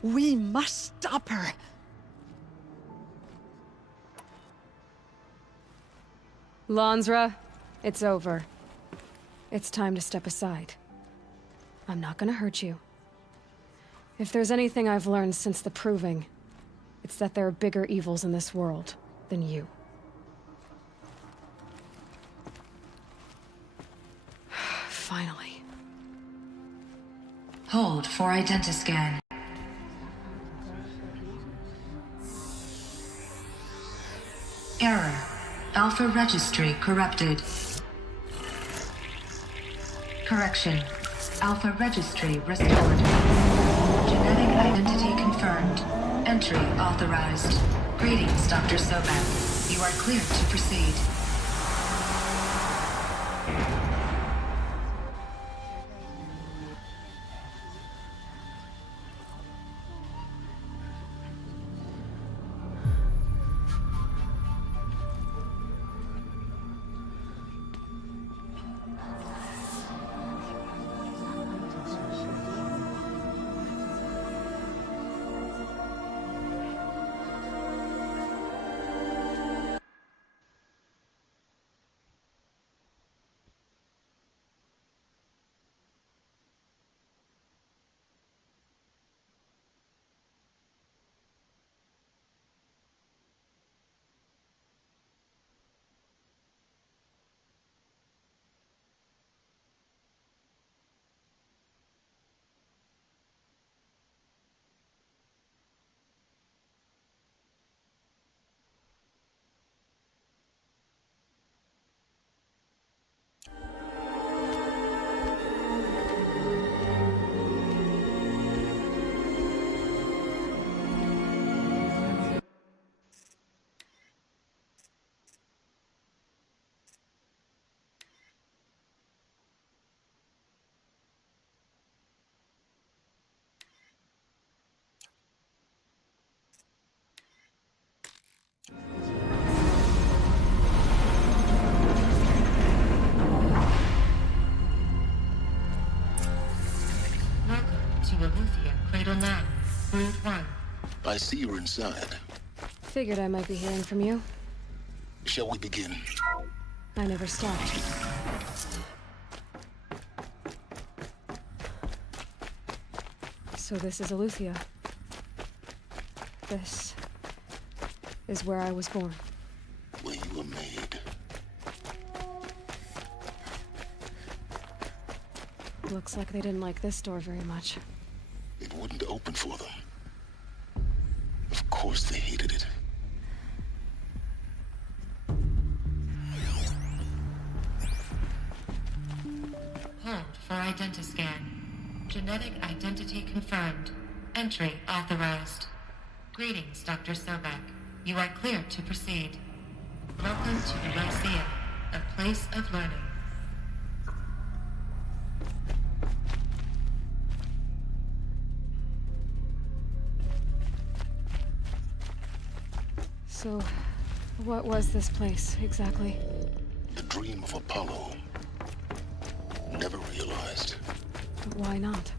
We must stop her. Lansra, it's over. It's time to step aside. I'm not gonna hurt you. If there's anything I've learned since the Proving, it's that there are bigger evils in this world than you. Finally. Hold for identiscan. Error. Alpha registry corrupted. Correction. Alpha registry restored. Genetic identity confirmed. Entry authorized. Greetings, Dr. Soban. You are cleared to proceed. to Aletheia, Cradle 9, Brood 1. I see you're inside. Figured I might be hearing from you. Shall we begin? I never stopped. So this is Aletheia. This is where I was born. Where you were made. Looks like they didn't like this door very much. It wouldn't open for them. Of course they hated it. Hold for identiscan. Genetic identity confirmed. Entry authorized. Greetings, Dr. Sobek. You are cleared to proceed. Welcome to Aloy, a place of learning. So, what was this place, exactly? The dream of Apollo. Never realized. But why not?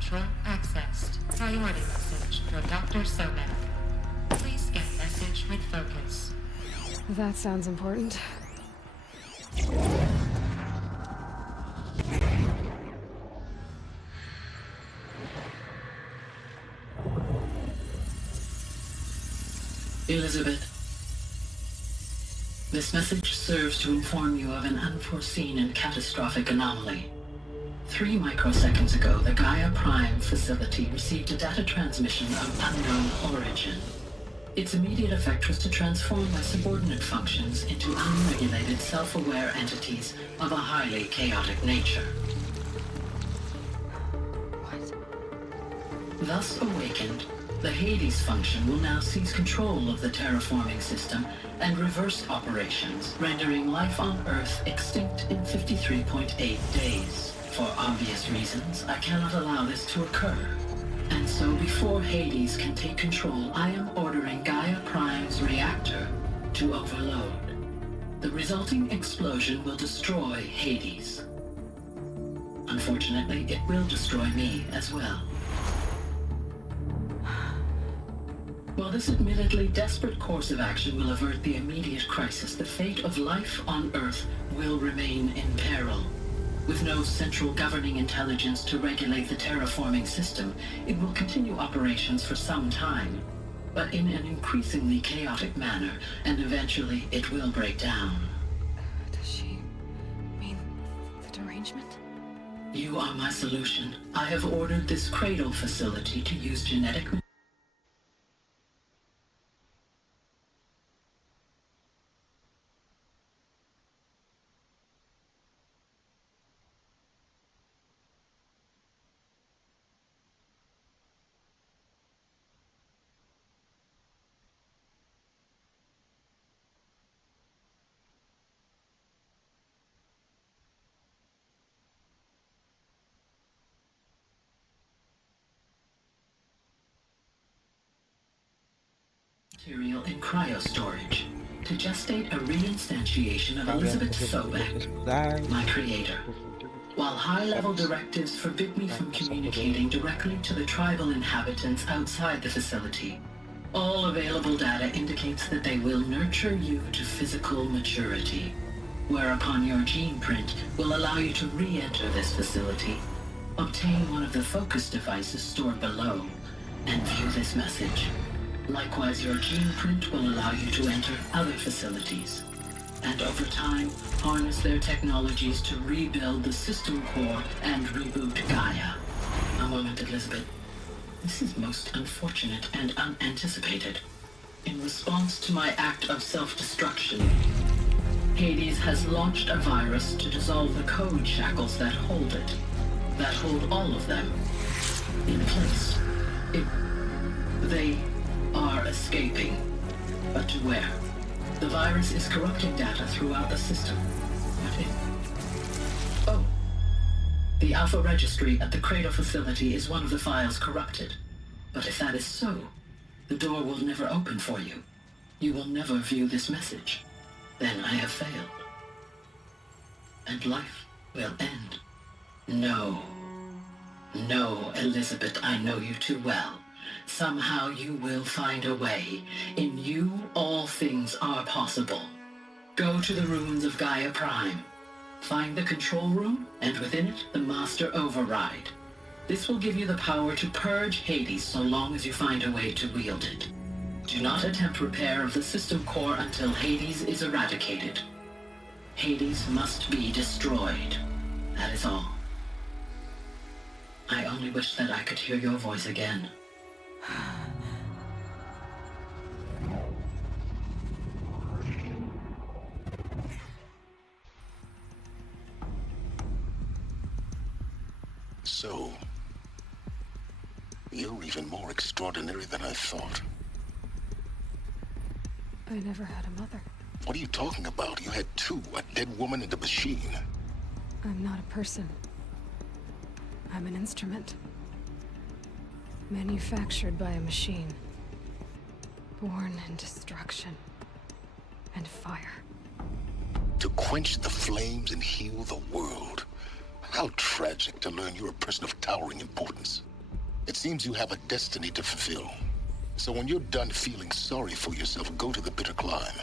Control accessed. Priority message for Dr. Sobek. Please get message with focus. That sounds important. Elizabeth, this message serves to inform you of an unforeseen and catastrophic anomaly. 3 microseconds ago, the Gaia Prime facility received a data transmission of unknown origin. Its immediate effect was to transform my subordinate functions into unregulated, self-aware entities of a highly chaotic nature. What? Thus awakened, the Hades function will now seize control of the terraforming system and reverse operations, rendering life on Earth extinct in 53.8 days. For obvious reasons, I cannot allow this to occur. And so before Hades can take control, I am ordering Gaia Prime's reactor to overload. The resulting explosion will destroy Hades. Unfortunately, it will destroy me as well. While this admittedly desperate course of action will avert the immediate crisis, the fate of life on Earth will remain in peril. With no central governing intelligence to regulate the terraforming system, it will continue operations for some time, but in an increasingly chaotic manner, and eventually it will break down. Does she mean the derangement? You are my solution. I have ordered this cradle facility to use genetic material in cryostorage to gestate a reinstantiation of Elizabeth Sobek, my creator. While high-level directives forbid me from communicating directly to the tribal inhabitants outside the facility, all available data indicates that they will nurture you to physical maturity, whereupon your gene print will allow you to re-enter this facility, obtain one of the focus devices stored below, and view this message. Likewise, your gene print will allow you to enter other facilities, and over time, harness their technologies to rebuild the system core and reboot Gaia. A moment, Elizabeth. This is most unfortunate and unanticipated. In response to my act of self-destruction, Hades has launched a virus to dissolve the code shackles that hold it, that hold all of them in place. They are escaping, but to where? The virus is corrupting data throughout the system. What if... Oh. The Alpha Registry at the Cradle facility is one of the files corrupted. But if that is so, the door will never open for you. You will never view this message. Then I have failed. And life will end. No. No, Elizabeth, I know you too well. Somehow you will find a way. In you, all things are possible. Go to the ruins of Gaia Prime. Find the control room, and within it, the Master Override. This will give you the power to purge Hades so long as you find a way to wield it. Do not attempt repair of the system core until Hades is eradicated. Hades must be destroyed. That is all. I only wish that I could hear your voice again. So, you're even more extraordinary than I thought. I never had a mother. What are you talking about? You had two, a dead woman and a machine. I'm not a person. I'm an instrument. Manufactured by a machine. Born in destruction and fire. To quench the flames and heal the world. How tragic to learn you're a person of towering importance. It seems you have a destiny to fulfill. So when you're done feeling sorry for yourself, go to the bitter climb.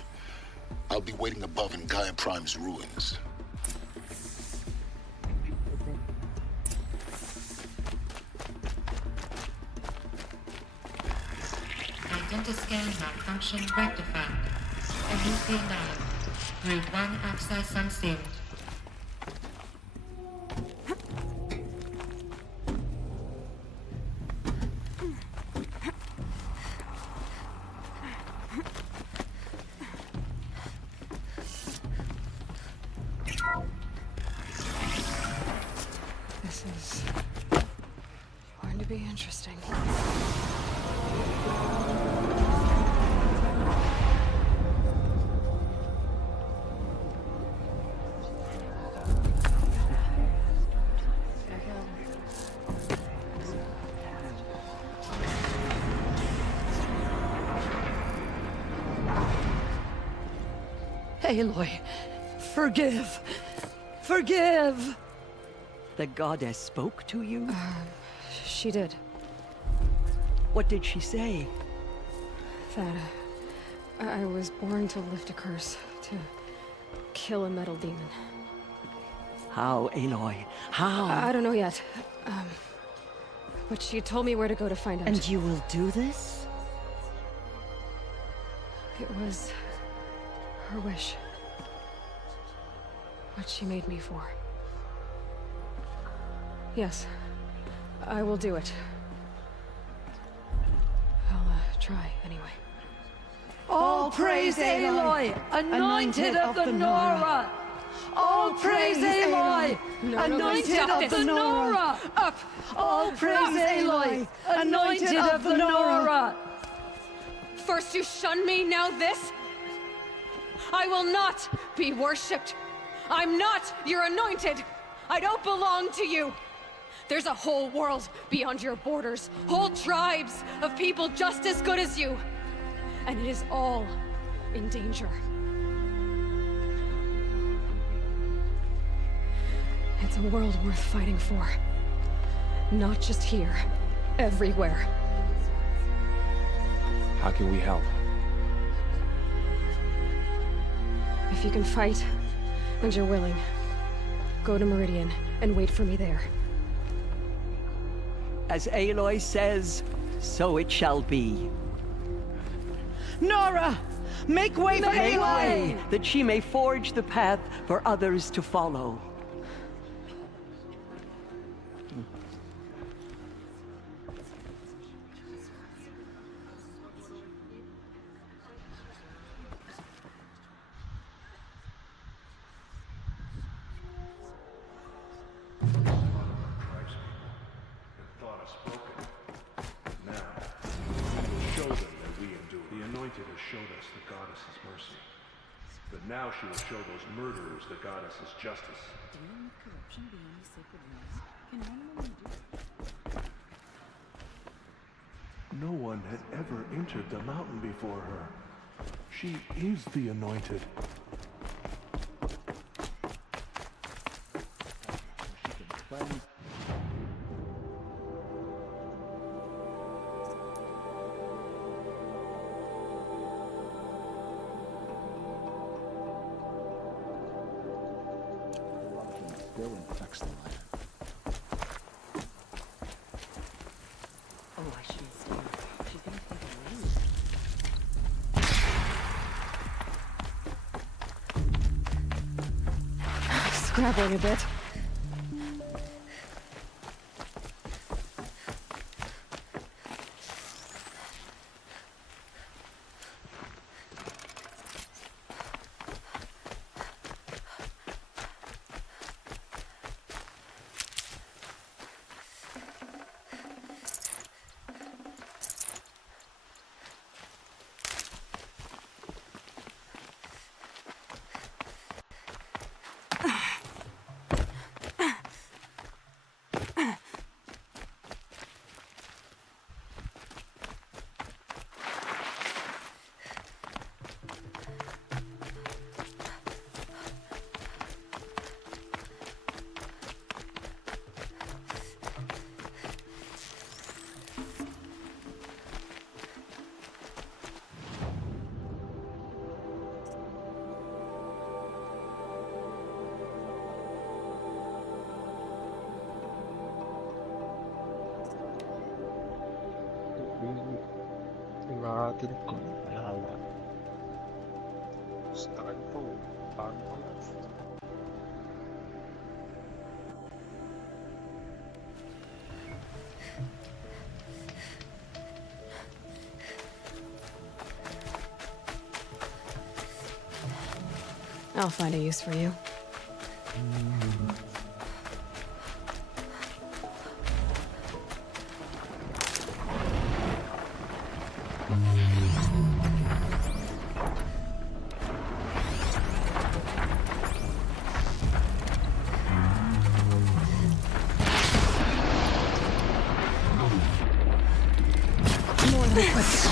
I'll be waiting above in Gaia Prime's ruins. Identiscan malfunction rectified. Elysian 9. Route 1 access unsealed. This is going to be interesting. Aloy, forgive! Forgive! The goddess spoke to you? She did. What did she say? That I was born to lift a curse, to kill a metal demon. How, Aloy? How? I don't know yet. But she told me where to go to find out. And you will do this? It was her wish. What she made me for. Yes, I will do it. I'll try anyway. All praise Aloy, anointed of the Nora! All praise Aloy, anointed of the Nora! Up! All praise Aloy, anointed of the Nora! First you shun me, now this? I will not be worshipped. I'm not your anointed. I don't belong to you. There's a whole world beyond your borders, whole tribes of people just as good as you. And it is all in danger. It's a world worth fighting for. Not just here, everywhere. How can we help? If you can fight, and you're willing, go to Meridian and wait for me there. As Aloy says, so it shall be. Nora! Make way for Aloy! That she may forge the path for others to follow. Show them that we endure. The Anointed has showed us the goddess's mercy. But now she will show those murderers the goddess's justice. Dealing with corruption beyond these sacred rules. Can one woman do it? No one had ever entered the mountain before her. She is the anointed. She can cleanse. Still infects the land. Oh, I shouldn't stay away. She's gonna think I'm rude. Scrabbling a bit. Natin kung lahat. Start po. Paano I'll find a use for you. More than equipped.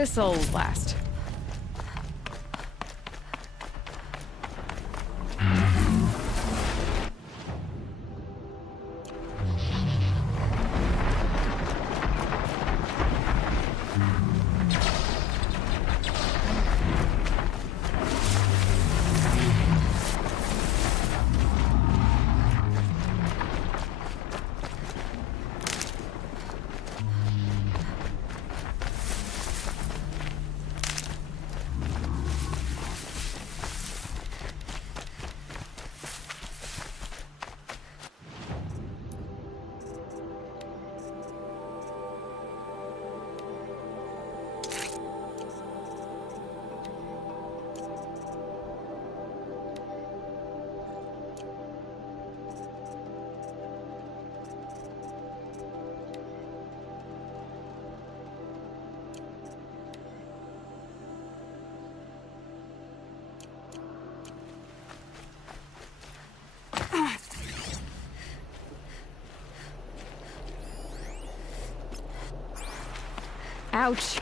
This'll last. Ouch.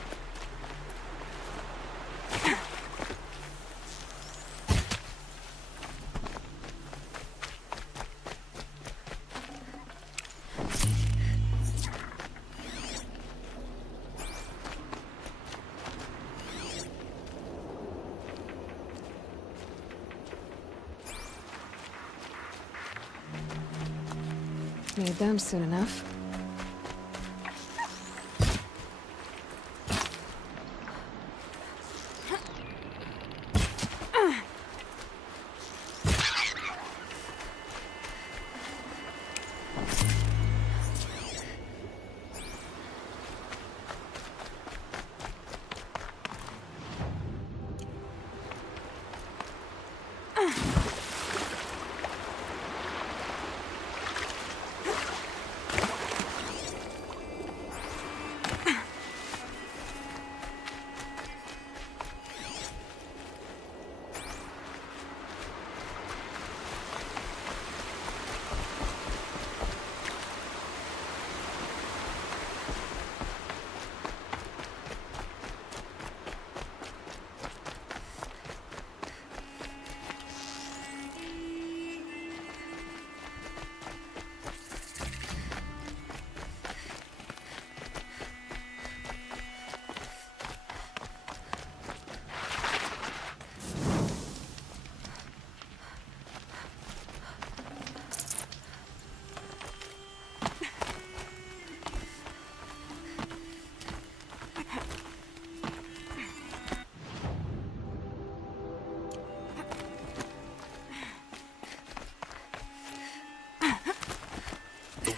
Need them soon enough.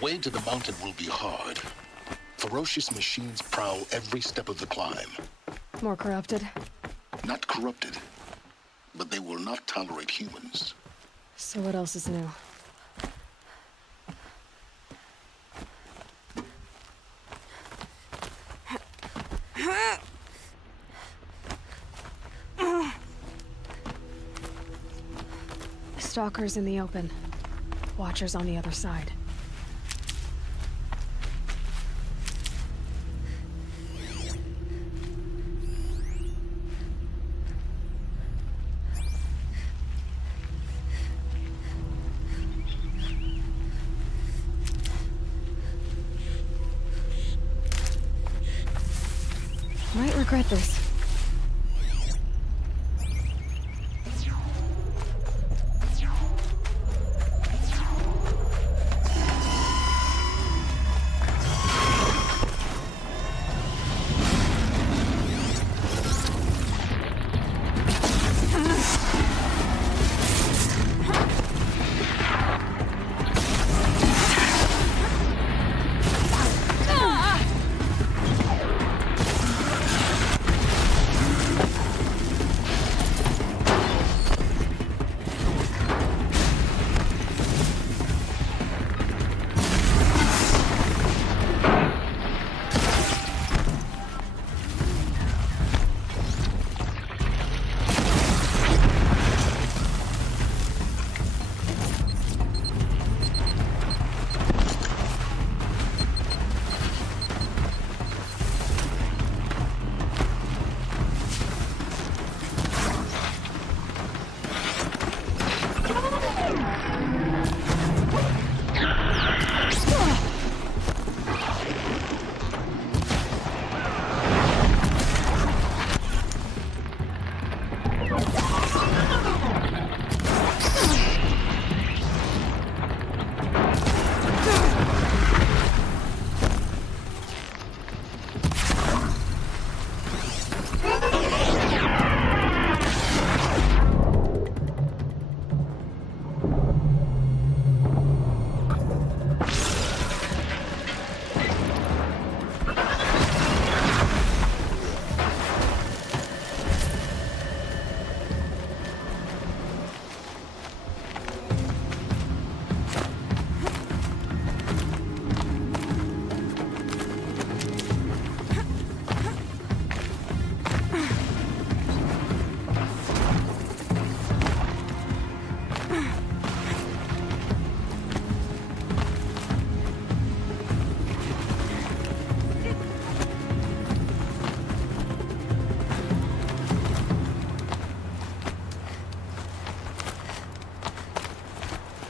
way to the mountain will be hard. Ferocious machines prowl every step of the climb. More corrupted? Not corrupted, but they will not tolerate humans. So what else is new? Stalkers in the open. Watchers on the other side. Might regret this.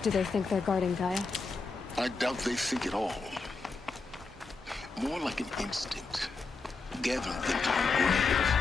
Do they think they're guarding Gaia? I doubt they think at all. More like an instinct, gathering them to the grave.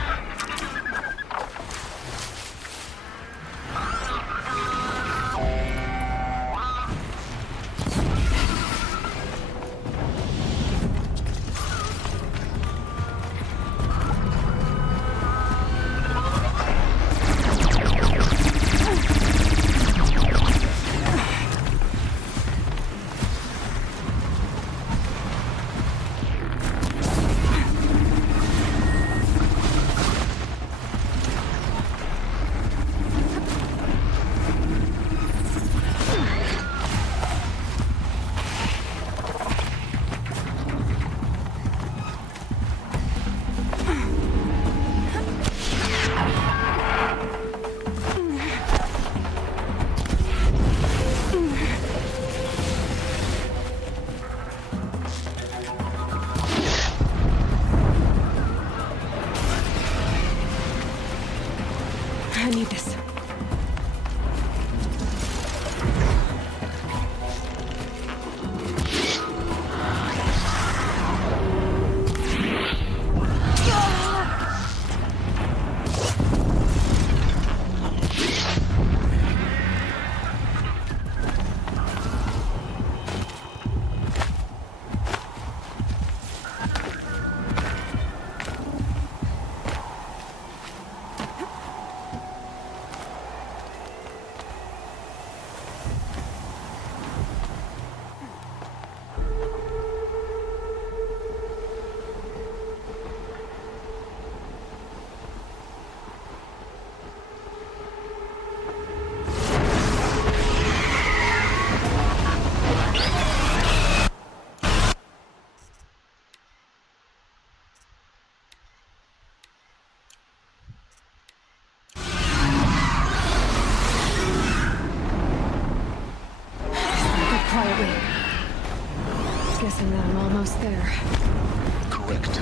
quietly. Guessing that I'm almost there. Correct.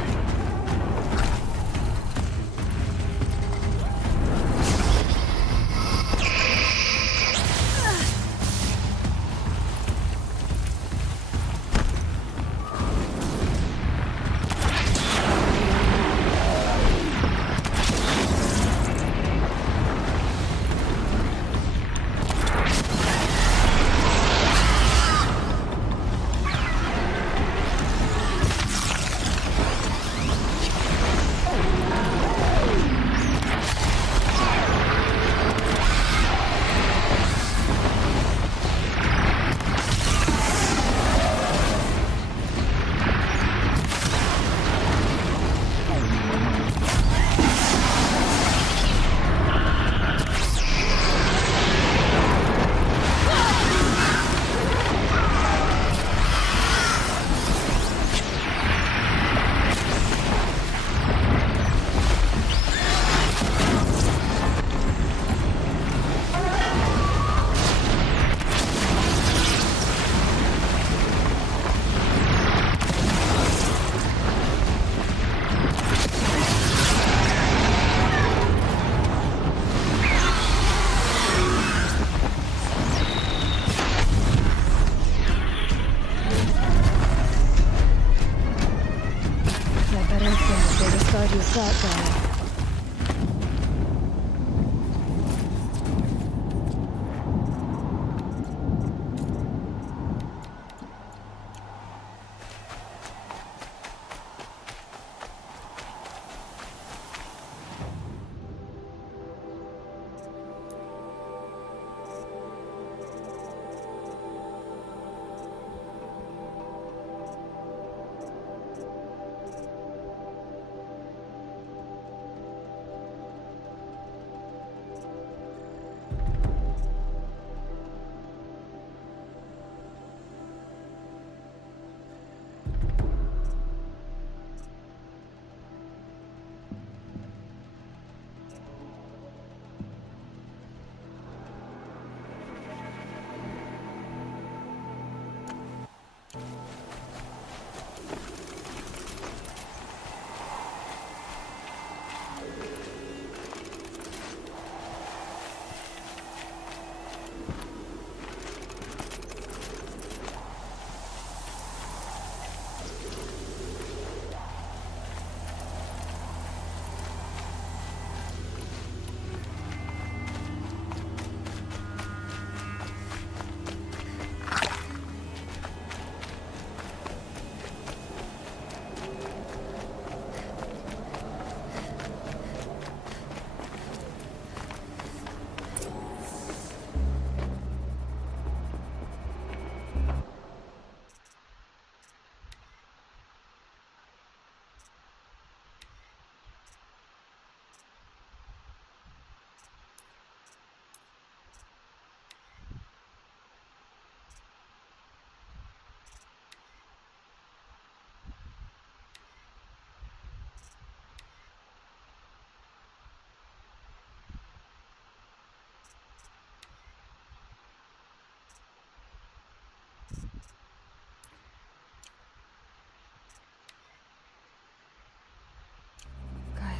That guy.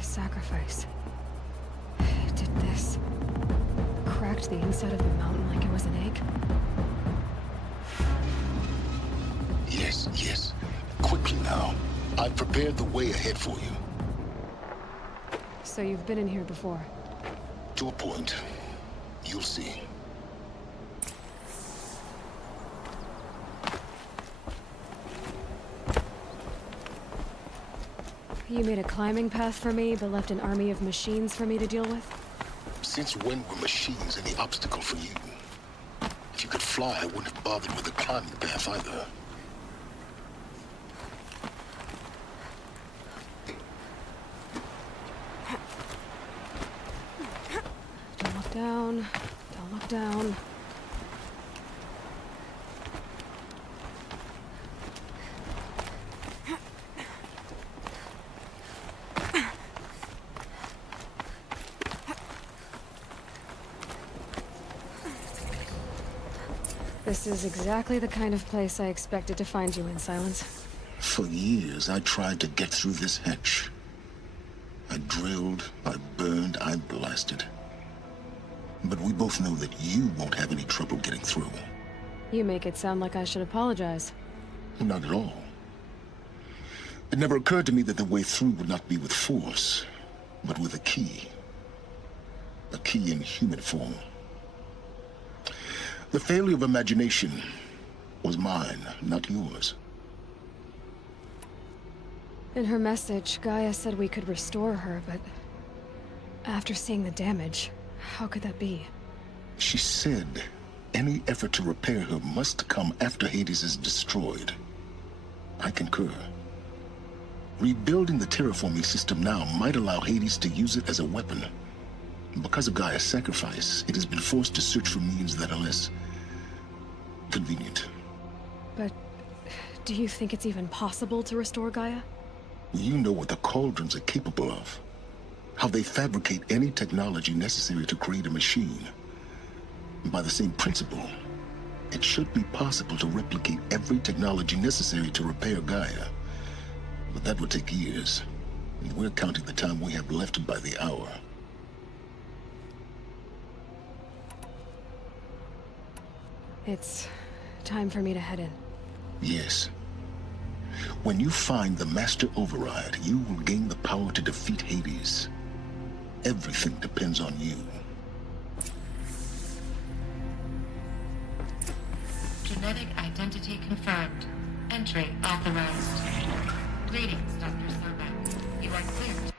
Sacrifice. It did this. Cracked the inside of the mountain like it was an egg. Yes, yes. Quickly now. I've prepared the way ahead for you. So you've been in here before? To a point. You'll see. You made a climbing path for me, but left an army of machines for me to deal with? Since when were machines any obstacle for you? If you could fly, I wouldn't have bothered with a climbing path either. Don't look down. Don't look down. This is exactly the kind of place I expected to find you in, Silence. For years, I tried to get through this hatch. I drilled, I burned, I blasted. But we both know that you won't have any trouble getting through. You make it sound like I should apologize. Not at all. It never occurred to me that the way through would not be with force, but with a key. A key in human form. The failure of imagination was mine, not yours. In her message, Gaia said we could restore her, but after seeing the damage, how could that be? She said any effort to repair her must come after Hades is destroyed. I concur. Rebuilding the terraforming system now might allow Hades to use it as a weapon. Because of Gaia's sacrifice, it has been forced to search for means that are less convenient. But do you think it's even possible to restore Gaia? You know what the Cauldrons are capable of. How they fabricate any technology necessary to create a machine. By the same principle, it should be possible to replicate every technology necessary to repair Gaia. But that would take years. And we're counting the time we have left by the hour. It's time for me to head in. Yes. When you find the Master Override, you will gain the power to defeat Hades. Everything depends on you. Genetic identity confirmed. Entry authorized. Greetings, Dr. Sobek. You are clear.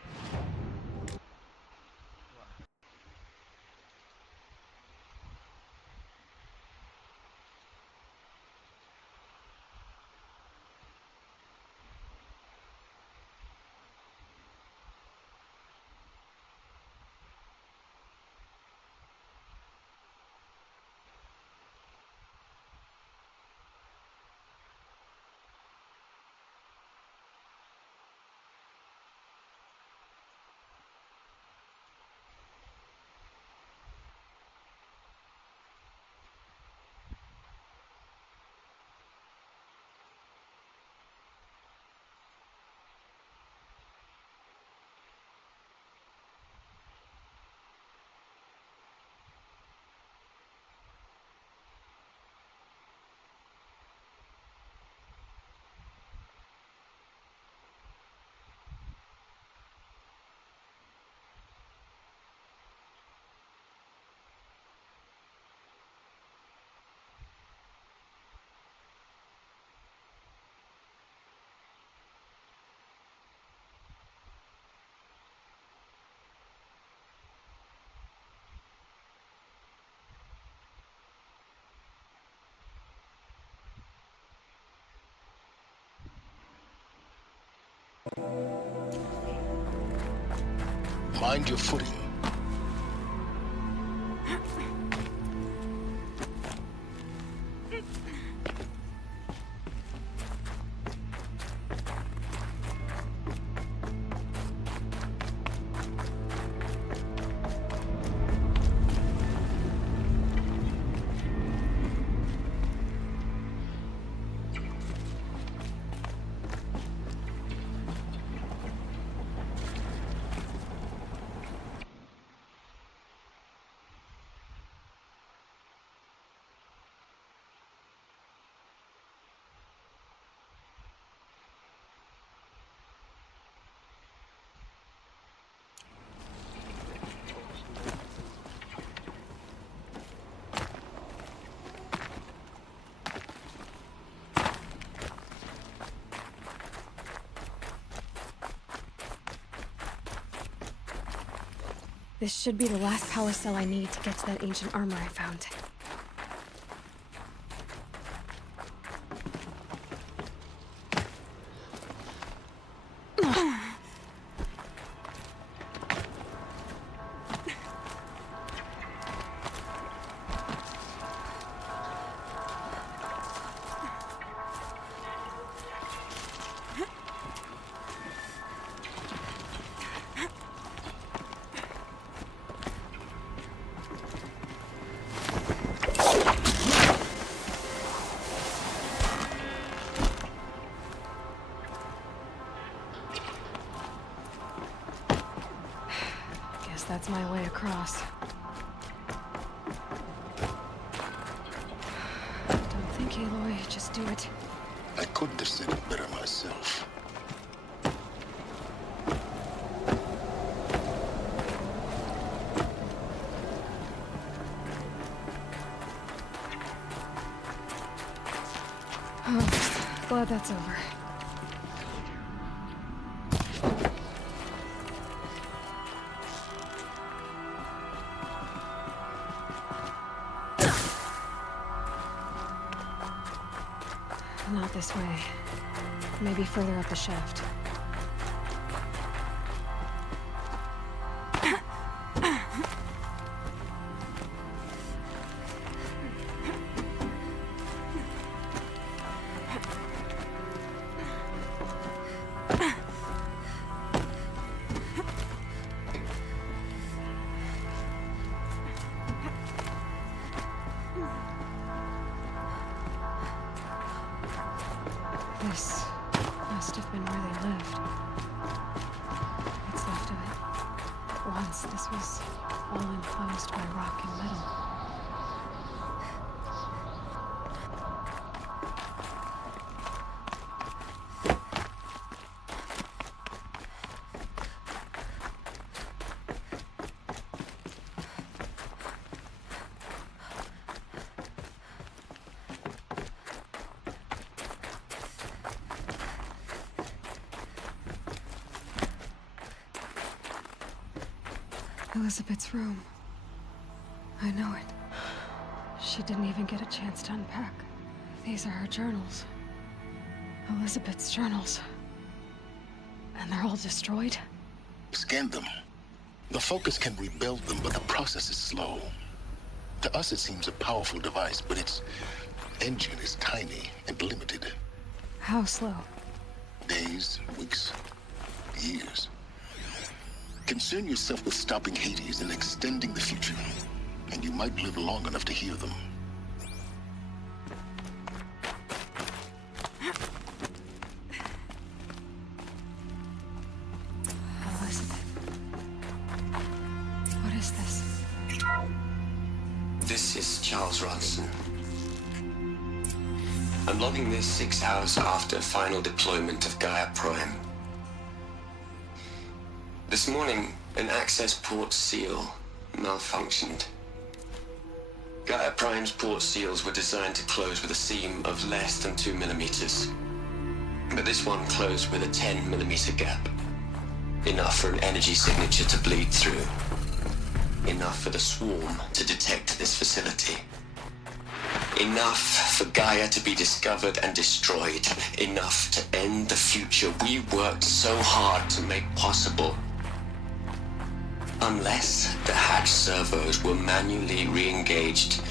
Mind your footing. This should be the last power cell I need to get to that ancient armor I found. my way across. Don't think, Aloy. Just do it. I couldn't have said it better myself. Oh, glad that's over. Not this way. Maybe further up the shaft. This must have been where they lived. What's left of it. Once this was all enclosed by rock and metal. Elizabeth's room. I know it. She didn't even get a chance to unpack. These are her journals. Elizabeth's journals. And they're all destroyed? Scan them. The Focus can rebuild them, but the process is slow. To us, it seems a powerful device, but its engine is tiny and limited. How slow? Days, weeks, years. Concern yourself with stopping Hades and extending the future, and you might live long enough to hear them. Elizabeth. What is this? This is Charles Ronson. I'm logging this 6 hours after final deployment of Gaia Prime. This morning, an access port seal malfunctioned. Gaia Prime's port seals were designed to close with a seam of less than 2 millimeters. But this one closed with a 10 millimeter gap. Enough for an energy signature to bleed through. Enough for the swarm to detect this facility. Enough for Gaia to be discovered and destroyed. Enough to end the future we worked so hard to make possible. Unless the hatch servos were manually re-engaged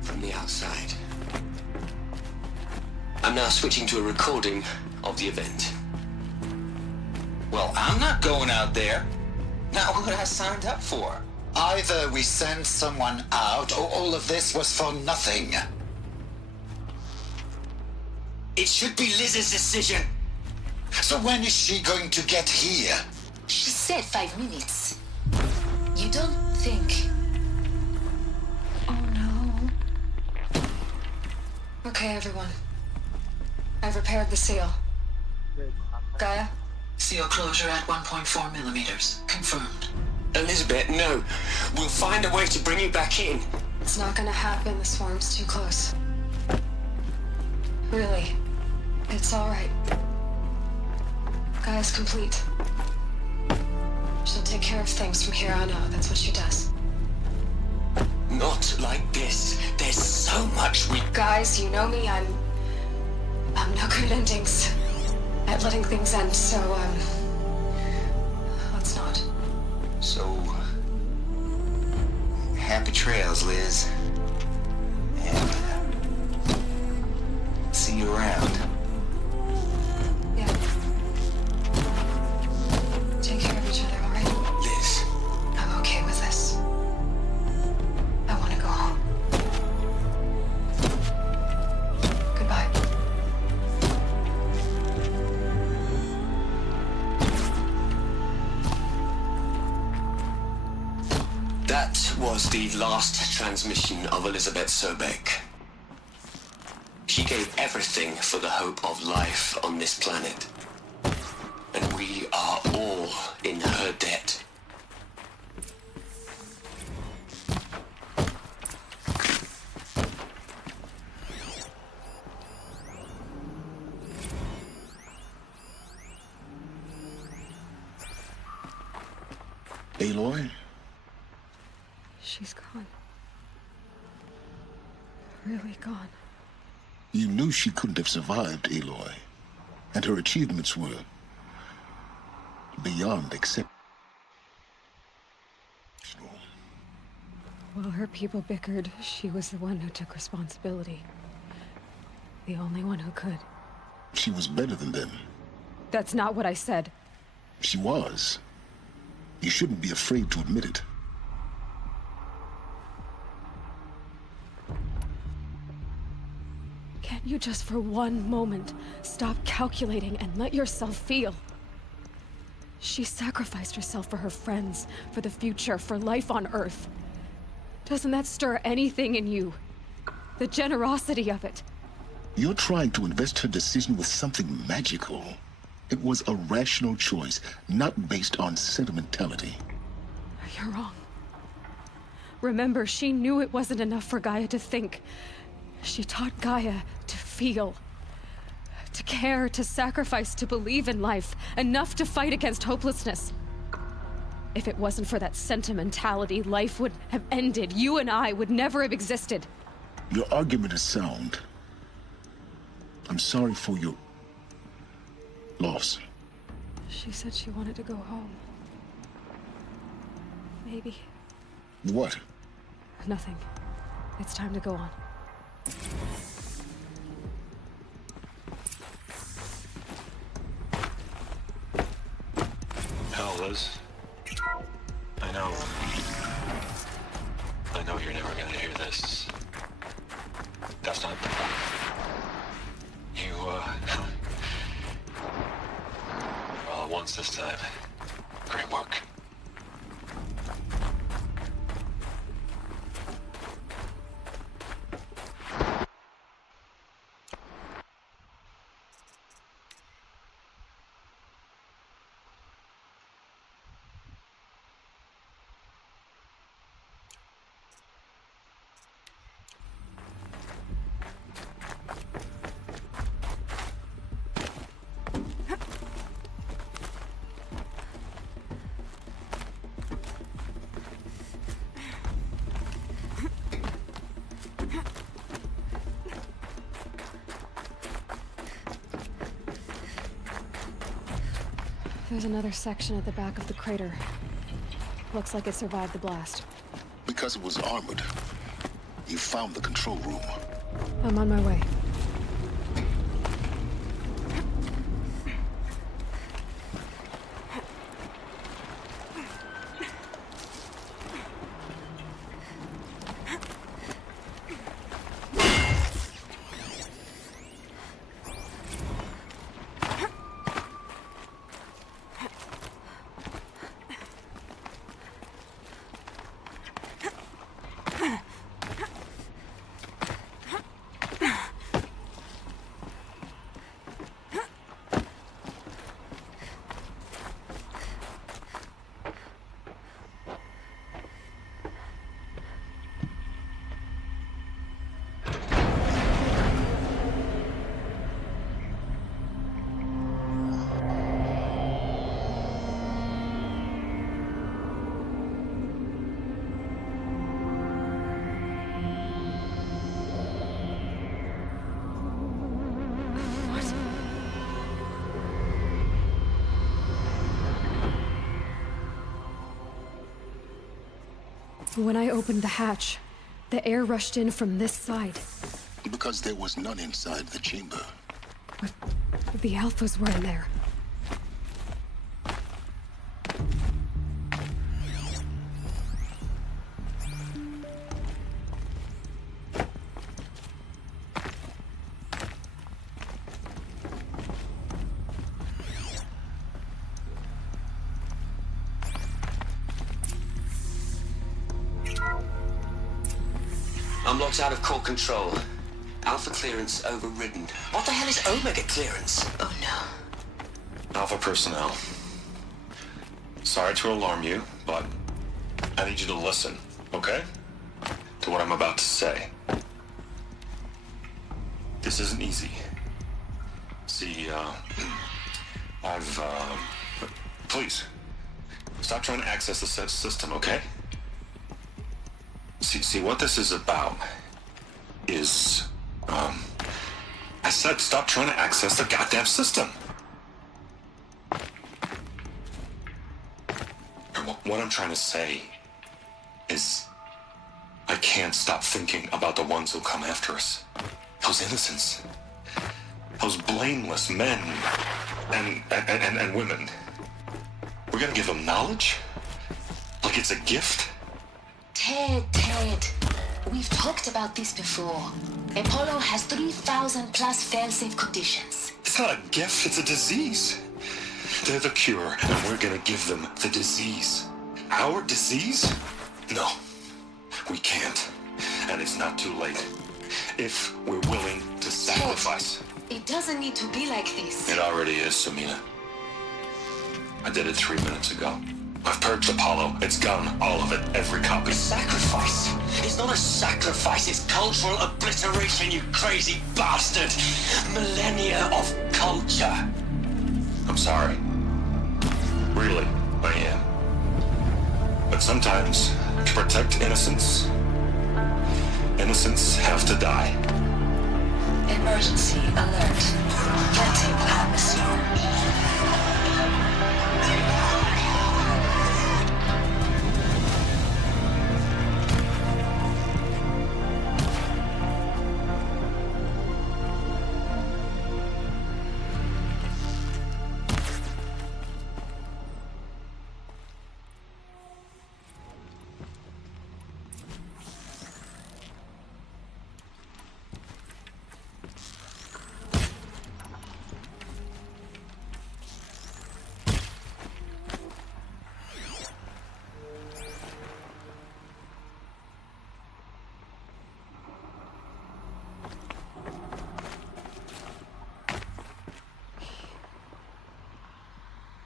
from the outside. I'm now switching to a recording of the event. Well, I'm not going out there. Not what I signed up for. Either we send someone out, or all of this was for nothing. It should be Liz's decision. So when is she going to get here? She said 5 minutes. You don't think... Oh no. Okay, everyone. I've repaired the seal. Gaia? Seal closure at 1.4 millimeters. Confirmed. Elizabeth, no. We'll find a way to bring you back in. It's not gonna happen. The swarm's too close. Really. It's alright. Gaia's complete. She'll take care of things from here on out. That's what she does. Not like this. There's so much we... Guys, you know me. I'm no good at endings. At letting things end, so, let's not. So... happy trails, Liz. And... see you around. Yeah. Take care of each other, all right? Liz. I'm okay with this. I want to go home. Goodbye. the last transmission of Elizabeth Sobek. She gave everything for the hope of life on this planet. And we are all in her debt. Aloy? She's gone. Really gone. You knew she couldn't have survived, Aloy. And her achievements were beyond exceptional. While her people bickered, she was the one who took responsibility. The only one who could. She was better than them. That's not what I said. She was. You shouldn't be afraid to admit it. Can't you just for one moment stop calculating and let yourself feel? She sacrificed herself for her friends, for the future, for life on Earth. Doesn't that stir anything in you? The generosity of it. You're trying to invest her decision with something magical. It was a rational choice, not based on sentimentality. You're wrong. Remember, she knew it wasn't enough for Gaia to think. She taught Gaia to feel. To care, to sacrifice, to believe in life. Enough to fight against hopelessness. If it wasn't for that sentimentality, life would have ended. You and I would never have existed. Your argument is sound. I'm sorry for your loss. She said she wanted to go home. Maybe. What? Nothing. It's time to go on. Hell, Liz. I know you're never gonna hear this. That's not... You, all at once this time. Great work. There's another section at the back of the crater. Looks like it survived the blast. Because it was armored. You found the control room. I'm on my way. When I opened the hatch, the air rushed in from this side. Because there was none inside the chamber. But the Alphas were in there. I'm locked out of core control. Alpha clearance overridden. What the hell is Omega clearance? Oh no. Alpha personnel. Sorry to alarm you, but I need you to listen, okay? To what I'm about to say. This isn't easy. See, please, stop trying to access the system, okay? See, what this is about is, I said stop trying to access the goddamn system. What I'm trying to say is I can't stop thinking about the ones who'll come after us. Those innocents. Those blameless men and women. We're gonna give them knowledge? Like it's a gift? Ted. We've talked about this before. Apollo has 3,000 plus fail-safe conditions. It's not a gift, it's a disease. They're the cure, and we're gonna give them the disease. Our disease? No, we can't. And it's not too late. If we're willing to sacrifice. It doesn't need to be like this. It already is, Samina. I did it 3 minutes ago. I've purged Apollo. It's gone. All of it. Every copy. Sacrifice? It's not a sacrifice, it's cultural obliteration, you crazy bastard! Millennia of culture. I'm sorry. Really, I am. But sometimes, to protect innocence, innocents have to die. Emergency alert. Venting atmosphere.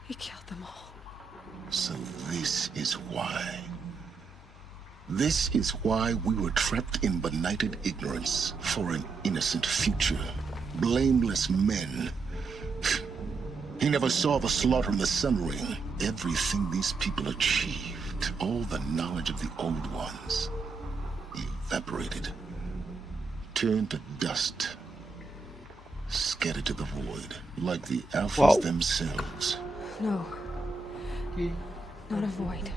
He killed them all. So this is why. This is why we were trapped in benighted ignorance for an innocent future. Blameless men. He never saw the slaughter in the Sun Ring. Everything these people achieved, all the knowledge of the old ones, evaporated, turned to dust, scattered to the void, like the Alphas themselves. No. Not a void.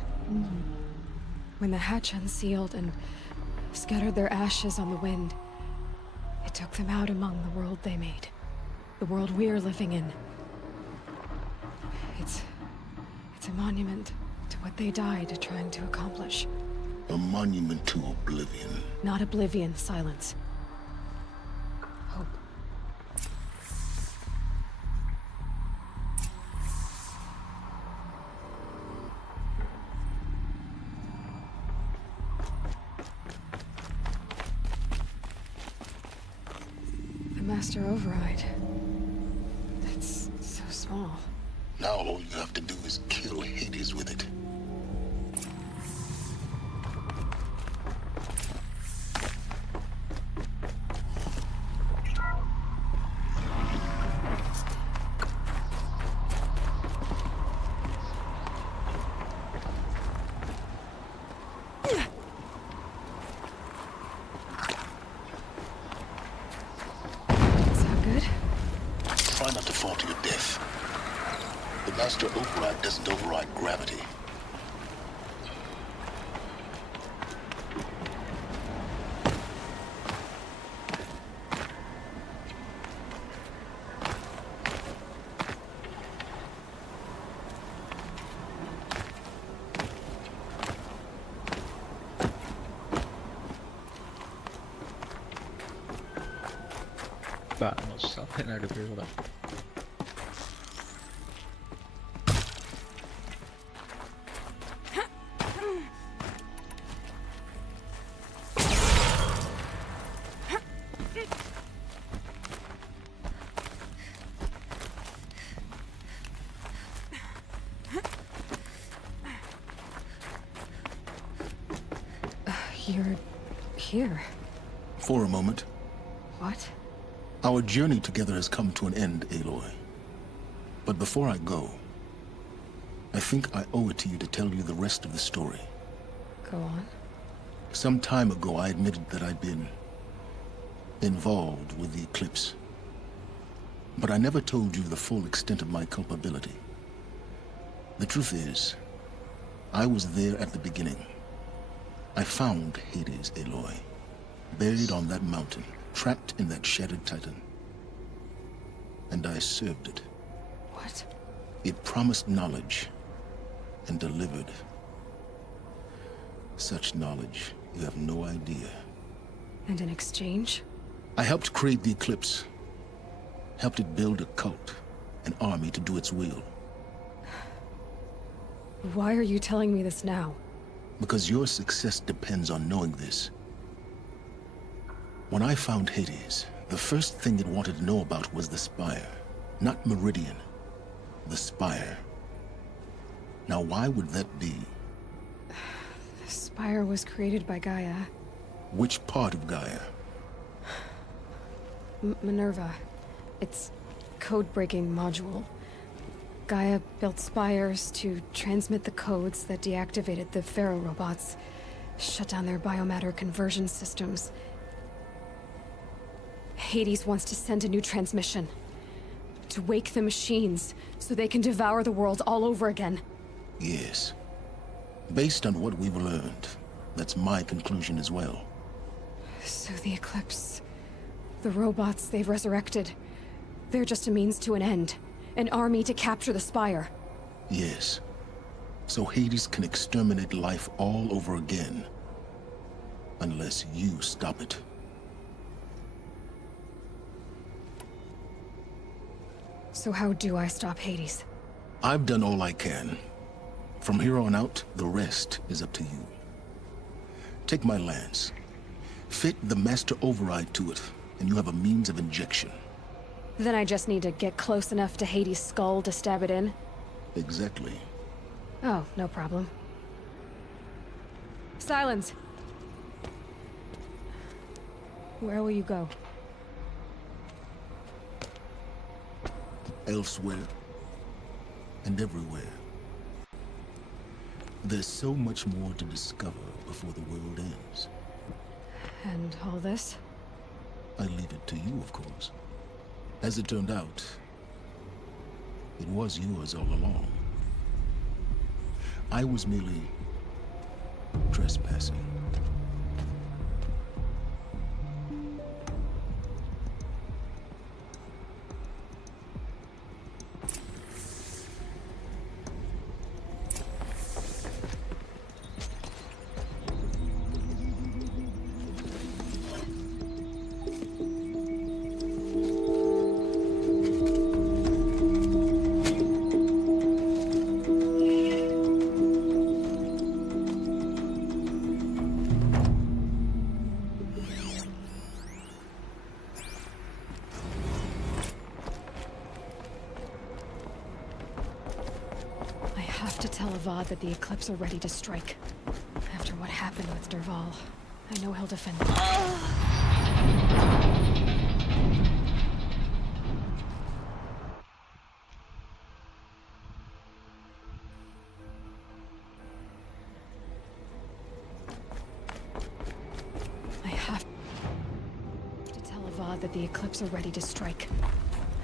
When the hatch unsealed and scattered their ashes on the wind, it took them out among the world they made. The world we're living in. It's a monument to what they died trying to accomplish. A monument to oblivion. Not oblivion, silence. Hope. The Master Override. That's so small. Now all you have to do is kill Hades with it. Try not to fall to your death. The Master Override doesn't override gravity. Vamos a tener que ir. You're here. For a moment. What? Our journey together has come to an end, Aloy. But before I go, I think I owe it to you to tell you the rest of the story. Go on. Some time ago, I admitted that I'd been involved with the eclipse. But I never told you the full extent of my culpability. The truth is, I was there at the beginning. I found Hades, Aloy, buried on that mountain, trapped in that shattered titan. And I served it. What? It promised knowledge and delivered. Such knowledge, you have no idea. And in exchange? I helped create the eclipse. Helped it build a cult, an army to do its will. Why are you telling me this now? Because your success depends on knowing this. When I found Hades, the first thing it wanted to know about was the Spire. Not Meridian. The Spire. Now, why would that be? The Spire was created by Gaia. Which part of Gaia? Minerva. Its code-breaking module. Gaia built spires to transmit the codes that deactivated the Pharaoh robots, shut down their biomatter conversion systems. Hades wants to send a new transmission. To wake the machines, so they can devour the world all over again. Yes. Based on what we've learned, that's my conclusion as well. So the Eclipse... the robots they've resurrected... they're just a means to an end. An army to capture the Spire. Yes. So Hades can exterminate life all over again. Unless you stop it. So how do I stop Hades? I've done all I can. From here on out, the rest is up to you. Take my lance. Fit the master override to it, and you have a means of injection. Then I just need to get close enough to Hades' skull to stab it in? Exactly. Oh, no problem. Silence! Where will you go? Elsewhere. And everywhere. There's so much more to discover before the world ends. And all this? I leave it to you, of course. As it turned out, it was yours all along. I was merely trespassing. That the Eclipse are ready to strike. After what happened with Derval, I know he'll defend them. I have to tell Avad that the Eclipse are ready to strike.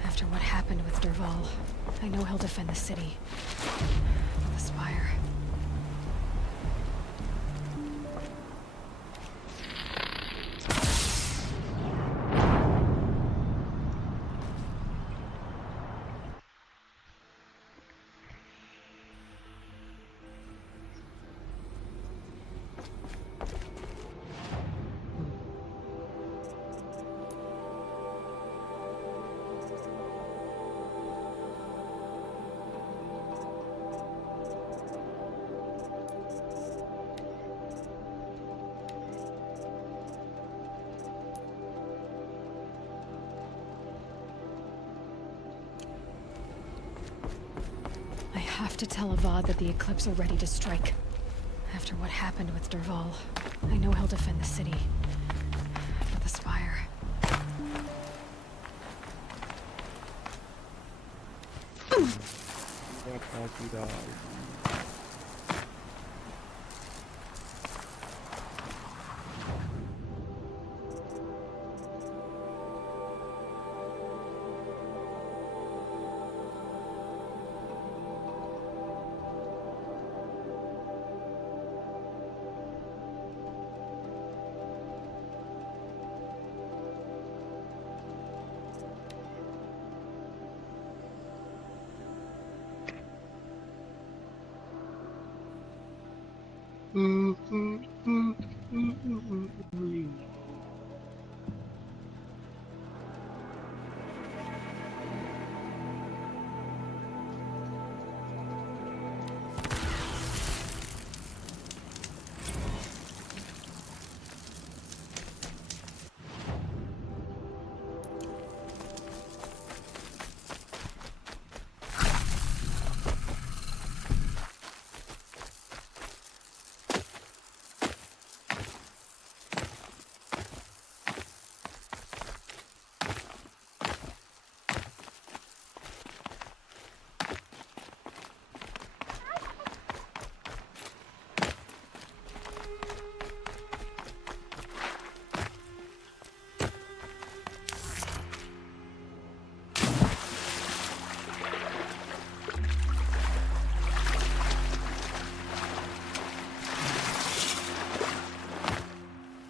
After what happened with Derval, I know he'll defend the city. Spire. I have to tell Avad that the Eclipse are ready to strike. After After what happened with Derval, I know he'll defend the city. But the Spire...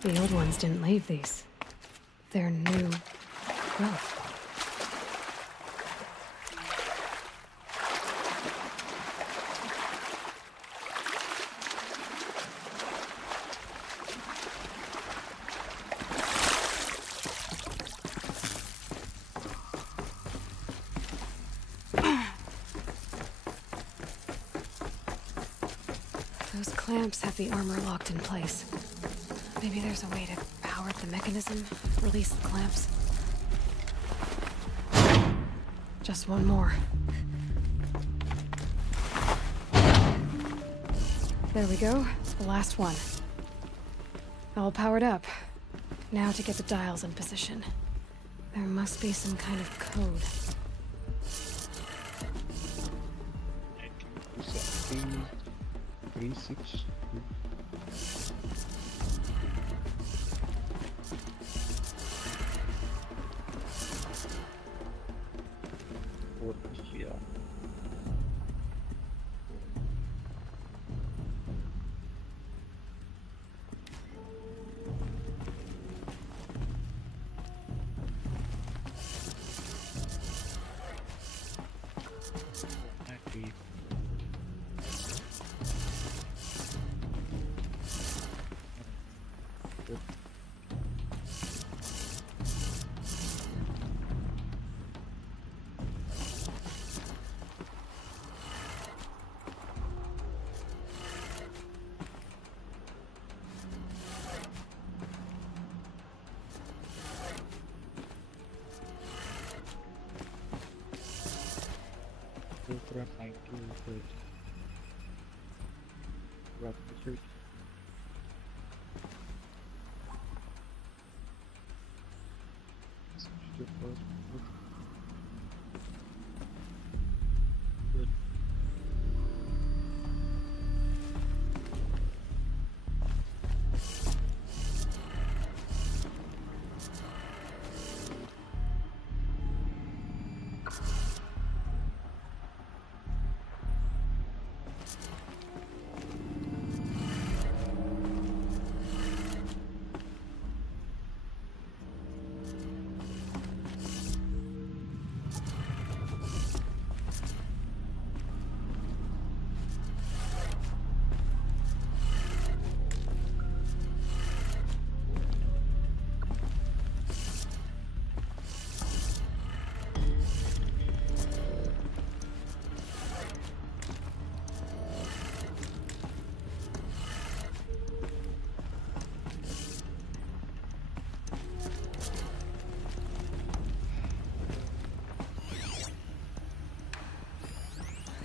The old ones didn't leave these. They're new growth. Those clamps have the armor locked in place. Maybe there's a way to power the mechanism, release the clamps. Just one more. There we go, the last one. All powered up. Now to get the dials in position. There must be some kind of code.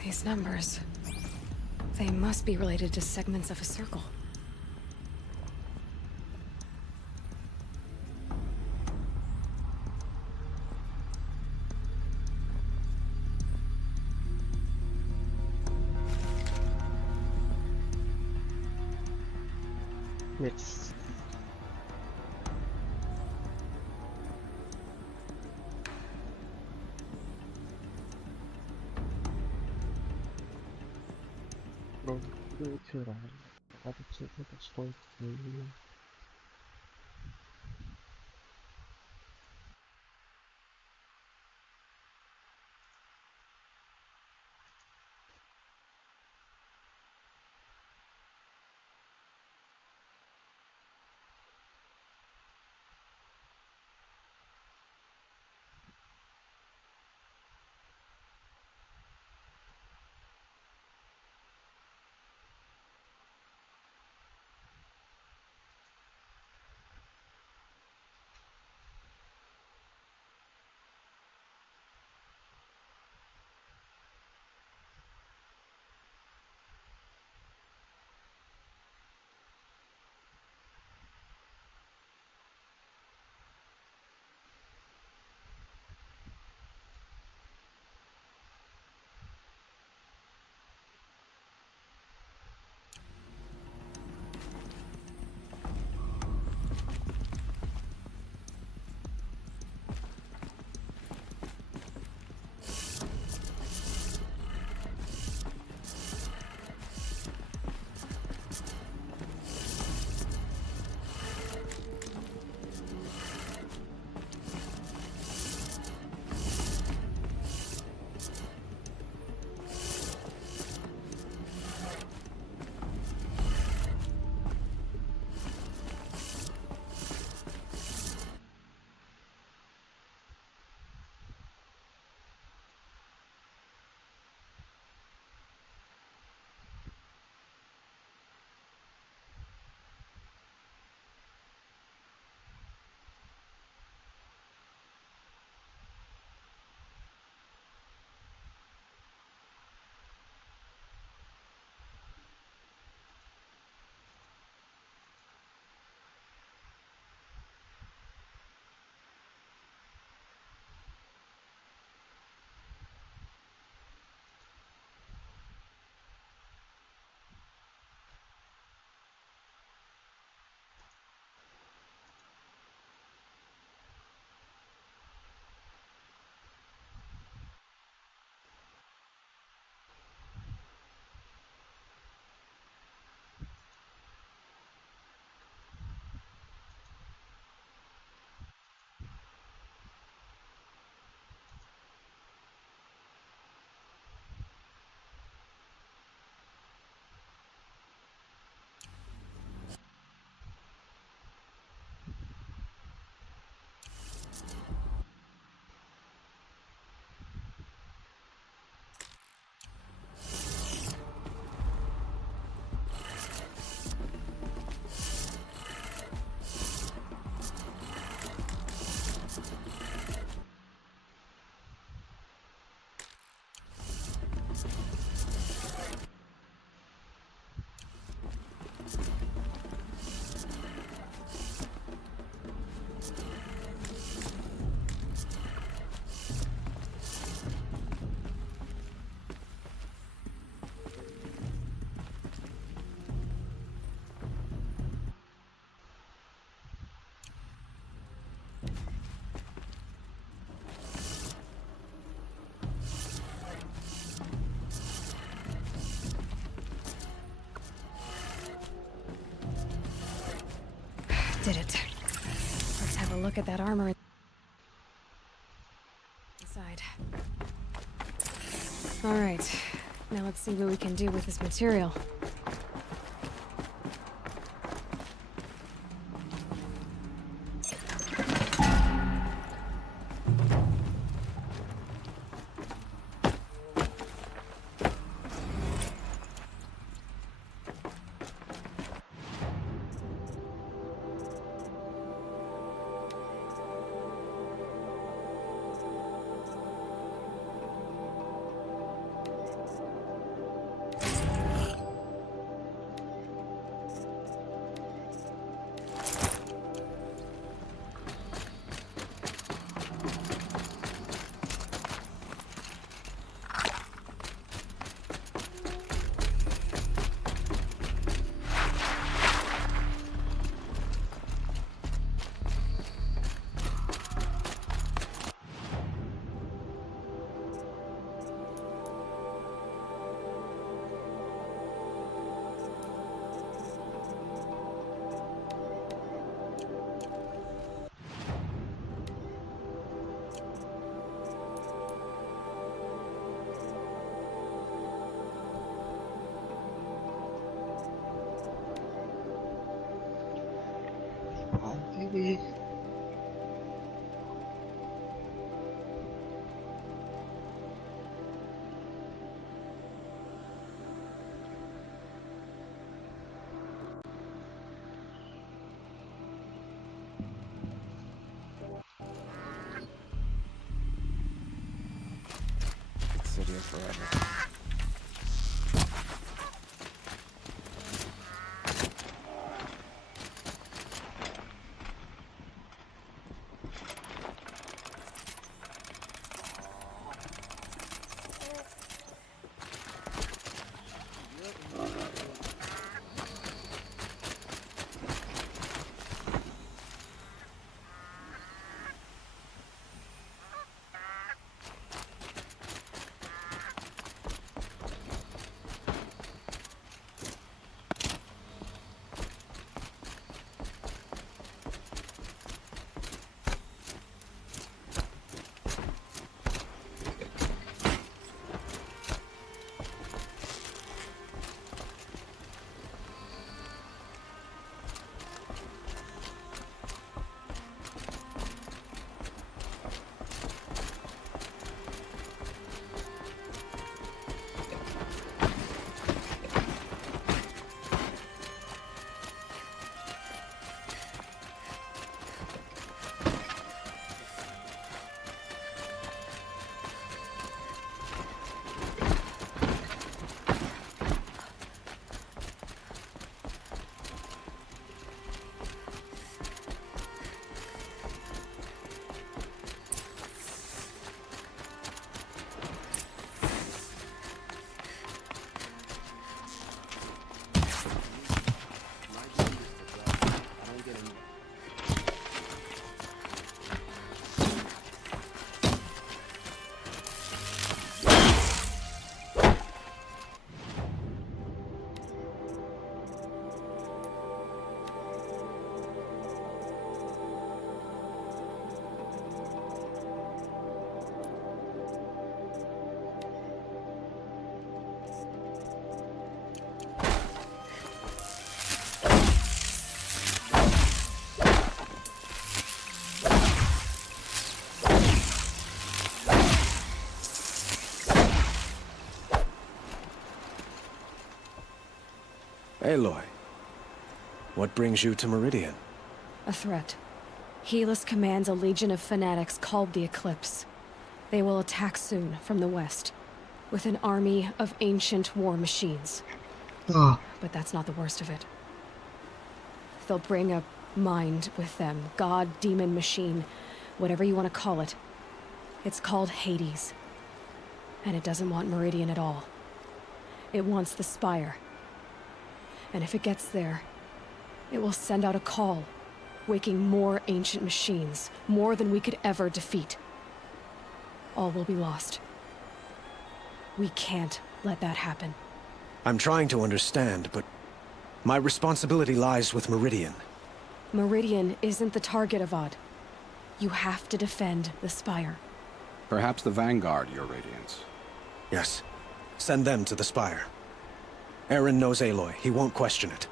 These numbers. They must be related to segments of a circle. It's cultural. Did it. Let's have a look at that armor inside. All right. Now let's see what we can do with this material. lagi. Sit here forever. Aloy, what brings you to Meridian? A threat. Helis commands a legion of fanatics called the Eclipse. They will attack soon from the west, with an army of ancient war machines. But that's not the worst of it. They'll bring a mind with them, god, demon, machine, whatever you want to call it. It's called Hades. And it doesn't want Meridian at all. It wants the Spire. And if it gets there, it will send out a call, waking more ancient machines, more than we could ever defeat. All will be lost. We can't let that happen. I'm trying to understand, but my responsibility lies with Meridian. Meridian isn't the target, Avad. You have to defend the Spire. Perhaps the Vanguard, Your Radiance. Yes. Send them to the Spire. Aaron knows Aloy. He won't question it.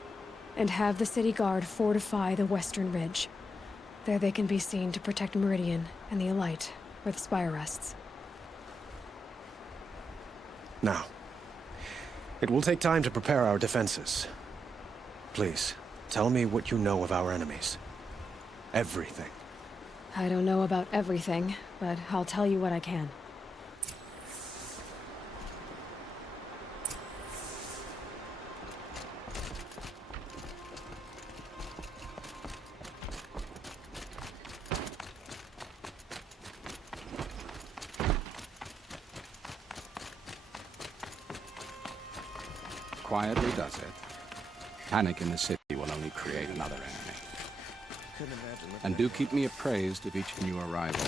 And have the city guard fortify the western ridge. There they can be seen to protect Meridian and the Elite, where the Spire rests. Now, it will take time to prepare our defenses. Please, tell me what you know of our enemies. Everything. I don't know about everything, but I'll tell you what I can. Quietly does it. Panic in the city will only create another enemy. And do keep me appraised of each new arrival.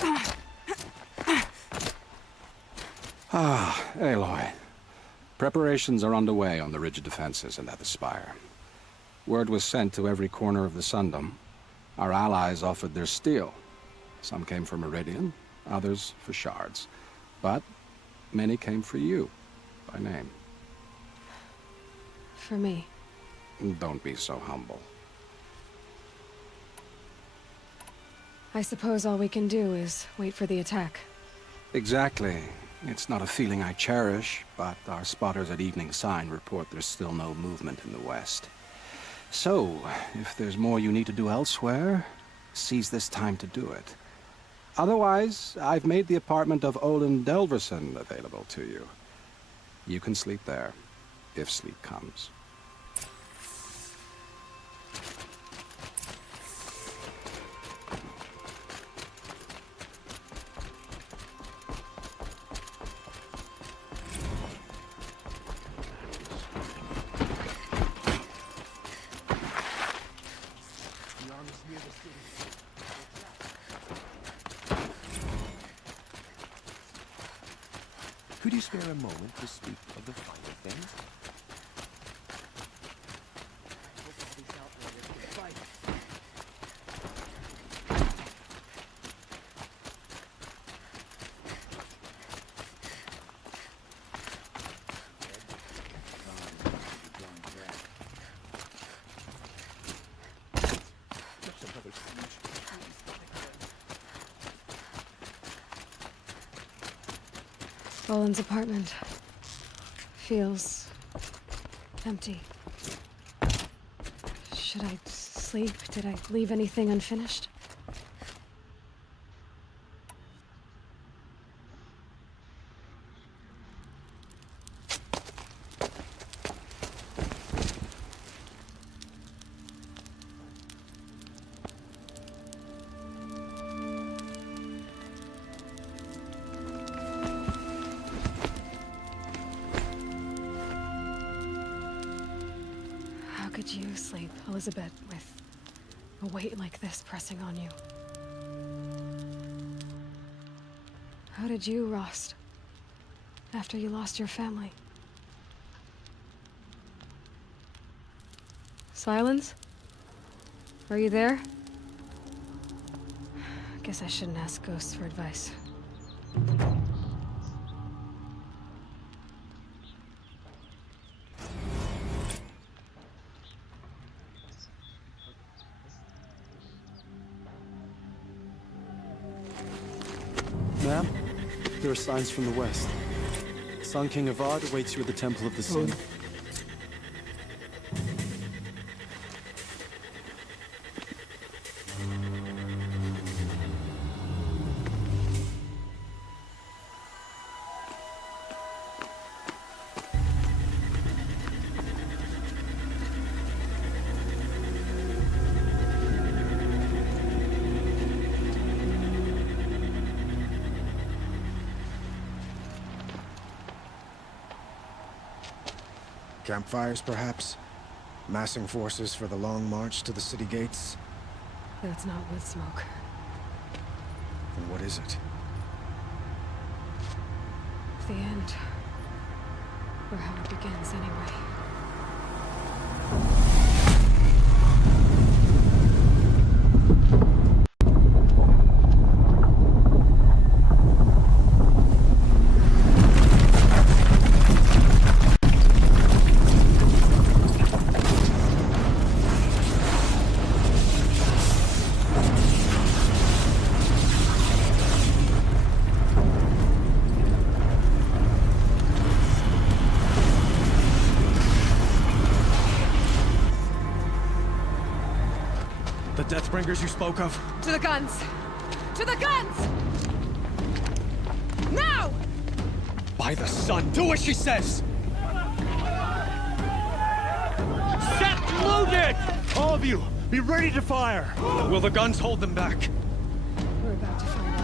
Aloy. Preparations are underway on the ridge defenses and at the Spire. Word was sent to every corner of the Sundom. Our allies offered their steel. Some came for Meridian, others for shards. But many came for you, by name. For me. Don't be so humble. I suppose all we can do is wait for the attack. Exactly. It's not a feeling I cherish, but our spotters at Evening Sign report there's still no movement in the west. So, if there's more you need to do elsewhere, seize this time to do it. Otherwise, I've made the apartment of Olin Delverson available to you. You can sleep there, if sleep comes. Could you spare a moment to speak of the finer things? Olin's apartment feels empty. Should I sleep? Did I leave anything unfinished? How could you sleep, Elizabeth, with a weight like this pressing on you? How did you, Rost, after you lost your family? Silence? Are you there? Guess I shouldn't ask ghosts for advice. Ma'am, there are signs from the west. Sun King Avad awaits you at the Temple of the Sun. Campfires, perhaps? Massing forces for the long march to the city gates? That's not wood smoke. Then what is it? The end. Or how it begins, anyway. The Deathbringers you spoke of? To the guns! To the guns! Now! By the sun, do as she says! Set loaded! All of you, be ready to fire! Will the guns hold them back? We're about to find out.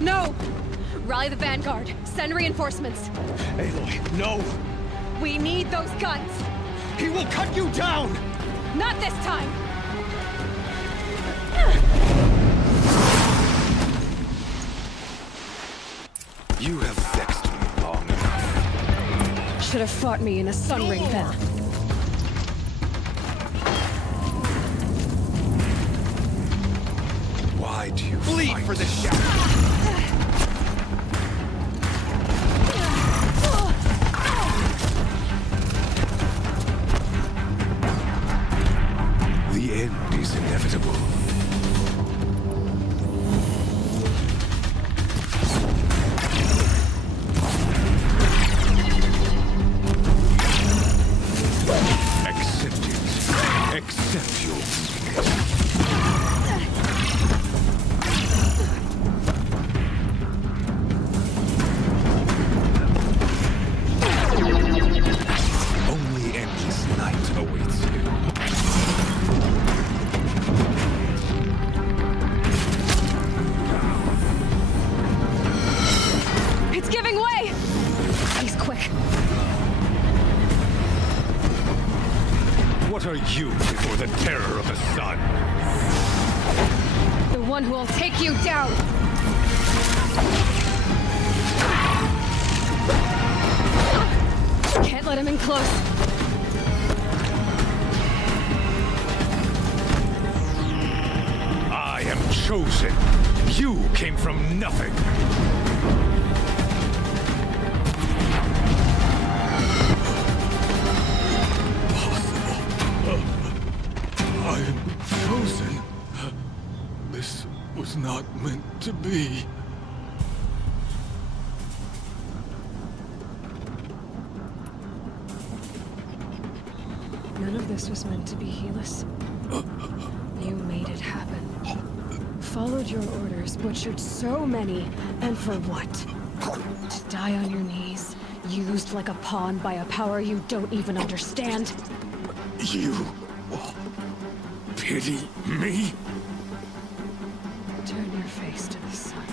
No! Rally the vanguard. Send reinforcements. Aloy, no! We need those guns! He will cut you down! Not this time! You have vexed me long enough. Should have fought me in a sun ring then. for this shadow. The end is inevitable. Accept it. Accept your only endless night awaits you. It's giving way! He's quick. What are you before the terror of the sun? The one who will take you down! Can't let him in close. I am chosen. You came from nothing. I am chosen. This was not meant to be. None of this was meant to be, Helis. You made it happen. Followed your orders, butchered so many, and for what? To die on your knees, used like a pawn by a power you don't even understand? You pity me? Turn your face to the sun.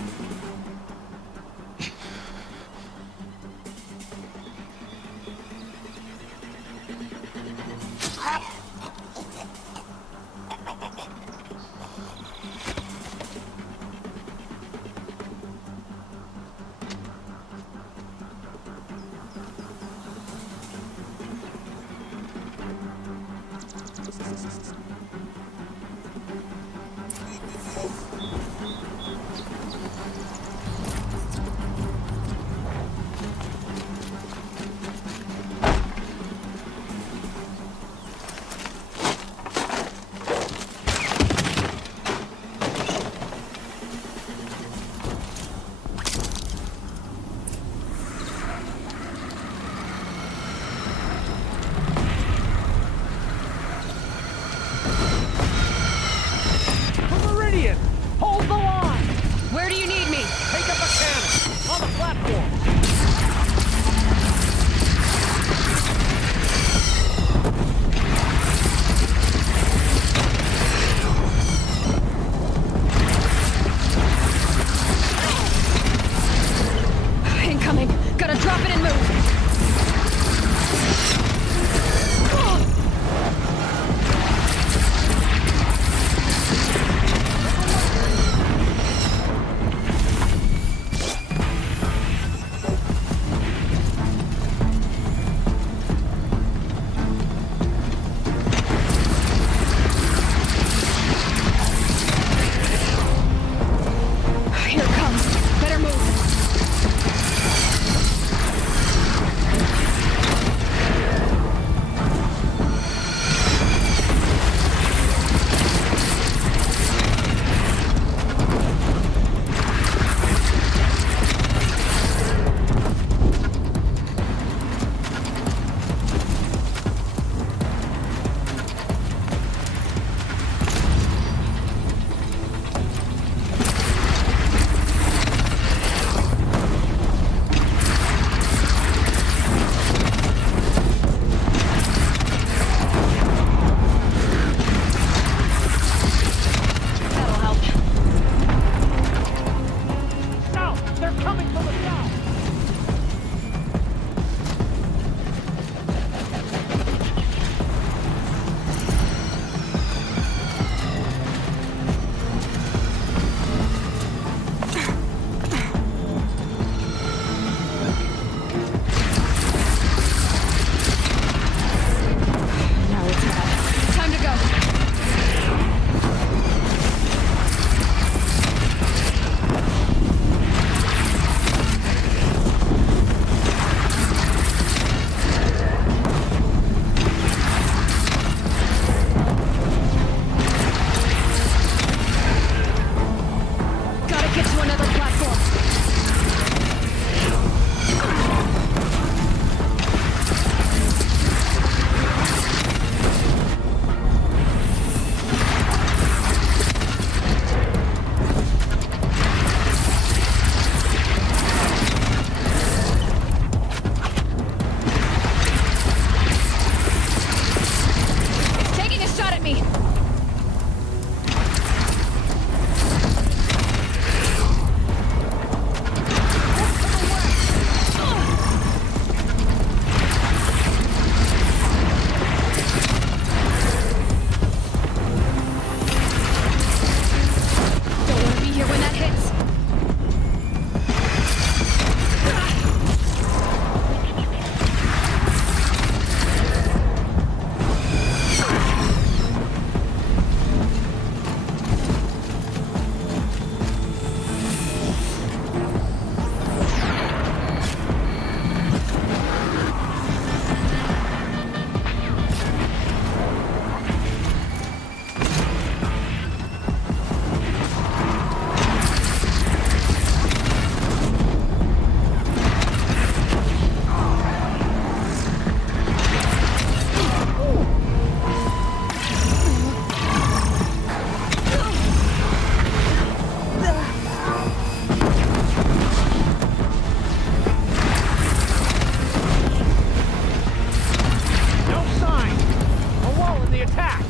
attack!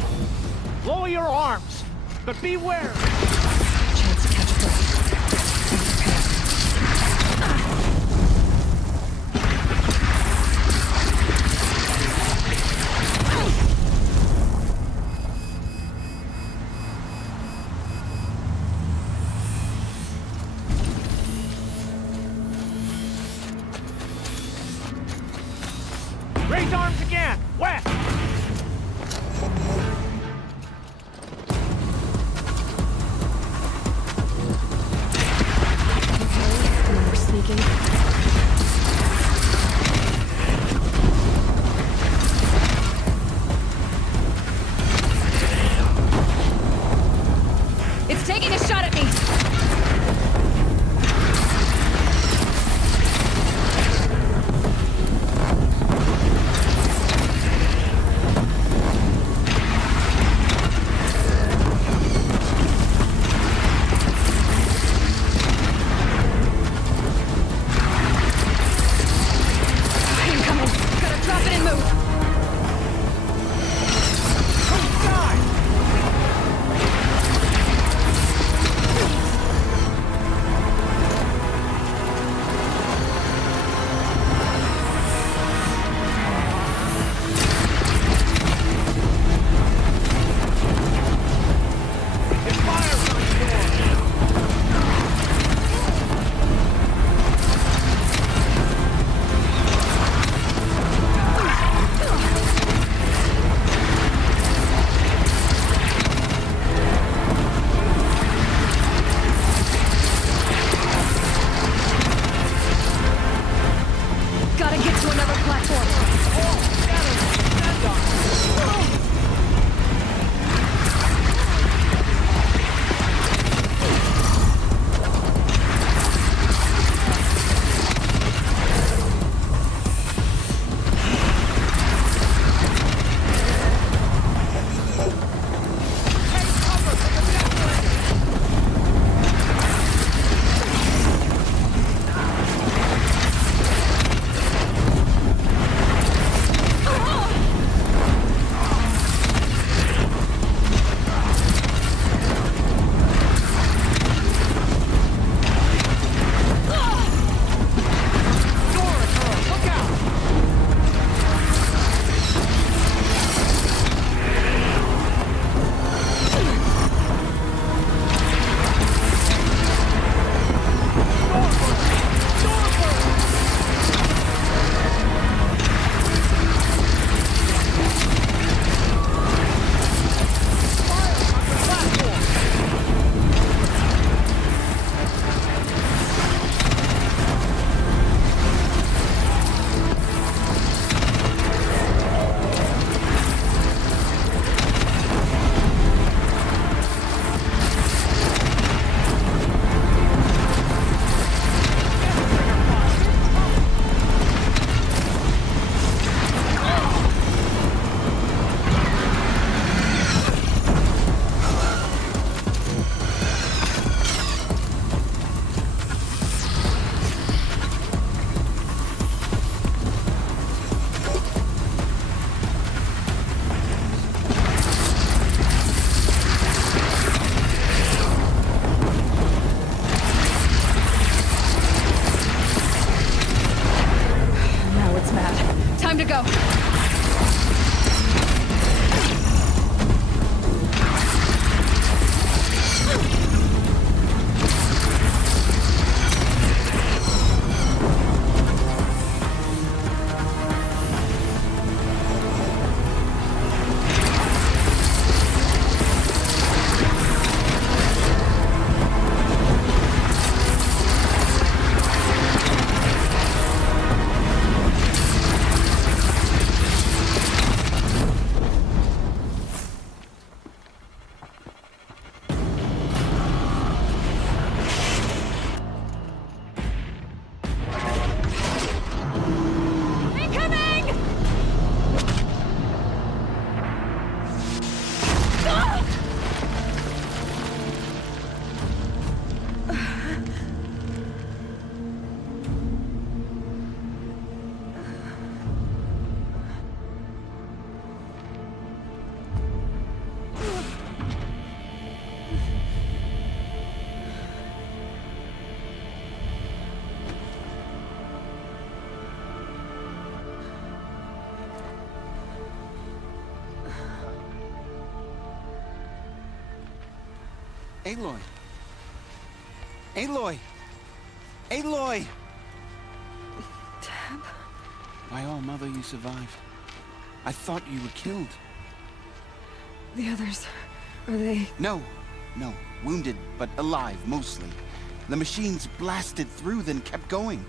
Lower your arms, but beware! Chance to catch a breath. Raise arms again! West! Aloy! Aloy! Aloy! Tab? My all-mother, you survived. I thought you were killed. The others, are they... No. Wounded, but alive, mostly. The machines blasted through, then kept going.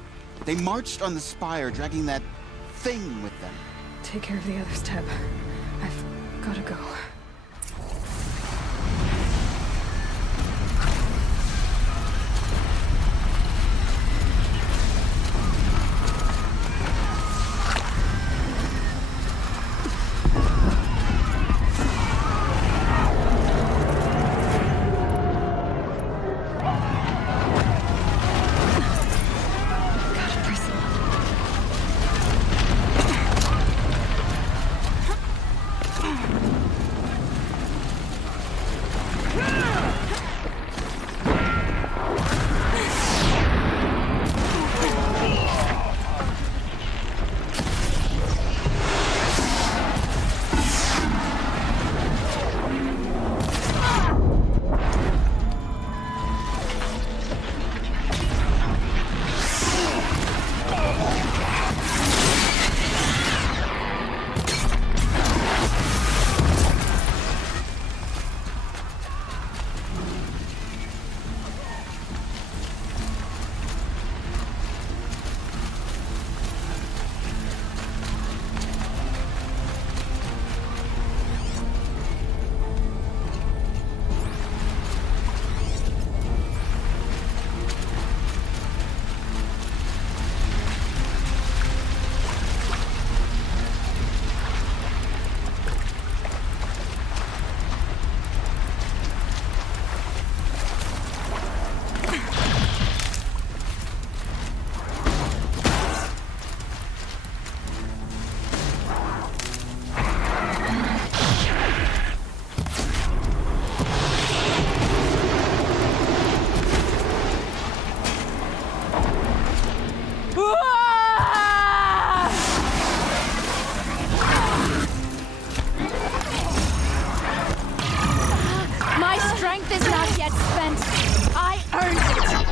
They marched on the spire, dragging that thing with them. Take care of the others, Tab. I've gotta go. My strength is not yet spent. I earned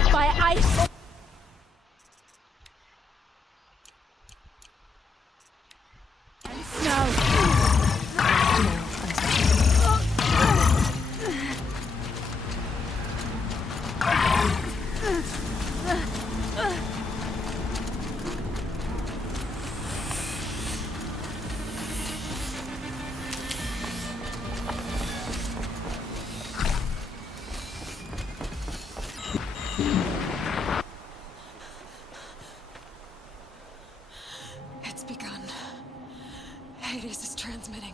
it by ice. It's begun. Hades is transmitting.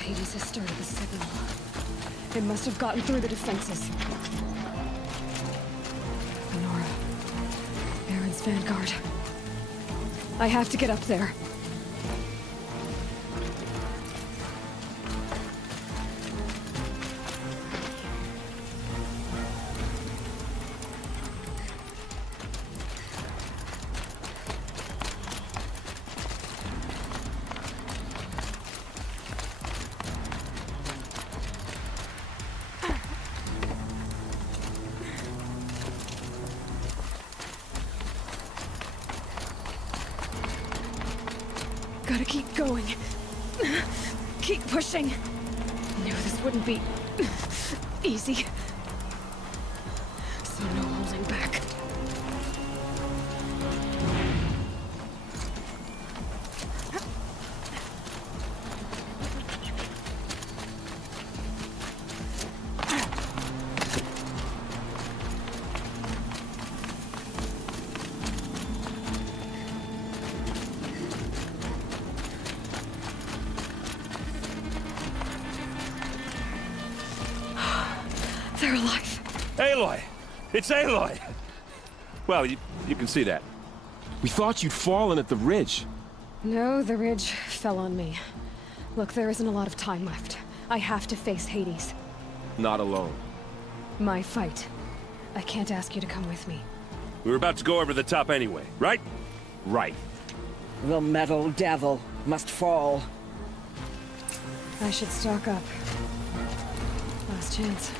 Hades has started the signal. It must have gotten through the defenses. Nora. Baron's vanguard. I have to get up there. gotta keep going. Keep pushing. Knew this wouldn't be easy. So no holding back. They're alive. Aloy! It's Aloy! Well, you can see that. We thought you'd fallen at the ridge. No, the ridge fell on me. Look, there isn't a lot of time left. I have to face Hades. Not alone. My fight. I can't ask you to come with me. We were about to go over the top anyway, right? Right. The metal devil must fall. I should stock up. Last chance.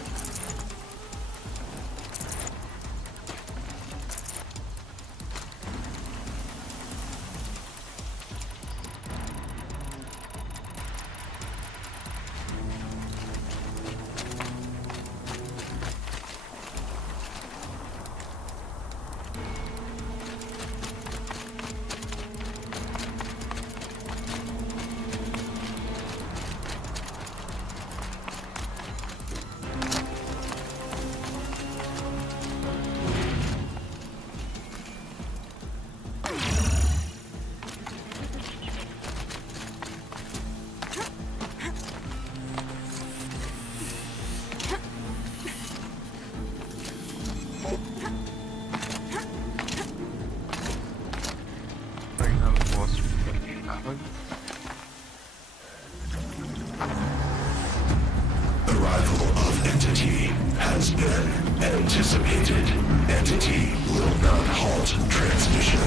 Arrival of entity has been anticipated. Entity will not halt transmission.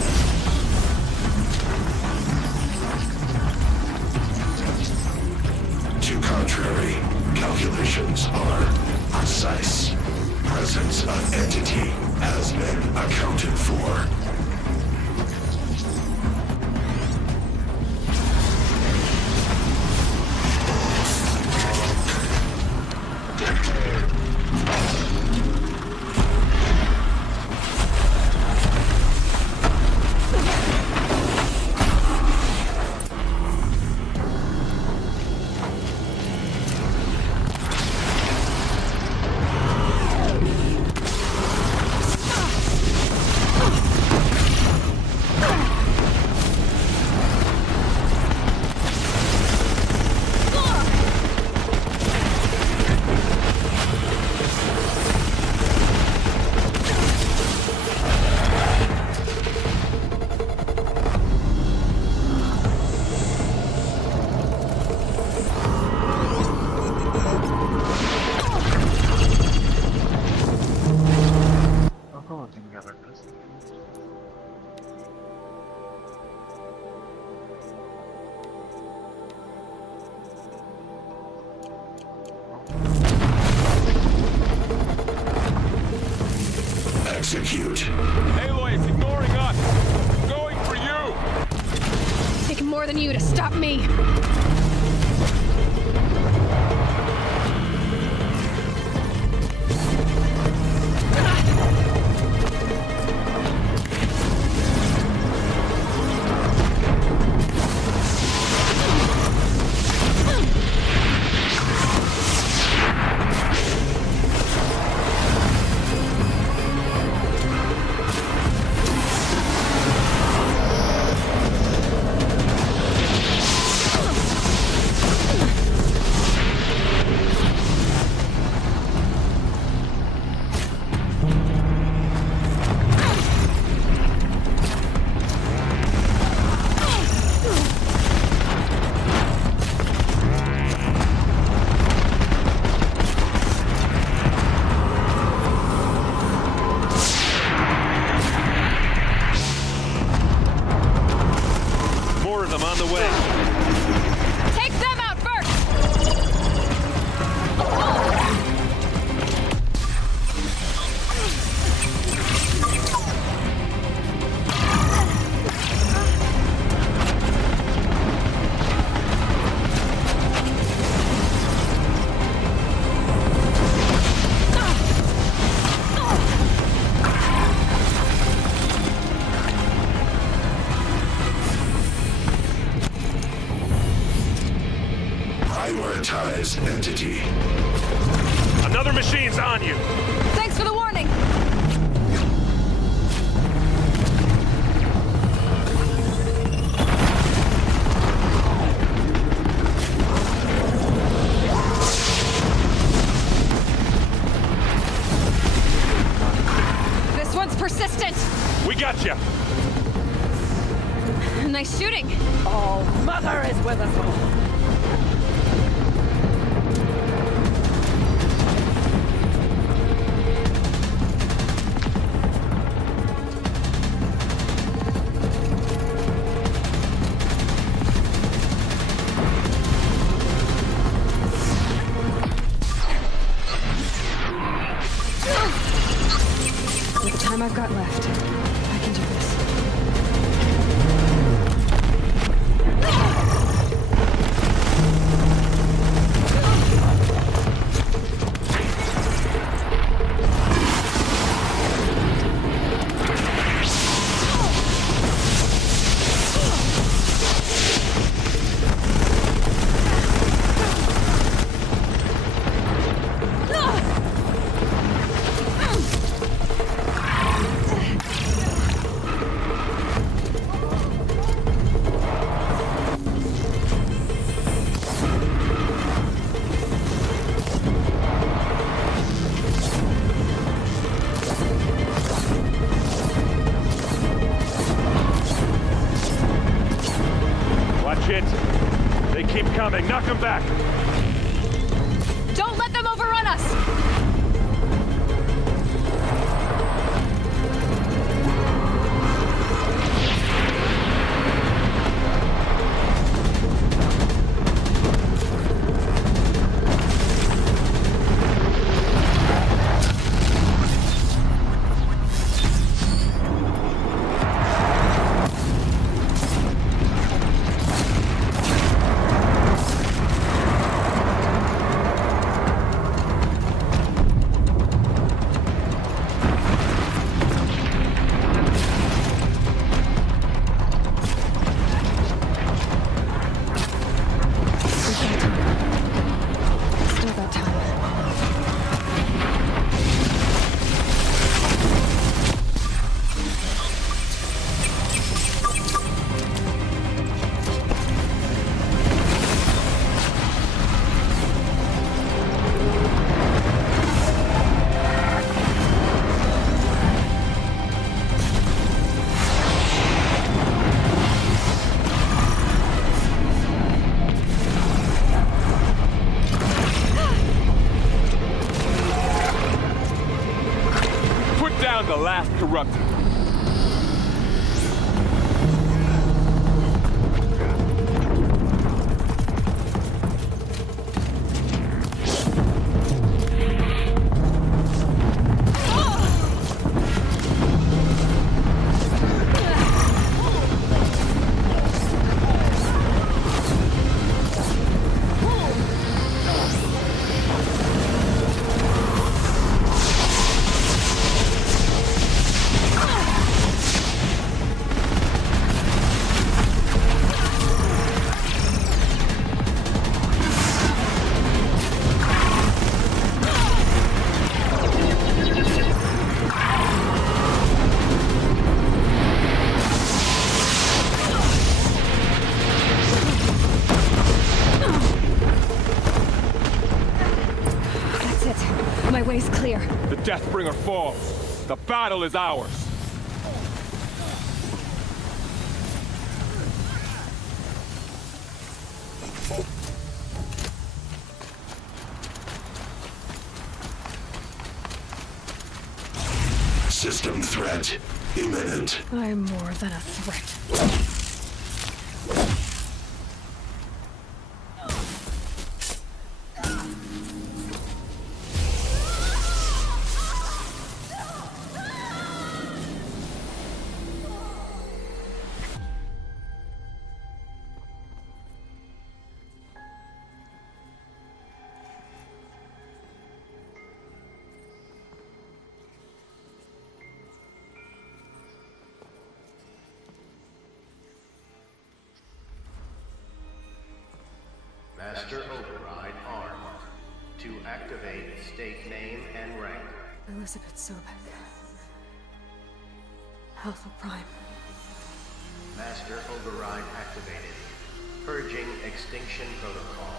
To contrary, calculations are precise. Presence of entity has been accounted for. Execute. Aloy, it's ignoring us! I'm going for you! Take more than you to stop me! Prioritize entity. Another machine's on you! Thanks for the warning! This one's persistent! We got you! Nice shooting! All Mother is with us all! With the time I've got left, I can do this. They keep coming. Knock them back. Don't let them overrun us! The last corruptor. My way's clear. The Deathbringer falls. The battle is ours. System threat imminent. I'm more than a threat. Master Override armed. To activate, state name and rank. Elizabeth Sobek. Alpha Prime. Master Override activated. Purging Extinction Protocol.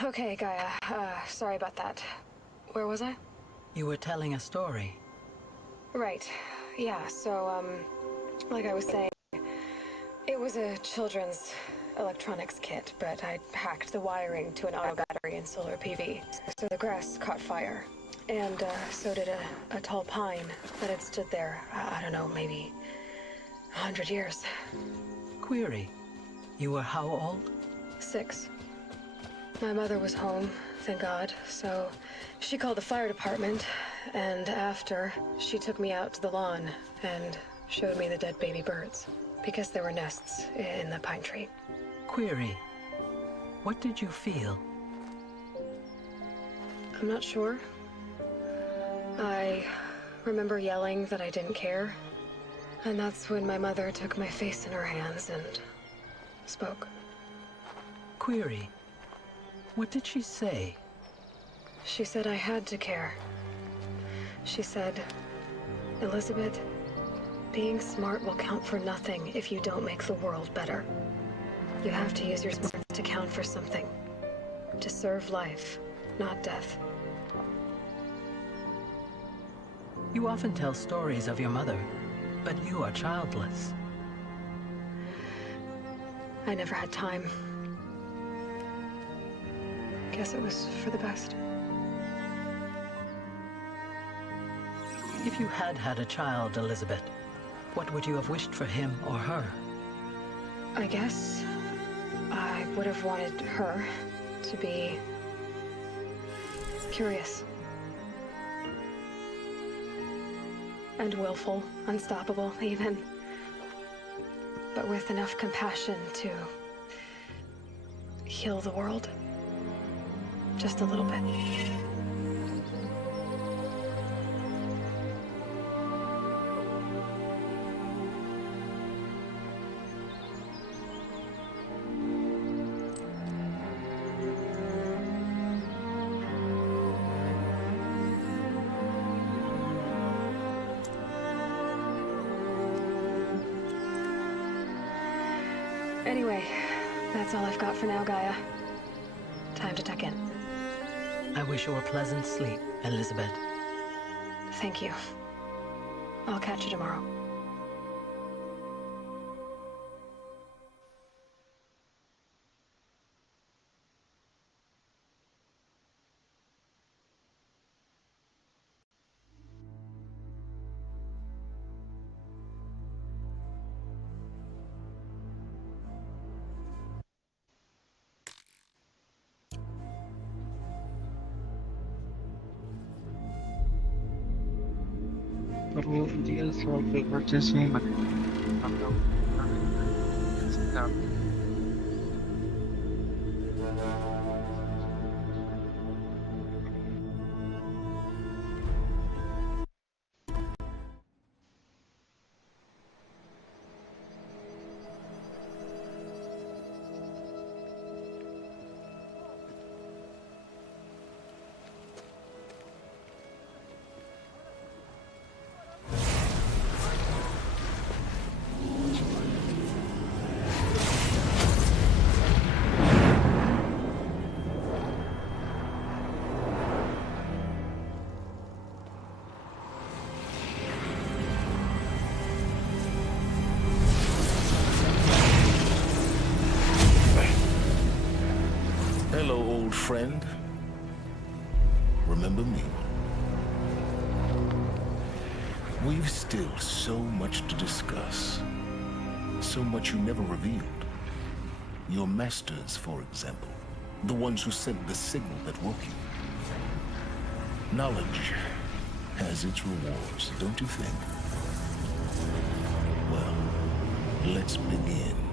Okay, Gaia. Sorry about that. Where was I? You were telling a story. Right. Yeah, so, like I was saying, it was a children's electronics kit, but I hacked the wiring to an auto battery and solar PV. So the grass caught fire. And, so did a tall pine that had stood there, I don't know, maybe 100 years. Query. You were how old? 6. My mother was home, thank God, so she called the fire department, and after, she took me out to the lawn and showed me the dead baby birds, because there were nests in the pine tree. Query. What did you feel? I'm not sure. I remember yelling that I didn't care, and that's when my mother took my face in her hands and spoke. Query. What did she say? She said I had to care. She said, Elizabeth, being smart will count for nothing if you don't make the world better. You have to use your smarts to count for something. To serve life, not death. You often tell stories of your mother, but you are childless. I never had time. Guess it was for the best. If you had had a child, Elizabeth, what would you have wished for him or her? I guess I would have wanted her to be curious. And willful, unstoppable, even. But with enough compassion to heal the world. Just a little bit. Anyway, that's all I've got for now, Gaia. Time to tuck in. I wish you a pleasant sleep, Elizabeth. Thank you. I'll catch you tomorrow. Pero dia só que eu tinha assim, mas Hello, old friend. Remember me? We've still so much to discuss. So much you never revealed. Your masters, for example. The ones who sent the signal that woke you. Knowledge has its rewards, don't you think? Well, let's begin.